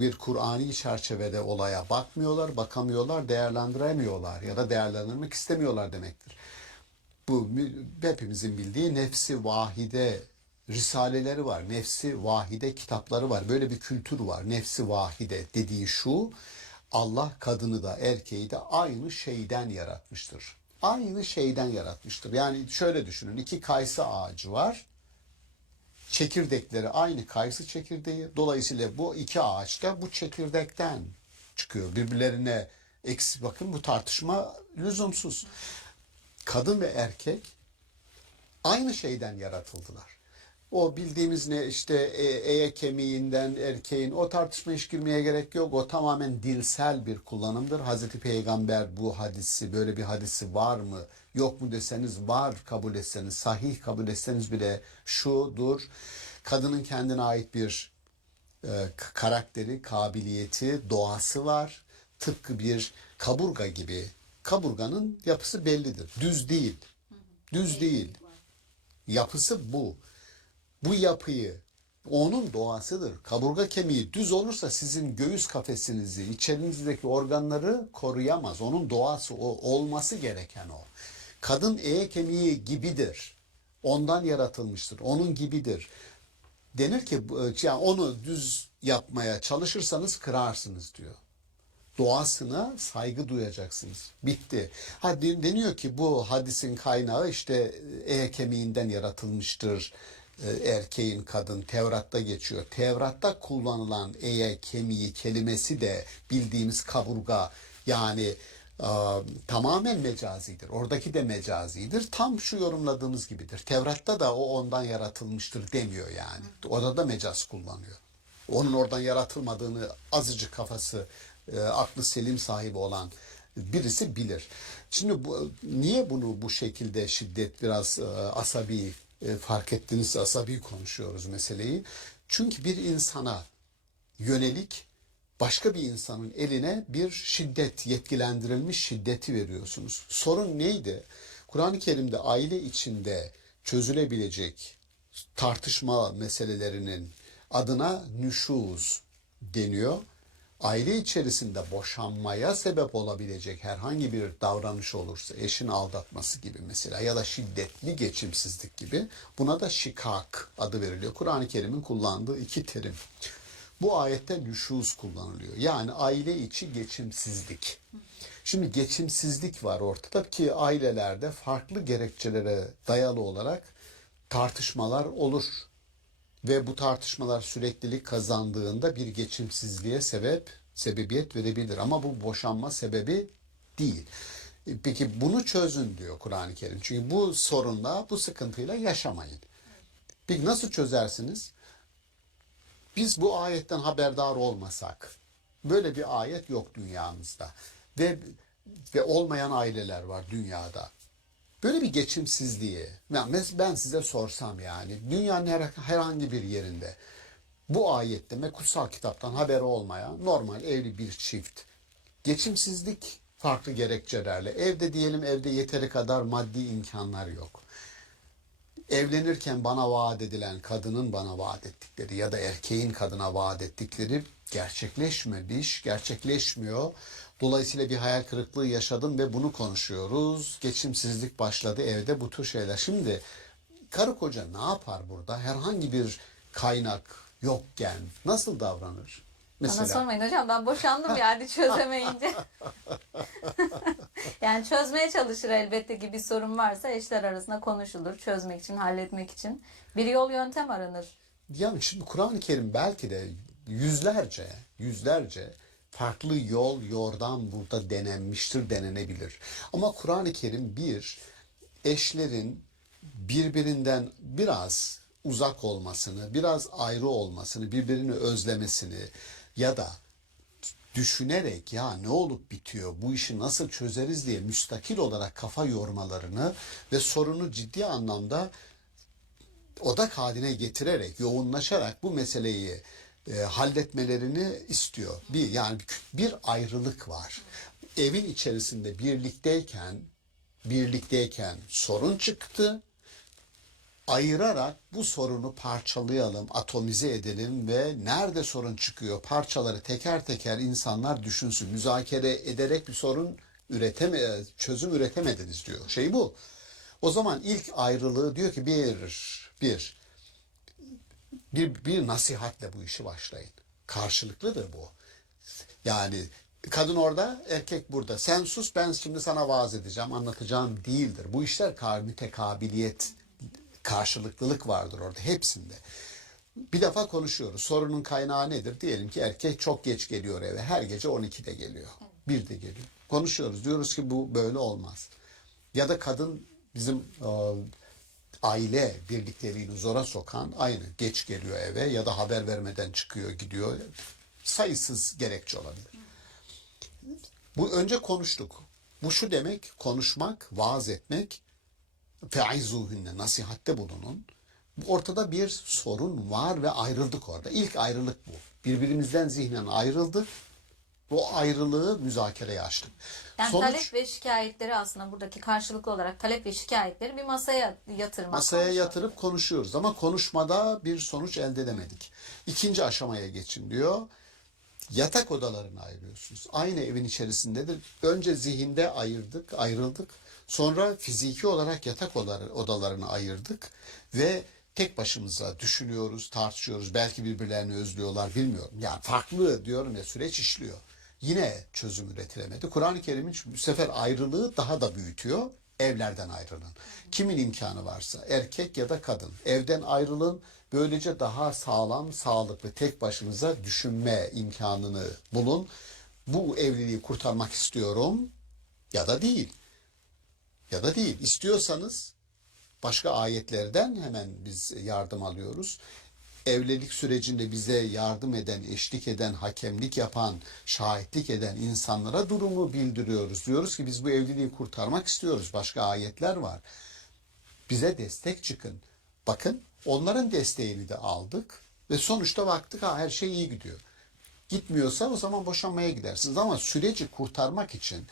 bir Kur'ani çerçevede olaya bakmıyorlar, bakamıyorlar, değerlendiremiyorlar ya da değerlendirmek istemiyorlar demektir. Bu hepimizin bildiği nefsi vahide risaleleri var. Nefsi vahide kitapları var. Böyle bir kültür var. Nefsi vahide dediği şu: Allah kadını da erkeği de aynı şeyden yaratmıştır. Aynı şeyden yaratmıştır. Yani şöyle düşünün. 2 kayısı ağacı var. Çekirdekleri aynı kayısı çekirdeği. Dolayısıyla bu 2 ağaç da bu çekirdekten çıkıyor. Birbirlerine bakın, bu tartışma lüzumsuz. Kadın ve erkek aynı şeyden yaratıldılar. O bildiğimiz ne işte kemiğinden erkeğin, o tartışma hiç girmeye gerek yok. O tamamen dilsel bir kullanımdır. Hazreti Peygamber bu hadisi, böyle bir hadisi var mı yok mu deseniz var, kabul etseniz, sahih kabul etseniz bile şudur: kadının kendine ait bir karakteri, kabiliyeti, doğası var. Tıpkı bir kaburga gibi. Kaburganın yapısı bellidir. Düz değil. Düz değil. Yapısı bu. Bu yapıyı, onun doğasıdır. Kaburga kemiği düz olursa sizin göğüs kafesinizi, içerinizdeki organları koruyamaz. Onun doğası o, olması gereken o. Kadın kemiği gibidir. Ondan yaratılmıştır. Onun gibidir. Denir ki yani onu düz yapmaya çalışırsanız kırarsınız diyor. Doğasına saygı duyacaksınız. Bitti. Deniyor ki bu hadisin kaynağı işte kemiğinden yaratılmıştır. Erkeğin kadın Tevrat'ta geçiyor. Tevrat'ta kullanılan kemiği kelimesi de bildiğimiz kaburga, yani tamamen mecazidir. Oradaki de mecazidir. Tam şu yorumladığımız gibidir. Tevrat'ta da o ondan yaratılmıştır demiyor yani. Orada da mecaz kullanıyor. Onun oradan yaratılmadığını azıcık kafası, aklı selim sahibi olan birisi bilir. Şimdi niye bunu bu şekilde şiddet, biraz asabi, fark ettiniz, asabi konuşuyoruz meseleyi. Çünkü bir insana yönelik başka bir insanın eline bir şiddet, yetkilendirilmiş şiddeti veriyorsunuz. Sorun neydi? Kur'an-ı Kerim'de aile içinde çözülebilecek tartışma meselelerinin adına nüşuz deniyor. Aile içerisinde boşanmaya sebep olabilecek herhangi bir davranış olursa, eşin aldatması gibi mesela ya da şiddetli geçimsizlik gibi, buna da şikak adı veriliyor. Kur'an-ı Kerim'in kullandığı 2 terim. Bu ayette nüşuz kullanılıyor. Yani aile içi geçimsizlik. Şimdi geçimsizlik var ortada ki ailelerde farklı gerekçelere dayalı olarak tartışmalar olur. Ve bu tartışmalar süreklilik kazandığında bir geçimsizliğe sebebiyet verebilir. Ama bu boşanma sebebi değil. Peki bunu çözün diyor Kur'an-ı Kerim. Çünkü bu sorunla, bu sıkıntıyla yaşamayın. Peki nasıl çözersiniz? Biz bu ayetten haberdar olmasak, böyle bir ayet yok dünyamızda. Ve olmayan aileler var dünyada. Böyle bir geçimsizliği, ben size sorsam yani dünyanın herhangi bir yerinde Bu ayet demek kutsal kitaptan haberi olmayan normal evli bir çift. Geçimsizlik farklı gerekçelerle. Evde diyelim evde yeteri kadar maddi imkanlar yok. Evlenirken bana vaat edilen kadının bana vaat ettikleri ya da erkeğin kadına vaat ettikleri gerçekleşmemiş, gerçekleşmiyor. Dolayısıyla bir hayal kırıklığı yaşadım ve bunu konuşuyoruz. Geçimsizlik başladı evde bu tür şeyler. Şimdi karı koca ne yapar burada? Herhangi bir kaynak yokken nasıl davranır? Bana sormayın hocam, ben boşandım yani çözemeyince. Yani çözmeye çalışır elbette ki, bir sorun varsa eşler arasında konuşulur. Çözmek için, halletmek için bir yol yöntem aranır. Yani şimdi Kur'an-ı Kerim belki de yüzlerce farklı yol, yordam burada denenmiştir, denenebilir. Ama Kur'an-ı Kerim eşlerin birbirinden biraz uzak olmasını, biraz ayrı olmasını, birbirini özlemesini ya da düşünerek ya ne olup bitiyor, bu işi nasıl çözeriz diye müstakil olarak kafa yormalarını ve sorunu ciddi anlamda odak haline getirerek, yoğunlaşarak bu meseleyi halletmelerini istiyor. Bir ayrılık var. Evin içerisinde birlikteyken sorun çıktı. Ayırarak bu sorunu parçalayalım, atomize edelim ve nerede sorun çıkıyor parçaları teker teker insanlar düşünsün. Müzakere ederek bir çözüm üretemediniz diyor. Şey bu. O zaman ilk ayrılığı diyor ki bir nasihatle bu işi başlayın. Karşılıklıdır bu. Yani kadın orada, erkek burada. Sen sus, ben şimdi sana vaaz edeceğim, anlatacağım değildir. Bu işler mütekabiliyet, karşılıklılık vardır orada hepsinde. Bir defa konuşuyoruz. Sorunun kaynağı nedir? Diyelim ki erkek çok geç geliyor eve. Her gece 12'de geliyor. 1'de geliyor. Konuşuyoruz. Diyoruz ki bu böyle olmaz. Ya da kadın bizim aile birlikteliğini zora sokan aynı. Geç geliyor eve ya da haber vermeden çıkıyor gidiyor. Sayısız gerekçe olabilir. Bu önce konuştuk. Bu şu demek: konuşmak, vaaz etmek, feizuhunne, nasihatte bulunun. Ortada bir sorun var ve ayrıldık orada. İlk ayrılık bu. Birbirimizden zihnen ayrıldık. O ayrılığı müzakereye açtık. Yani talep ve şikayetleri, aslında buradaki karşılıklı olarak talep ve şikayetleri bir masaya yatırmak. Masaya yatırıp konuşuyoruz ama konuşmada bir sonuç elde edemedik. İkinci aşamaya geçin diyor. Yatak odalarını ayırıyorsunuz. Aynı evin içerisindedir. Önce zihinde ayrıldık. Sonra fiziki olarak yatak odalarını ayırdık ve tek başımıza düşünüyoruz, tartışıyoruz. Belki birbirlerini özlüyorlar, bilmiyorum. Yani farklı diyorum ya, süreç işliyor. Yine çözüm üretilemedi. Kur'an-ı Kerim'in bu sefer ayrılığı daha da büyütüyor. Evlerden ayrılın. Kimin imkanı varsa, erkek ya da kadın, evden ayrılın. Böylece daha sağlam, sağlıklı, tek başınıza düşünme imkanını bulun. Bu evliliği kurtarmak istiyorum ya da değil. Ya da değil. İstiyorsanız başka ayetlerden hemen biz yardım alıyoruz. Evlilik sürecinde bize yardım eden, eşlik eden, hakemlik yapan, şahitlik eden insanlara durumu bildiriyoruz. Diyoruz ki biz bu evliliği kurtarmak istiyoruz. Başka ayetler var. Bize destek çıkın. Bakın, onların desteğini de aldık ve sonuçta baktık her şey iyi gidiyor. Gitmiyorsa o zaman boşanmaya gidersiniz ama süreci kurtarmak için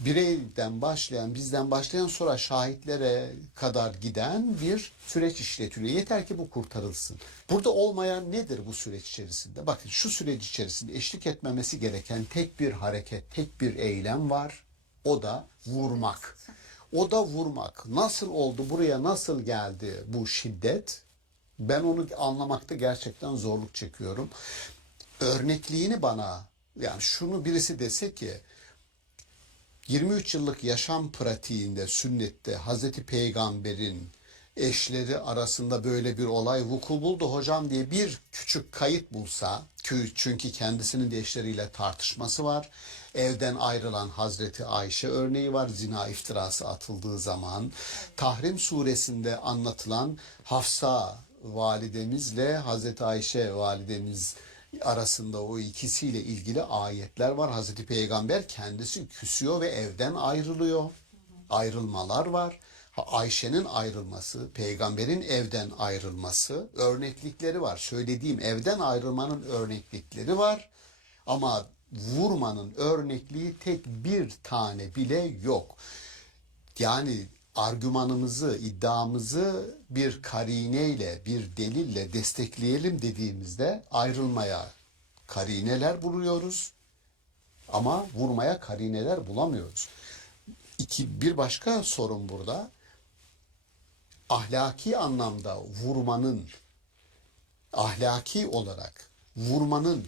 bizden başlayan sonra şahitlere kadar giden bir süreç işletiliyor. Yeter ki bu kurtarılsın. Burada olmayan nedir bu süreç içerisinde? Bakın, şu süreç içerisinde eşlik etmemesi gereken tek bir hareket, tek bir eylem var. O da vurmak. O da vurmak. Nasıl oldu, buraya nasıl geldi bu şiddet? Ben onu anlamakta gerçekten zorluk çekiyorum. Örnekliğini bana, yani şunu birisi dese ki 23 yıllık yaşam pratiğinde, sünnette Hazreti Peygamber'in eşleri arasında böyle bir olay vuku buldu hocam diye bir küçük kayıt bulsa, çünkü kendisinin de eşleriyle tartışması var. Evden ayrılan Hazreti Ayşe örneği var, zina iftirası atıldığı zaman. Tahrim suresinde anlatılan Hafsa validemizle Hazreti Ayşe validemiz arasında o ikisiyle ilgili ayetler var. Hazreti Peygamber kendisi küsüyor ve evden ayrılıyor. Ayrılmalar var. Ayşe'nin ayrılması, peygamberin evden ayrılması örneklikleri var. Söylediğim evden ayrılmanın örneklikleri var. Ama vurmanın örnekliği tek bir tane bile yok. Yani argümanımızı, iddiamızı bir karineyle, bir delille destekleyelim dediğimizde ayrılmaya karineler buluyoruz. Ama vurmaya karineler bulamıyoruz. Bir başka sorun burada. Ahlaki anlamda ahlaki olarak vurmanın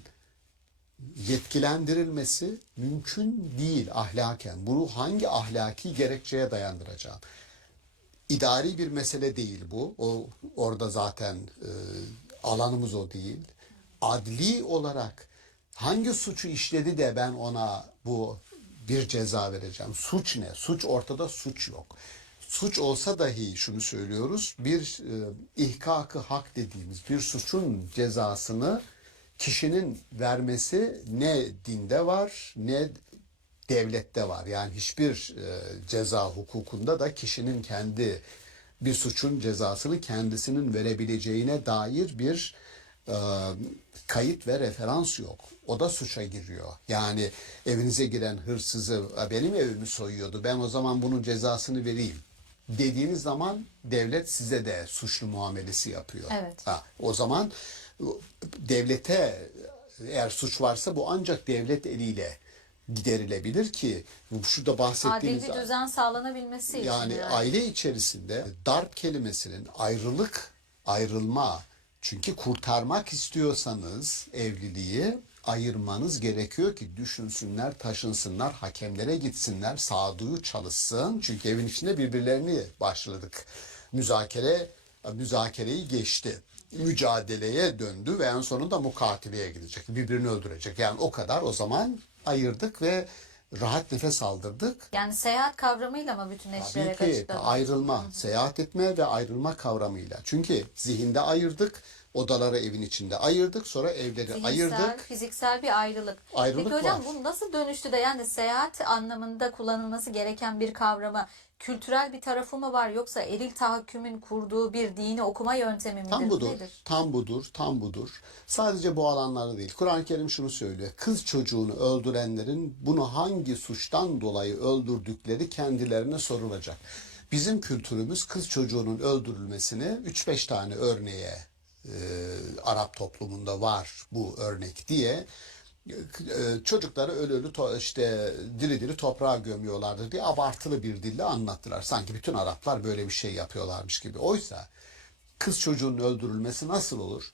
yetkilendirilmesi mümkün değil ahlaken. Bunu hangi ahlaki gerekçeye dayandıracağım? İdari bir mesele değil bu. Orada zaten alanımız o değil. Adli olarak hangi suçu işledi de ben ona bu bir ceza vereceğim? Suç ne? Suç ortada, suç yok. Suç olsa dahi şunu söylüyoruz, bir ihkak-ı hak dediğimiz bir suçun cezasını kişinin vermesi ne dinde var ne devlette var. Yani hiçbir ceza hukukunda da kişinin kendi bir suçun cezasını kendisinin verebileceğine dair bir kayıt ve referans yok. O da suça giriyor. Yani evinize giren hırsızı benim evimi soyuyordu, ben o zaman bunun cezasını vereyim dediğiniz zaman devlet size de suçlu muamelesi yapıyor. Evet. O zaman devlete eğer suç varsa bu ancak devlet eliyle giderilebilir ki şurada bahsettiğiniz Adil bir düzen sağlanabilmesi için. yani aile içerisinde darp kelimesinin ayrılma, çünkü kurtarmak istiyorsanız evliliği ayırmanız gerekiyor ki düşünsünler, taşınsınlar, hakemlere gitsinler, sağduyu çalışsın. Çünkü evin içinde birbirlerini başladık. Müzakereyi geçti. Mücadeleye döndü ve en sonunda mukatileye gidecek. Birbirini öldürecek. Yani o kadar, o zaman ayırdık ve rahat nefes aldırdık. Yani seyahat kavramıyla mı bütünleştirerek Tabii ki açıkladınız? ayrılma, seyahat etme ve ayrılma kavramıyla. Çünkü zihinde ayırdık, odaları evin içinde ayırdık, sonra evleri Zihinsel, ayırdık. fiziksel bir ayrılık. Ayrılık Peki hocam var. bu nasıl dönüştü de, yani seyahat anlamında kullanılması gereken bir kavrama kültürel bir tarafı mı var, yoksa eril tahakkümün kurduğu bir dini okuma yöntemi midir? Tam budur, Nedir? tam budur. Sadece bu alanlarda değil. Kur'an-ı Kerim şunu söylüyor. Kız çocuğunu öldürenlerin bunu hangi suçtan dolayı öldürdükleri kendilerine sorulacak. Bizim kültürümüz kız çocuğunun öldürülmesini 3-5 tane örneğe Arap toplumunda var bu örnek diye çocukları ölü işte diri diri toprağa gömüyorlardı diye abartılı bir dille anlattılar. Sanki bütün Araplar böyle bir şey yapıyorlarmış gibi. Oysa kız çocuğunun öldürülmesi nasıl olur?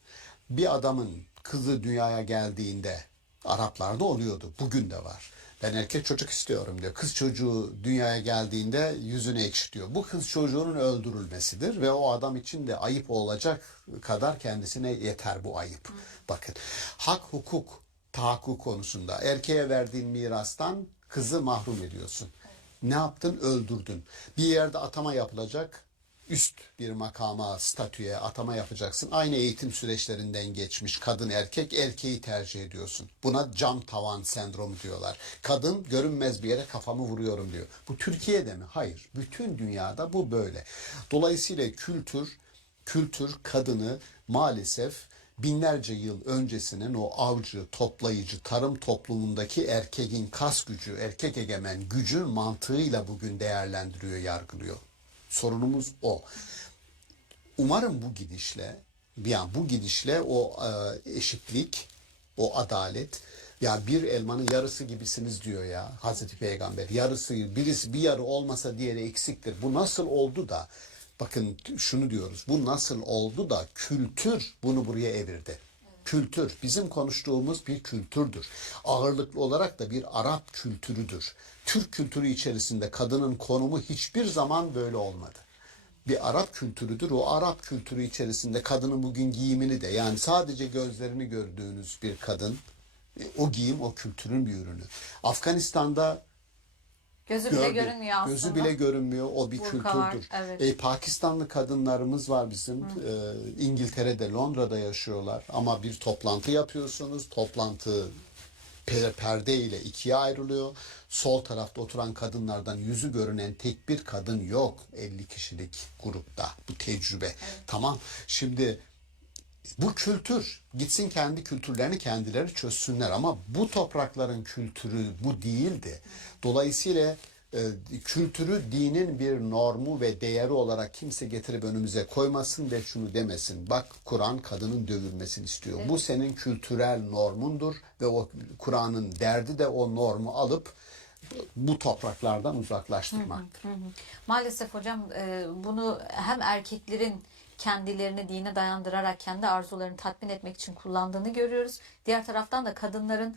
Bir adamın kızı dünyaya geldiğinde Araplarda oluyordu. Bugün de var. Ben erkek çocuk istiyorum diyor. Kız çocuğu dünyaya geldiğinde yüzünü ekşitiyor. Bu kız çocuğunun öldürülmesidir ve o adam için de ayıp olacak kadar kendisine yeter bu ayıp. Bakın, hak, hukuk, tahakkuk konusunda erkeğe verdiğin mirastan kızı mahrum ediyorsun. Ne yaptın? Öldürdün. Bir yerde atama yapılacak. Üst bir makama, statüye atama yapacaksın. Aynı eğitim süreçlerinden geçmiş kadın erkek, erkeği tercih ediyorsun. Buna cam tavan sendromu diyorlar. Kadın görünmez bir yere kafamı vuruyorum diyor. Bu Türkiye'de mi? Hayır. Bütün dünyada bu böyle. Dolayısıyla kültür kadını maalesef binlerce yıl öncesinin o avcı, toplayıcı, tarım toplumundaki erkeğin kas gücü, erkek egemen gücü mantığıyla bugün değerlendiriyor, yargılıyor. Sorunumuz o. Umarım bu gidişle o eşitlik, o adalet, ya bir elmanın yarısı gibisiniz diyor ya Hazreti Peygamber. Yarısı, birisi bir yarı olmasa diğeri eksiktir. Bu nasıl oldu da, bakın şunu diyoruz, bu nasıl oldu da kültür bunu buraya evirdi. Kültür, bizim konuştuğumuz bir kültürdür. Ağırlıklı olarak da bir Arap kültürüdür. Türk kültürü içerisinde kadının konumu hiçbir zaman böyle olmadı. Bir Arap kültürüdür. O Arap kültürü içerisinde kadının bugün giyimini de, yani sadece gözlerini gördüğünüz bir kadın, o giyim o kültürün bir ürünü. Afganistan'da Gözü bile görünmüyor aslında. Gözü bile görünmüyor. O bir Burka var, kültürdür. evet. Pakistanlı kadınlarımız var bizim. İngiltere'de, Londra'da yaşıyorlar. Ama bir toplantı yapıyorsunuz. Toplantı perde ile ikiye ayrılıyor. Sol tarafta oturan kadınlardan yüzü görünen tek bir kadın yok 50 kişilik grupta. Bu tecrübe. Tamam. Şimdi bu kültür, gitsin kendi kültürlerini kendileri çözsünler ama bu toprakların kültürü bu değildi. Dolayısıyla kültürü dinin bir normu ve değeri olarak kimse getirip önümüze koymasın ve şunu demesin. Bak, Kur'an kadının dövülmesini istiyor. Bu senin kültürel normundur ve o Kur'an'ın derdi de o normu alıp bu topraklardan uzaklaştırmak. Maalesef hocam bunu hem erkeklerin kendilerini dine dayandırarak kendi arzularını tatmin etmek için kullandığını görüyoruz. Diğer taraftan da kadınların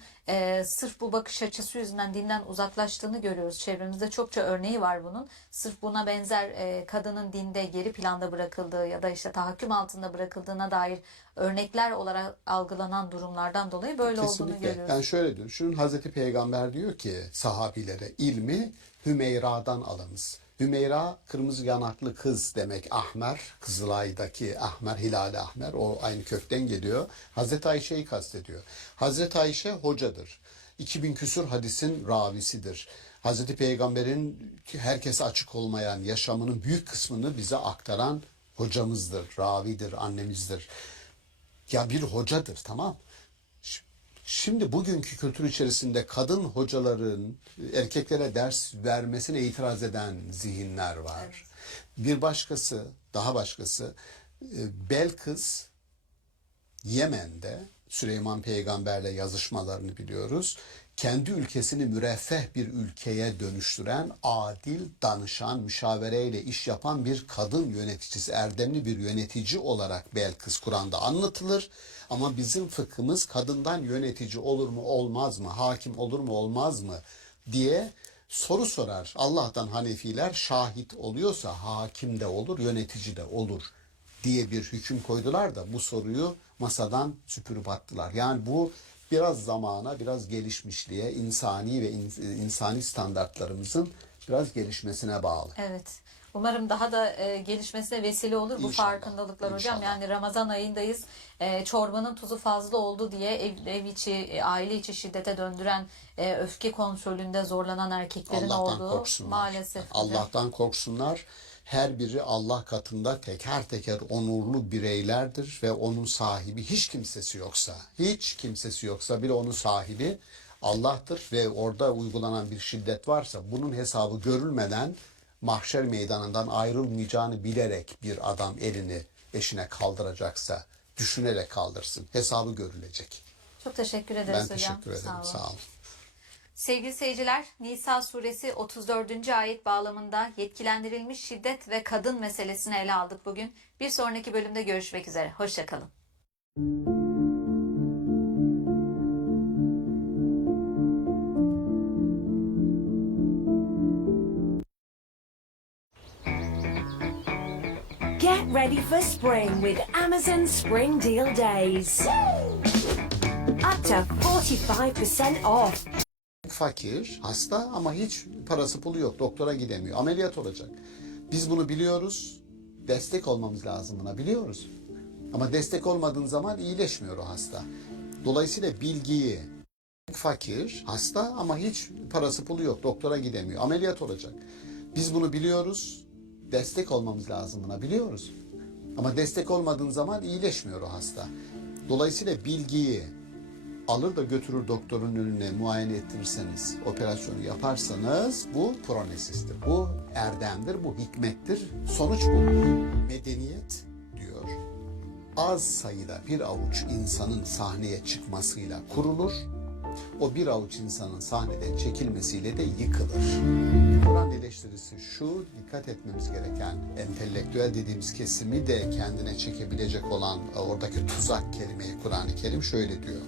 sırf bu bakış açısı yüzünden dinden uzaklaştığını görüyoruz. Çevremizde çokça örneği var bunun. Sırf buna benzer kadının dinde geri planda bırakıldığı ya da işte tahakküm altında bırakıldığına dair örnekler olarak algılanan durumlardan dolayı böyle olduğunu görüyoruz. Yani şöyle diyorum. Şunun Hazreti Peygamber diyor ki sahabilere, ilmi Hümeyra'dan alınız. Hümeyra kırmızı yanaklı kız demek. Ahmer, Kızılay'daki Ahmer, Hilal-i Ahmer, o aynı kökten geliyor. Hazreti Ayşe'yi kastediyor. Hazreti Ayşe hocadır. 2000 küsur hadisin ravisidir. Hazreti Peygamber'in herkese açık olmayan yaşamının büyük kısmını bize aktaran hocamızdır, ravidir, annemizdir. Ya bir hocadır, tamam. Şimdi bugünkü kültür içerisinde kadın hocaların erkeklere ders vermesine itiraz eden zihinler var. Evet. Bir başkası, daha başkası, Belkıs Yemen'de Süleyman Peygamberle yazışmalarını biliyoruz. Kendi ülkesini müreffeh bir ülkeye dönüştüren, adil, danışan, müşavereyle iş yapan bir kadın yöneticisi, erdemli bir yönetici olarak Belkıs Kur'an'da anlatılır. Ama bizim fıkhımız kadından yönetici olur mu olmaz mı, hakim olur mu olmaz mı diye soru sorar. Allah'tan Hanefiler şahit oluyorsa hakim de olur, yönetici de olur diye bir hüküm koydular da bu soruyu masadan süpürüp attılar. Yani bu biraz zamana, biraz gelişmişliğe, insani ve insani standartlarımızın biraz gelişmesine bağlı. Evet. Umarım daha da gelişmesine vesile olur bu farkındalıklar hocam. Yani Ramazan ayındayız. Çorbanın tuzu fazla oldu diye ev içi, aile içi şiddete döndüren, öfke kontrolünde zorlanan erkeklerin olduğu maalesef. Allah'tan korksunlar. Her biri Allah katında teker teker onurlu bireylerdir ve onun sahibi hiç kimsesi yoksa bile onun sahibi Allah'tır ve orada uygulanan bir şiddet varsa bunun hesabı görülmeden mahşer meydanından ayrılmayacağını bilerek bir adam elini eşine kaldıracaksa düşünerek kaldırsın. Hesabı görülecek. Çok teşekkür ederiz hocam. Ben teşekkür ederim. Sağ olun. Sevgili seyirciler, Nisa suresi 34. ayet bağlamında yetkilendirilmiş şiddet ve kadın meselesini ele aldık bugün. Bir sonraki bölümde görüşmek üzere. Hoşça kalın. Get ready for spring with Amazon Spring Deal Days. Up to 45% off. Fakir, hasta ama hiç parası pulu yok. Doktora gidemiyor. Ameliyat olacak. Biz bunu biliyoruz. Destek olmamız lazım buna, biliyoruz. Ama destek olmadığın zaman iyileşmiyor o hasta. Dolayısıyla bilgiyi, fakir, hasta ama hiç parası pulu yok. Doktora gidemiyor. Ameliyat olacak. Biz bunu biliyoruz. Destek olmamız lazım buna, biliyoruz. Ama destek olmadığın zaman iyileşmiyor o hasta. Dolayısıyla bilgiyi alır da götürür doktorun önüne muayene ettirirseniz, operasyonu yaparsanız bu pronesistir, bu erdemdir, bu hikmettir. Sonuç bu. Medeniyet diyor, az sayıda bir avuç insanın sahneye çıkmasıyla kurulur. O bir avuç insanın sahneden çekilmesiyle de yıkılır. Kur'an eleştirisi şu, dikkat etmemiz gereken entelektüel dediğimiz kesimi de kendine çekebilecek olan oradaki tuzak kelimeyi Kur'an-ı Kerim şöyle diyor.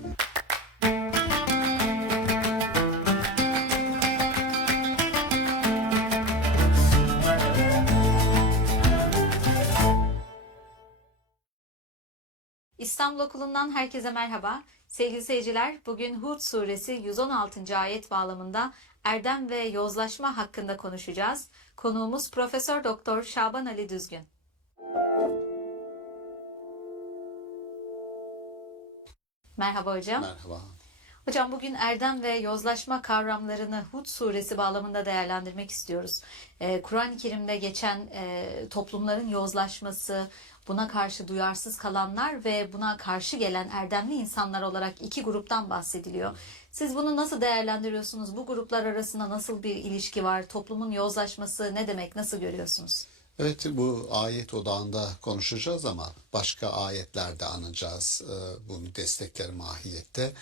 İstanbul Okulu'ndan herkese merhaba. Sevgili seyirciler, bugün Hud suresi 116. ayet bağlamında erdem ve yozlaşma hakkında konuşacağız. Konuğumuz Profesör Doktor Şaban Ali Düzgün. Merhaba hocam. Merhaba. Hocam bugün erdem ve yozlaşma kavramlarını Hud suresi bağlamında değerlendirmek istiyoruz. Kur'an-ı Kerim'de geçen toplumların yozlaşması, buna karşı duyarsız kalanlar ve buna karşı gelen erdemli insanlar olarak iki gruptan bahsediliyor. Siz bunu nasıl değerlendiriyorsunuz? Bu gruplar arasında nasıl bir ilişki var? Toplumun yozlaşması ne demek? Nasıl görüyorsunuz? Evet, bu ayet odağında konuşacağız ama başka ayetlerde anacağız bunu destekler mahiyette.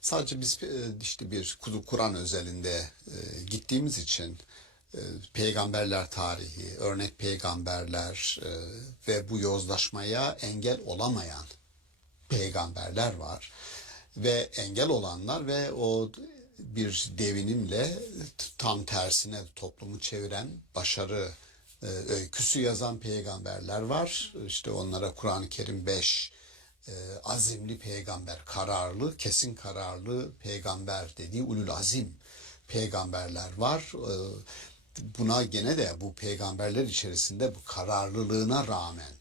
Sadece biz işte bir Kur'an özelinde gittiğimiz için peygamberler tarihi, örnek peygamberler ve bu yozlaşmaya engel olamayan peygamberler var. Ve engel olanlar ve o bir devinimle tam tersine toplumu çeviren başarı öyküsü yazan peygamberler var. İşte onlara Kur'an-ı Kerim 5 azimli peygamber, kararlı, kesin kararlı peygamber dediği ulul azim peygamberler var. Buna gene de bu peygamberler içerisinde bu kararlılığına rağmen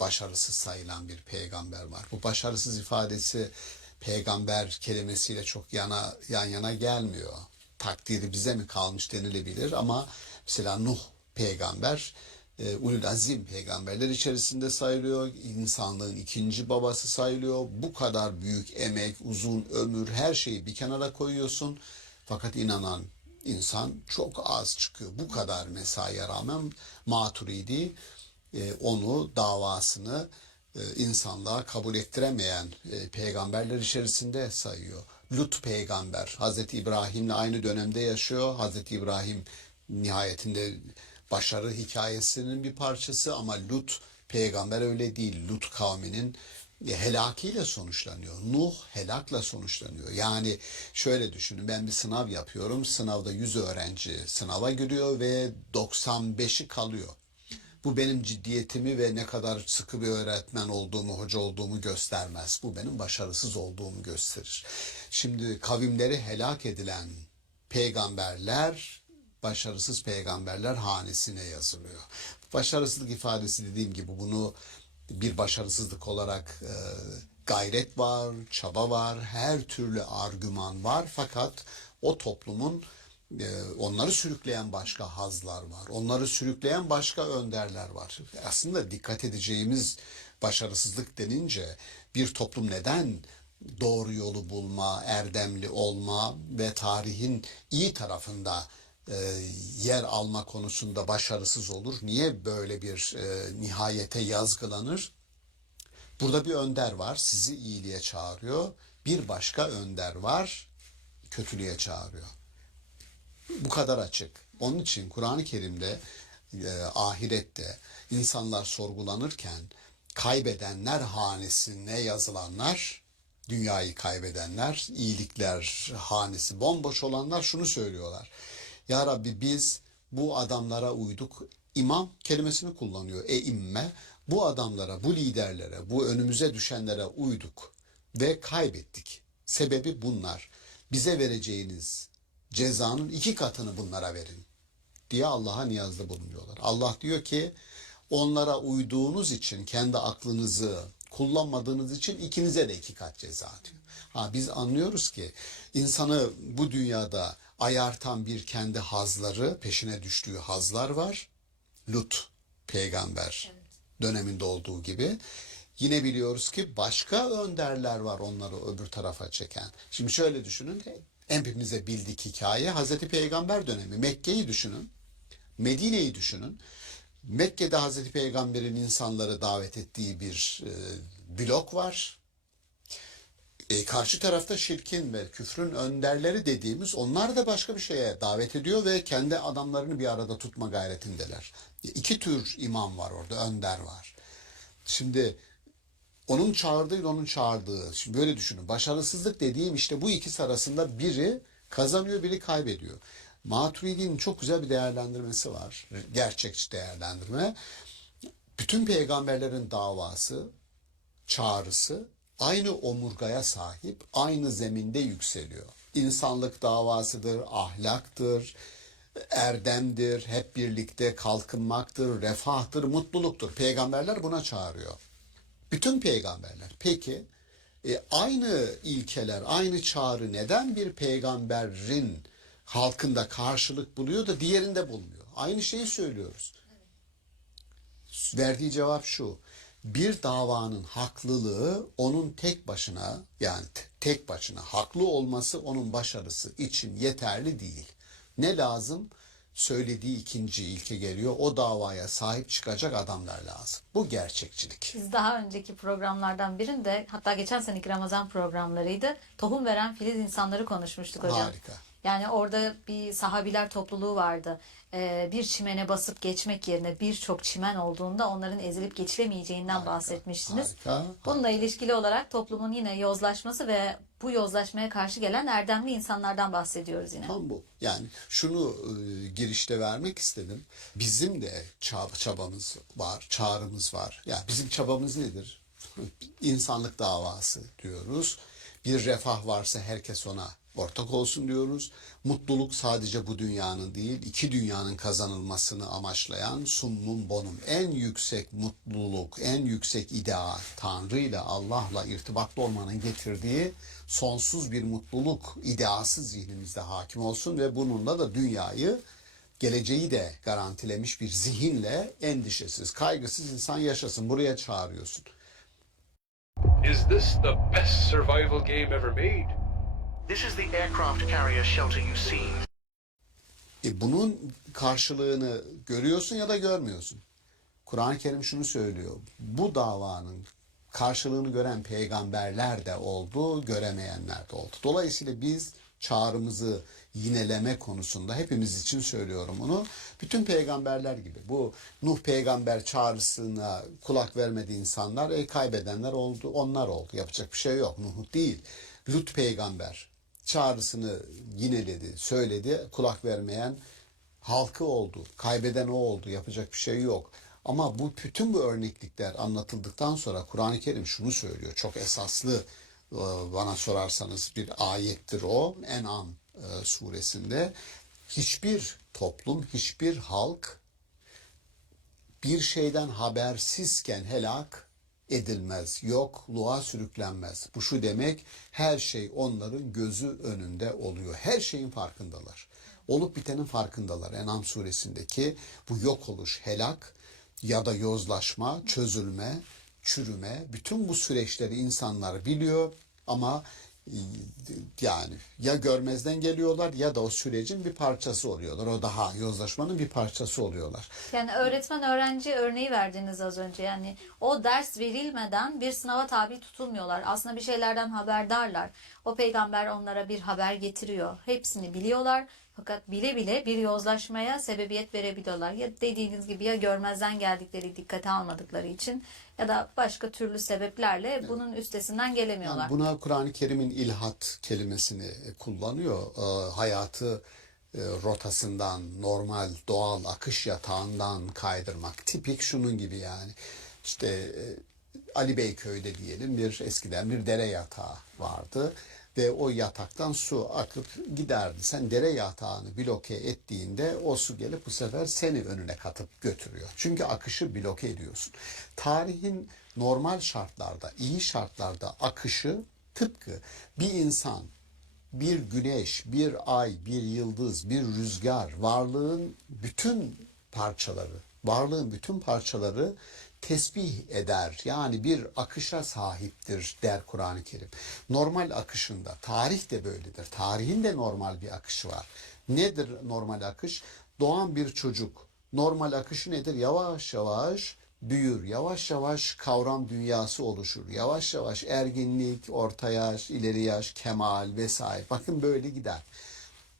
başarısız sayılan bir peygamber var. Bu başarısız ifadesi peygamber kelimesiyle çok yan yana gelmiyor. Takdiri bize mi kalmış denilebilir ama mesela Nuh peygamber ulul azim peygamberler içerisinde sayılıyor. İnsanlığın ikinci babası sayılıyor. Bu kadar büyük emek, uzun ömür, her şeyi bir kenara koyuyorsun. Fakat inanan insan çok az çıkıyor. Bu kadar mesaiye rağmen Maturidi onu, davasını insanlığa kabul ettiremeyen peygamberler içerisinde sayıyor. Lut peygamber Hazreti İbrahim'le aynı dönemde yaşıyor. Hazreti İbrahim nihayetinde başarı hikayesinin bir parçası ama Lut peygamber öyle değil. Lut kavminin helakiyle sonuçlanıyor. Nuh helakla sonuçlanıyor. Yani şöyle düşünün, ben bir sınav yapıyorum. Sınavda 100 öğrenci sınava giriyor ve 95'i kalıyor. Bu benim ciddiyetimi ve ne kadar sıkı bir öğretmen olduğumu, hoca olduğumu göstermez. Bu benim başarısız olduğumu gösterir. Şimdi kavimleri helak edilen peygamberler, başarısız peygamberler hanesine yazılıyor. Başarısızlık ifadesi dediğim gibi bunu bir başarısızlık olarak gayret var, çaba var, her türlü argüman var. Fakat o toplumun onları sürükleyen başka hazlar var. Onları sürükleyen başka önderler var. Aslında dikkat edeceğimiz başarısızlık denince bir toplum neden doğru yolu bulma, erdemli olma ve tarihin iyi tarafında yer alma konusunda başarısız olur? Niye böyle bir nihayete yazgılanır? Burada bir önder var, sizi iyiliğe çağırıyor. Bir başka önder var, kötülüğe çağırıyor. Bu kadar açık. Onun için Kur'an-ı Kerim'de ahirette insanlar sorgulanırken kaybedenler hanesine yazılanlar, dünyayı kaybedenler, iyilikler hanesi bomboş olanlar şunu söylüyorlar. Ya Rabbi biz bu adamlara uyduk. İmam kelimesini kullanıyor. İmme. Bu adamlara, bu liderlere, bu önümüze düşenlere uyduk ve kaybettik. Sebebi bunlar. Bize vereceğiniz cezanın 2 katını bunlara verin diye Allah'a niyazda bulunuyorlar. Allah diyor ki onlara uyduğunuz için, kendi aklınızı kullanmadığınız için ikinize de 2 kat ceza diyor. Biz anlıyoruz ki insanı bu dünyada ayartan bir kendi hazları, peşine düştüğü hazlar var. Lut peygamber döneminde olduğu gibi. Yine biliyoruz ki başka önderler var onları öbür tarafa çeken. Şimdi şöyle düşünün. Hepimize bildik hikaye. Hazreti Peygamber dönemi. Mekke'yi düşünün. Medine'yi düşünün. Mekke'de Hazreti Peygamber'in insanları davet ettiği bir blok var. Karşı tarafta şirkin ve küfrün önderleri dediğimiz onlar da başka bir şeye davet ediyor ve kendi adamlarını bir arada tutma gayretindeler. 2 tür imam var orada, önder var. Şimdi onun çağırdığıyla onun çağırdığı. Şimdi böyle düşünün. Başarısızlık dediğim işte bu ikisi arasında biri kazanıyor, biri kaybediyor. Maturidi'nin çok güzel bir değerlendirmesi var. Gerçekçi değerlendirme. Bütün peygamberlerin davası, çağrısı aynı omurgaya sahip, aynı zeminde yükseliyor. İnsanlık davasıdır, ahlaktır, erdemdir, hep birlikte kalkınmaktır, refahtır, mutluluktur. Peygamberler buna çağırıyor. Bütün peygamberler. Peki Aynı ilkeler, aynı çağrı neden bir peygamberin halkında karşılık buluyor da diğerinde bulmuyor? Aynı şeyi söylüyoruz. Verdiği cevap şu: bir davanın haklılığı onun tek başına, yani tek başına haklı olması onun başarısı için yeterli değil. Ne lazım? Söylediği ikinci ilke geliyor. O davaya sahip çıkacak adamlar lazım. Bu gerçekçilik. Biz daha önceki programlardan birinde, hatta geçen seneki Ramazan programlarıydı, tohum veren filiz insanları konuşmuştuk hocam. Harika. Yani orada bir sahabiler topluluğu vardı. Bir çimene basıp geçmek yerine birçok çimen olduğunda onların ezilip geçilemeyeceğinden bahsetmiştiniz. Harika. Bununla ilişkili olarak toplumun yine yozlaşması ve bu yozlaşmaya karşı gelen erdemli insanlardan bahsediyoruz yine. Tam bu. Yani şunu girişte vermek istedim. Bizim de çabamız var, çağrımız var. Yani bizim çabamız nedir? İnsanlık davası diyoruz. Bir refah varsa herkes ona ortak olsun diyoruz. Mutluluk sadece bu dünyanın değil, iki dünyanın kazanılmasını amaçlayan summum bonum, en yüksek mutluluk, en yüksek ideal, Tanrı ile, Allah'la irtibatlı olmanın getirdiği sonsuz bir mutluluk ideası zihnimizde hakim olsun ve bununla da dünyayı, geleceği de garantilemiş bir zihinle endişesiz, kaygısız insan yaşasın. Buraya çağırıyorsun. Is this the best survival game ever made? This is the aircraft carrier shelter you've seen. Bunun karşılığını görüyorsun ya da görmüyorsun. Kur'an-ı Kerim şunu söylüyor: bu davanın karşılığını gören peygamberler de oldu, göremeyenler de oldu. Dolayısıyla biz çağrımızı yineleme konusunda, hepimiz için söylüyorum bunu, bütün peygamberler gibi, bu Nuh peygamber çağrısına kulak vermedi insanlar, kaybedenler oldu, onlar oldu. Yapacak bir şey yok. Nuh değil. Lut peygamber çağrısını yineledi, söyledi, kulak vermeyen halkı oldu, kaybeden o oldu, yapacak bir şey yok. Ama bütün bu örneklikler anlatıldıktan sonra Kur'an-ı Kerim şunu söylüyor, çok esaslı, bana sorarsanız bir ayettir o, En'am suresinde: hiçbir toplum, hiçbir halk bir şeyden habersizken helak edilmez, yokluğa sürüklenmez. Bu şu demek: her şey onların gözü önünde oluyor. Her şeyin farkındalar. Olup bitenin farkındalar. En'am suresindeki bu yok oluş, helak ya da yozlaşma, çözülme, çürüme, bütün bu süreçleri insanlar biliyor ama yani ya görmezden geliyorlar ya da o sürecin bir parçası oluyorlar. O daha yozlaşmanın bir parçası oluyorlar. Yani öğretmen öğrenci örneği verdiniz az önce. Yani o ders verilmeden bir sınava tabi tutulmuyorlar. Aslında bir şeylerden haberdarlar. O peygamber onlara bir haber getiriyor. Hepsini biliyorlar. Fakat bile bile bir yozlaşmaya sebebiyet verebiliyorlar. Ya dediğiniz gibi ya görmezden geldikleri, dikkate almadıkları için ya da başka türlü sebeplerle bunun üstesinden gelemiyorlar. Yani buna Kur'an-ı Kerim'in ilhat kelimesini kullanıyor. Hayatı rotasından, normal doğal akış yatağından kaydırmak. Tipik şunun gibi yani. İşte Ali Beyköy'de diyelim eskiden bir dere yatağı vardı. Ve o yataktan su akıp giderdi. Sen dere yatağını bloke ettiğinde o su gelip bu sefer seni önüne katıp götürüyor. Çünkü akışı bloke ediyorsun. Tarihin normal şartlarda, iyi şartlarda akışı tıpkı bir insan, bir güneş, bir ay, bir yıldız, bir rüzgar, varlığın bütün parçaları tesbih eder. Yani bir akışa sahiptir der Kur'an-ı Kerim. Normal akışında, tarih de böyledir. Tarihin de normal bir akışı var. Nedir normal akış? Doğan bir çocuk. Normal akışı nedir? Yavaş yavaş büyür. Yavaş yavaş kavram dünyası oluşur. Yavaş yavaş erginlik, orta yaş, ileri yaş, kemal vesaire. Bakın böyle gider.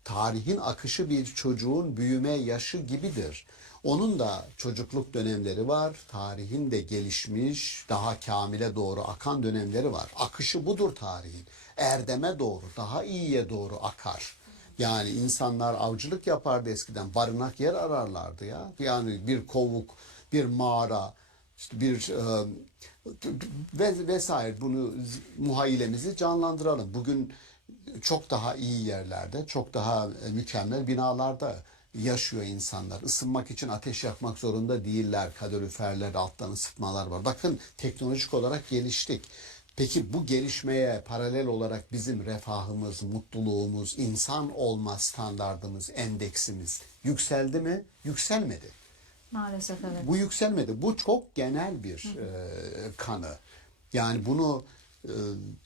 Tarihin akışı bir çocuğun büyüme yaşı gibidir. Onun da çocukluk dönemleri var. Tarihin de gelişmiş, daha kamile doğru akan dönemleri var. Akışı budur tarihin. Erdeme doğru, daha iyiye doğru akar. Yani insanlar avcılık yapardı eskiden. Barınak yer ararlardı ya. Yani bir kovuk, bir mağara, işte vesaire, bunu muhayyilemizi canlandıralım. Bugün çok daha iyi yerlerde, çok daha mükemmel binalarda yaşıyor insanlar. Isınmak için ateş yakmak zorunda değiller. Kaloriferler, alttan ısıtmalar var. Bakın teknolojik olarak geliştik. Peki bu gelişmeye paralel olarak bizim refahımız, mutluluğumuz, insan olma standardımız, endeksimiz yükseldi mi? Yükselmedi. Maalesef evet. Bu yükselmedi. Bu çok genel bir kanı. Yani bunu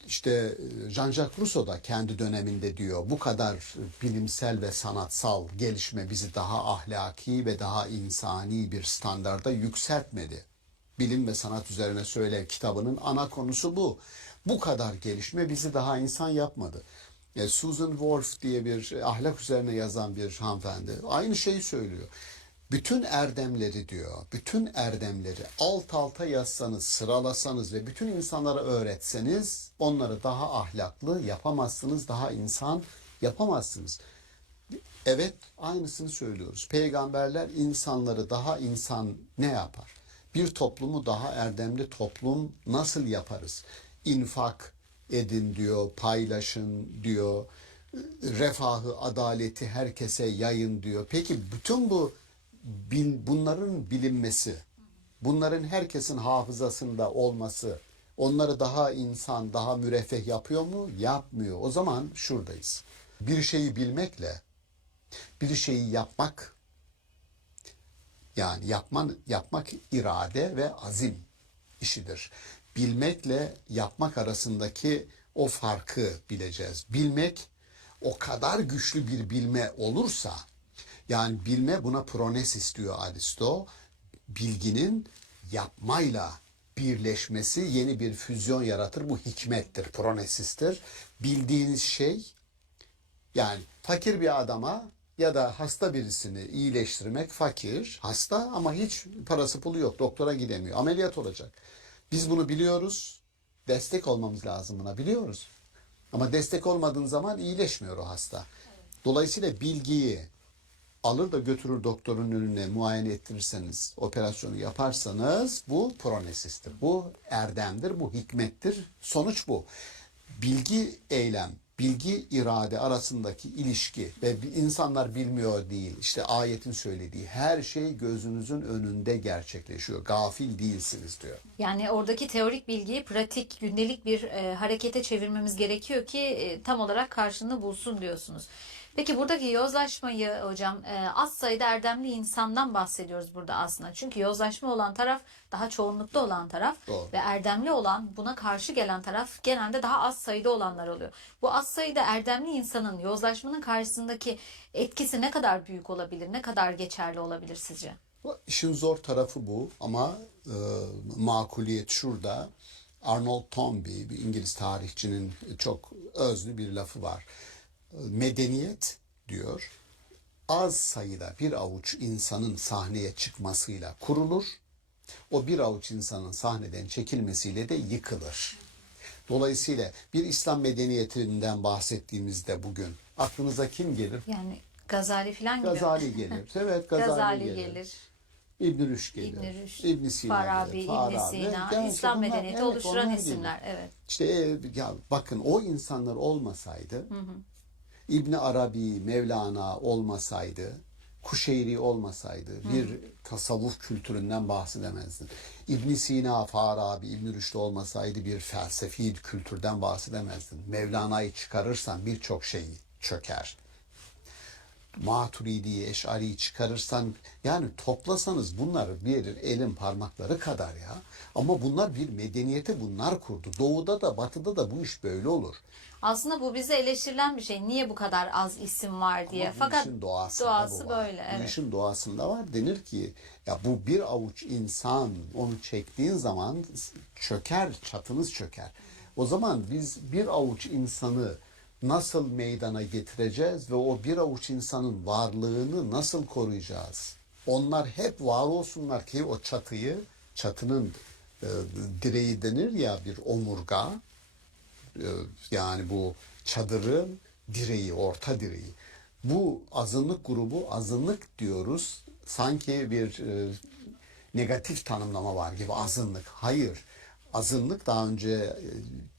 işte Jean-Jacques Rousseau da kendi döneminde diyor. Bu kadar bilimsel ve sanatsal gelişme bizi daha ahlaki ve daha insani bir standarda yükseltmedi. Bilim ve Sanat Üzerine Söyle kitabının ana konusu bu. Bu kadar gelişme bizi daha insan yapmadı. Susan Wolf diye bir ahlak üzerine yazan bir hanımefendi aynı şeyi söylüyor. Bütün erdemleri diyor, bütün erdemleri alt alta yazsanız, sıralasanız ve bütün insanlara öğretseniz onları daha ahlaklı yapamazsınız, daha insan yapamazsınız. Evet, aynısını söylüyoruz. Peygamberler insanları daha insan ne yapar? Bir toplumu daha erdemli toplum nasıl yaparız? İnfak edin diyor, paylaşın diyor, refahı, adaleti herkese yayın diyor. Peki bütün bunların bilinmesi, bunların herkesin hafızasında olması, onları daha insan, daha müreffeh yapıyor mu? Yapmıyor. O zaman şuradayız. Bir şeyi bilmekle bir şeyi yapmak, yani yapmak irade ve azim işidir. Bilmekle yapmak arasındaki o farkı bileceğiz. Bilmek o kadar güçlü bir bilme olursa, yani bilme buna pronesis diyor Aristo, bilginin yapmayla birleşmesi yeni bir füzyon yaratır. Bu hikmettir, pronesistir. Bildiğiniz şey, yani fakir bir adama ya da hasta birisini iyileştirmek, fakir, hasta ama hiç parası pulu yok, doktora gidemiyor, ameliyat olacak. Biz bunu biliyoruz, destek olmamız lazım buna, biliyoruz. Ama destek olmadığın zaman iyileşmiyor o hasta. Dolayısıyla bilgiyi alır da götürür doktorun önüne muayene ettirirseniz, operasyonu yaparsanız bu pronesistir. Bu erdemdir, bu hikmettir. Sonuç bu. Bilgi eylem, bilgi irade arasındaki ilişki ve insanlar bilmiyor değil. İşte ayetin söylediği her şey gözünüzün önünde gerçekleşiyor. Gafil değilsiniz diyor. Yani oradaki teorik bilgiyi pratik, gündelik bir harekete çevirmemiz gerekiyor ki tam olarak karşılığını bulsun diyorsunuz. Peki buradaki yozlaşmayı hocam, az sayıda erdemli insandan bahsediyoruz burada aslında. Çünkü yozlaşma olan taraf daha çoğunlukta olan taraf. Doğru. Ve erdemli olan, buna karşı gelen taraf genelde daha az sayıda olanlar oluyor. Bu az sayıda erdemli insanın yozlaşmanın karşısındaki etkisi ne kadar büyük olabilir, ne kadar geçerli olabilir sizce? İşin zor tarafı bu ama makuliyet şurada. Arnold Toynbee, bir İngiliz tarihçinin çok özlü bir lafı var. Medeniyet diyor, az sayıda bir avuç insanın sahneye çıkmasıyla kurulur. O bir avuç insanın sahneden çekilmesiyle de yıkılır. Dolayısıyla bir İslam medeniyetinden bahsettiğimizde bugün aklınıza kim gelir? Yani Gazali falan gibi. Gazali gelir. Evet, Gazali gelir. İbn Rüşd gelir. İbn Rüşd, İbn Sina Farabi, gelir. İbn Sina, Yani İslam bunlar, medeniyeti evet, oluşturan onlar isimler. gelir. Evet. İşte ya bakın o insanlar olmasaydı, İbn Arabi, Mevlana olmasaydı, Kuşeyri olmasaydı bir tasavvuf kültüründen bahsedemezdin. İbn Sina, Farabi, İbn Rüşd olmasaydı bir felsefi kültürden bahsedemezdin. Mevlana'yı çıkarırsan birçok şey çöker. Maturidi'yi, Eş'ari'yi çıkarırsan, yani toplasanız bunlar bir elin parmakları kadar ya. Ama bunlar bir medeniyeti bunlar kurdu. Doğuda da batıda da bu iş böyle olur. Aslında bu bize eleştirilen bir şey. Niye bu kadar az isim var diye. Ama bu Fakat işin doğası bu var. böyle. Bu Evet. işin doğasında var. Denir ki ya bu bir avuç insan, onu çektiğin zaman çöker, çatınız çöker. O zaman biz bir avuç insanı nasıl meydana getireceğiz ve o bir avuç insanın varlığını nasıl koruyacağız? Onlar hep var olsunlar ki o çatının direği denir ya, bir omurga, yani bu çadırın direği, orta direği. Bu azınlık grubu, azınlık diyoruz sanki bir negatif tanımlama var gibi, azınlık. Hayır, azınlık daha önce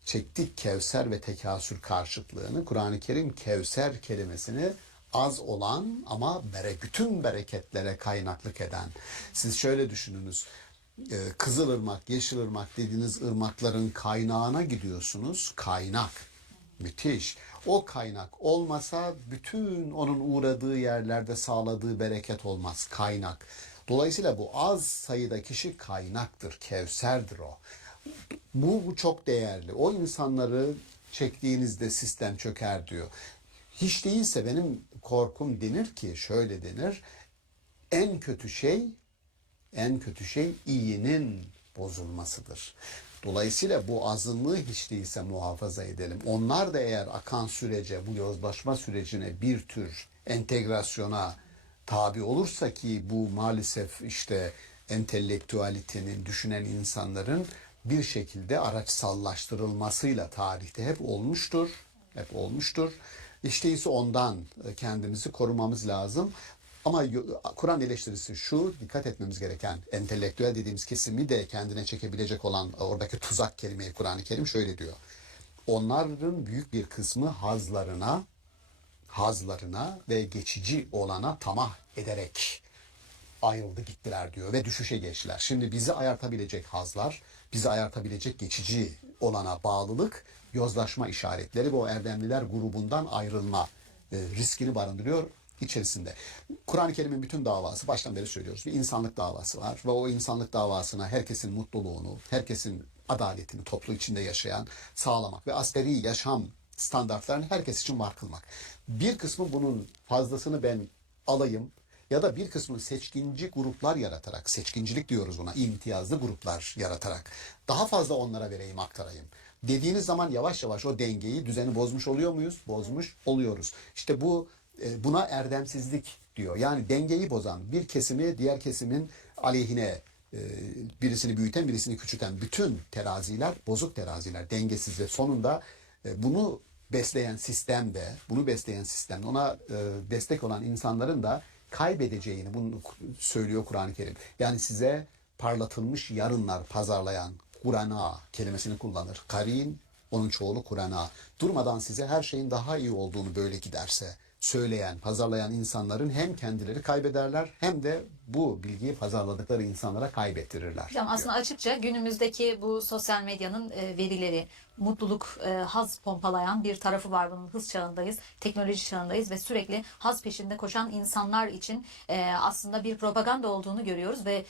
çektik Kevser ve tekasür karşıtlığını. Kur'an-ı Kerim Kevser kelimesini az olan ama bütün bereketlere kaynaklık eden. Siz şöyle düşününüz. Kızılırmak, Yeşilırmak dediğiniz ırmakların kaynağına gidiyorsunuz. Kaynak. Müthiş. O kaynak olmasa bütün onun uğradığı yerlerde sağladığı bereket olmaz. Kaynak. Dolayısıyla bu az sayıda kişi kaynaktır. Kevserdir o. Bu çok değerli. O insanları çektiğinizde sistem çöker diyor. Hiç değilse benim korkum denir ki şöyle denir. En kötü şey iyinin bozulmasıdır. Dolayısıyla bu azınlığı hiç değilse muhafaza edelim. Onlar da eğer akan sürece, bu yozlaşma sürecine bir tür entegrasyona tabi olursa ki bu maalesef işte entelektüalitenin, düşünen insanların bir şekilde araçsallaştırılmasıyla tarihte hep olmuştur. Hep olmuştur. İşte ise ondan kendimizi korumamız lazım. Ama Kur'an eleştirisi şu, dikkat etmemiz gereken entelektüel dediğimiz kesimi de kendine çekebilecek olan oradaki tuzak kelimeyi Kur'an-ı Kerim şöyle diyor. Onların büyük bir kısmı hazlarına ve geçici olana tamah ederek ayrıldı gittiler diyor ve düşüşe geçtiler. Şimdi bizi ayartabilecek hazlar, bizi ayartabilecek geçici olana bağlılık, yozlaşma işaretleri ve o erdemliler grubundan ayrılma riskini barındırıyor içerisinde. Kur'an-ı Kerim'in bütün davası, baştan beri söylüyoruz, bir insanlık davası var ve o insanlık davasına herkesin mutluluğunu, herkesin adaletini toplu içinde yaşayan sağlamak ve asgari yaşam standartlarını herkes için var kılmak. Bir kısmı bunun fazlasını ben alayım ya da bir kısmını seçkinci gruplar yaratarak, seçkincilik diyoruz buna, imtiyazlı gruplar yaratarak daha fazla onlara vereyim, aktarayım dediğiniz zaman yavaş yavaş o dengeyi, düzeni bozmuş oluyor muyuz? Bozmuş oluyoruz. İşte buna erdemsizlik diyor. Yani dengeyi bozan bir kesimi diğer kesimin aleyhine birisini büyüten birisini küçülten bütün teraziler bozuk teraziler, dengesiz ve sonunda bunu besleyen sistemde ona destek olan insanların da kaybedeceğini bunu söylüyor Kur'an-ı Kerim. Yani size parlatılmış yarınlar pazarlayan Kur'an'a kelimesini kullanır. Karin, onun çoğulu Kur'an'a. Durmadan size her şeyin daha iyi olduğunu böyle giderse söyleyen, pazarlayan insanların hem kendileri kaybederler hem de bu bilgiyi pazarladıkları insanlara kaybettirirler. Hocam aslında açıkça günümüzdeki bu sosyal medyanın verileri, mutluluk, haz pompalayan bir tarafı var bunun. Hız çağındayız, teknoloji çağındayız ve sürekli haz peşinde koşan insanlar için aslında bir propaganda olduğunu görüyoruz ve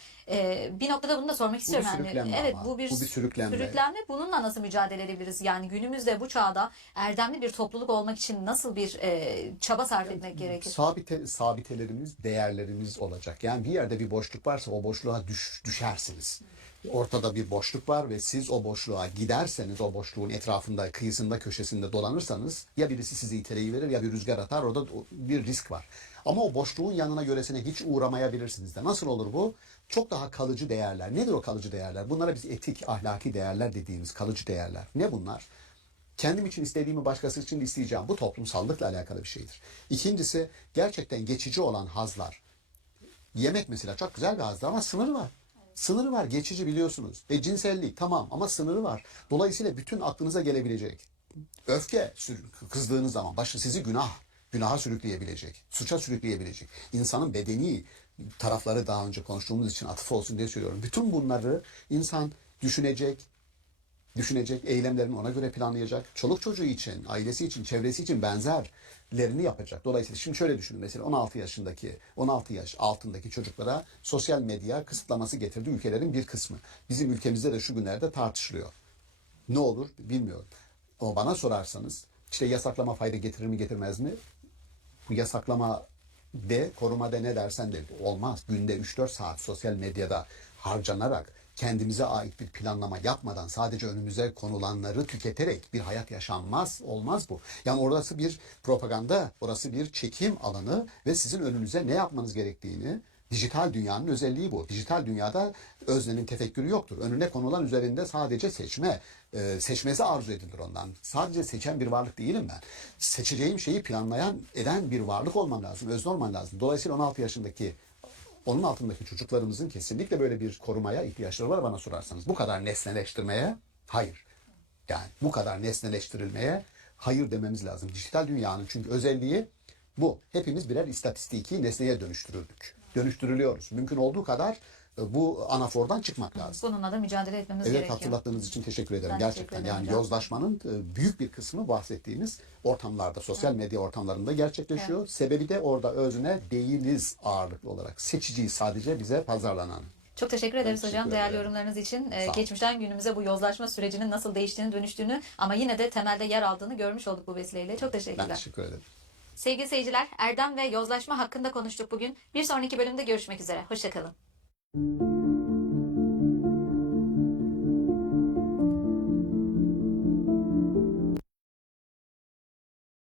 bir noktada bunu da sormak istiyorum. Evet, bu bir sürüklenme. Sürüklenme. Bununla nasıl mücadele edebiliriz? Yani günümüzde bu çağda erdemli bir topluluk olmak için nasıl bir çaba sarf etmek gerekir? Sabitelerimiz, değerlerimiz olacak. Yani bir yerde bir boşluk varsa o boşluğa düşersiniz. Ortada bir boşluk var ve siz o boşluğa giderseniz, o boşluğun etrafında, kıyısında, köşesinde dolanırsanız ya birisi sizi iteleyiverir ya bir rüzgar atar, orada bir risk var. Ama o boşluğun yanına göresine hiç uğramayabilirsiniz de. Nasıl olur bu? Çok daha kalıcı değerler. Nedir o kalıcı değerler? Bunlara biz etik, ahlaki değerler dediğimiz kalıcı değerler. Ne bunlar? Kendim için istediğimi başkası için de isteyeceğim. Bu toplumsallıkla alakalı bir şeydir. İkincisi gerçekten geçici olan hazlar. Yemek mesela çok güzel bir hazdır ama sınırı var. Sınırı var, geçici biliyorsunuz. Cinsellik tamam ama sınırı var. Dolayısıyla bütün aklınıza gelebilecek öfke kızdığınız zaman sizi günaha sürükleyebilecek, suça sürükleyebilecek. İnsanın bedeni tarafları daha önce konuştuğumuz için atıf olsun diye söylüyorum. Bütün bunları insan düşünecek, eylemlerini ona göre planlayacak. Çoluk çocuğu için, ailesi için, çevresi için benzerlerini yapacak. Dolayısıyla şimdi şöyle düşünün. Mesela 16 yaş altındaki çocuklara sosyal medya kısıtlaması getirdi ülkelerin bir kısmı. Bizim ülkemizde de şu günlerde tartışılıyor. Ne olur bilmiyorum. Ama bana sorarsanız işte yasaklama fayda getirir mi getirmez mi? Bu yasaklama korumada ne dersen de olmaz. Günde 3-4 saat sosyal medyada harcanarak kendimize ait bir planlama yapmadan sadece önümüze konulanları tüketerek bir hayat yaşanmaz, olmaz bu. Yani orası bir propaganda, orası bir çekim alanı ve sizin önünüze ne yapmanız gerektiğini, dijital dünyanın özelliği bu. Dijital dünyada öznenin tefekkürü yoktur. Önüne konulan üzerinde sadece seçmesi arzu edilir ondan. Sadece seçen bir varlık değilim ben. Seçeceğim şeyi eden bir varlık olmam lazım, özne olmam lazım. Dolayısıyla 16 yaşındaki onun altındaki çocuklarımızın kesinlikle böyle bir korumaya ihtiyaçları var bana sorarsanız. Bu kadar nesneleştirmeye hayır. Yani bu kadar nesneleştirilmeye hayır dememiz lazım. Dijital dünyanın çünkü özelliği bu. Hepimiz birer istatistiki nesneye dönüştürüldük. Dönüştürülüyoruz. Mümkün olduğu kadar Bu anafordan çıkmak lazım. Bununla da mücadele etmemiz Evet, gerekiyor. hatırlattığınız için teşekkür ederim. Ben Gerçekten teşekkür ederim yani hocam. yozlaşmanın büyük bir kısmı bahsettiğimiz ortamlarda, sosyal medya ortamlarında gerçekleşiyor. Sebebi de orada özne değiliz ağırlıklı olarak. Seçiciyi sadece bize pazarlanan. Çok teşekkür ederiz teşekkür hocam değerli ederim. yorumlarınız için. Sağ olun. Geçmişten günümüze bu yozlaşma sürecinin nasıl değiştiğini, dönüştüğünü ama yine de temelde yer aldığını görmüş olduk bu vesileyle. Çok teşekkürler. Ben teşekkür ederim. Sevgili seyirciler, erdem ve yozlaşma hakkında konuştuk bugün. Bir sonraki bölümde görüşmek üzere. Hoşçakalın.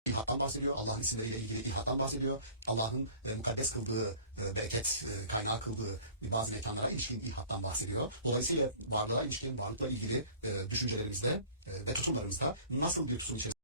İlhattan bahsediyor. Allah'ın isimleriyle ilgili ilhattan bahsediyor. Allah'ın mukaddes kıldığı, bereket kaynağı kıldığı bazı mekanlara ilişkin ilhattan bahsediyor. Dolayısıyla varlığa ilişkin, varlıkla ilgili düşüncelerimizde ve tutumlarımızda nasıl bir tutum içerisinde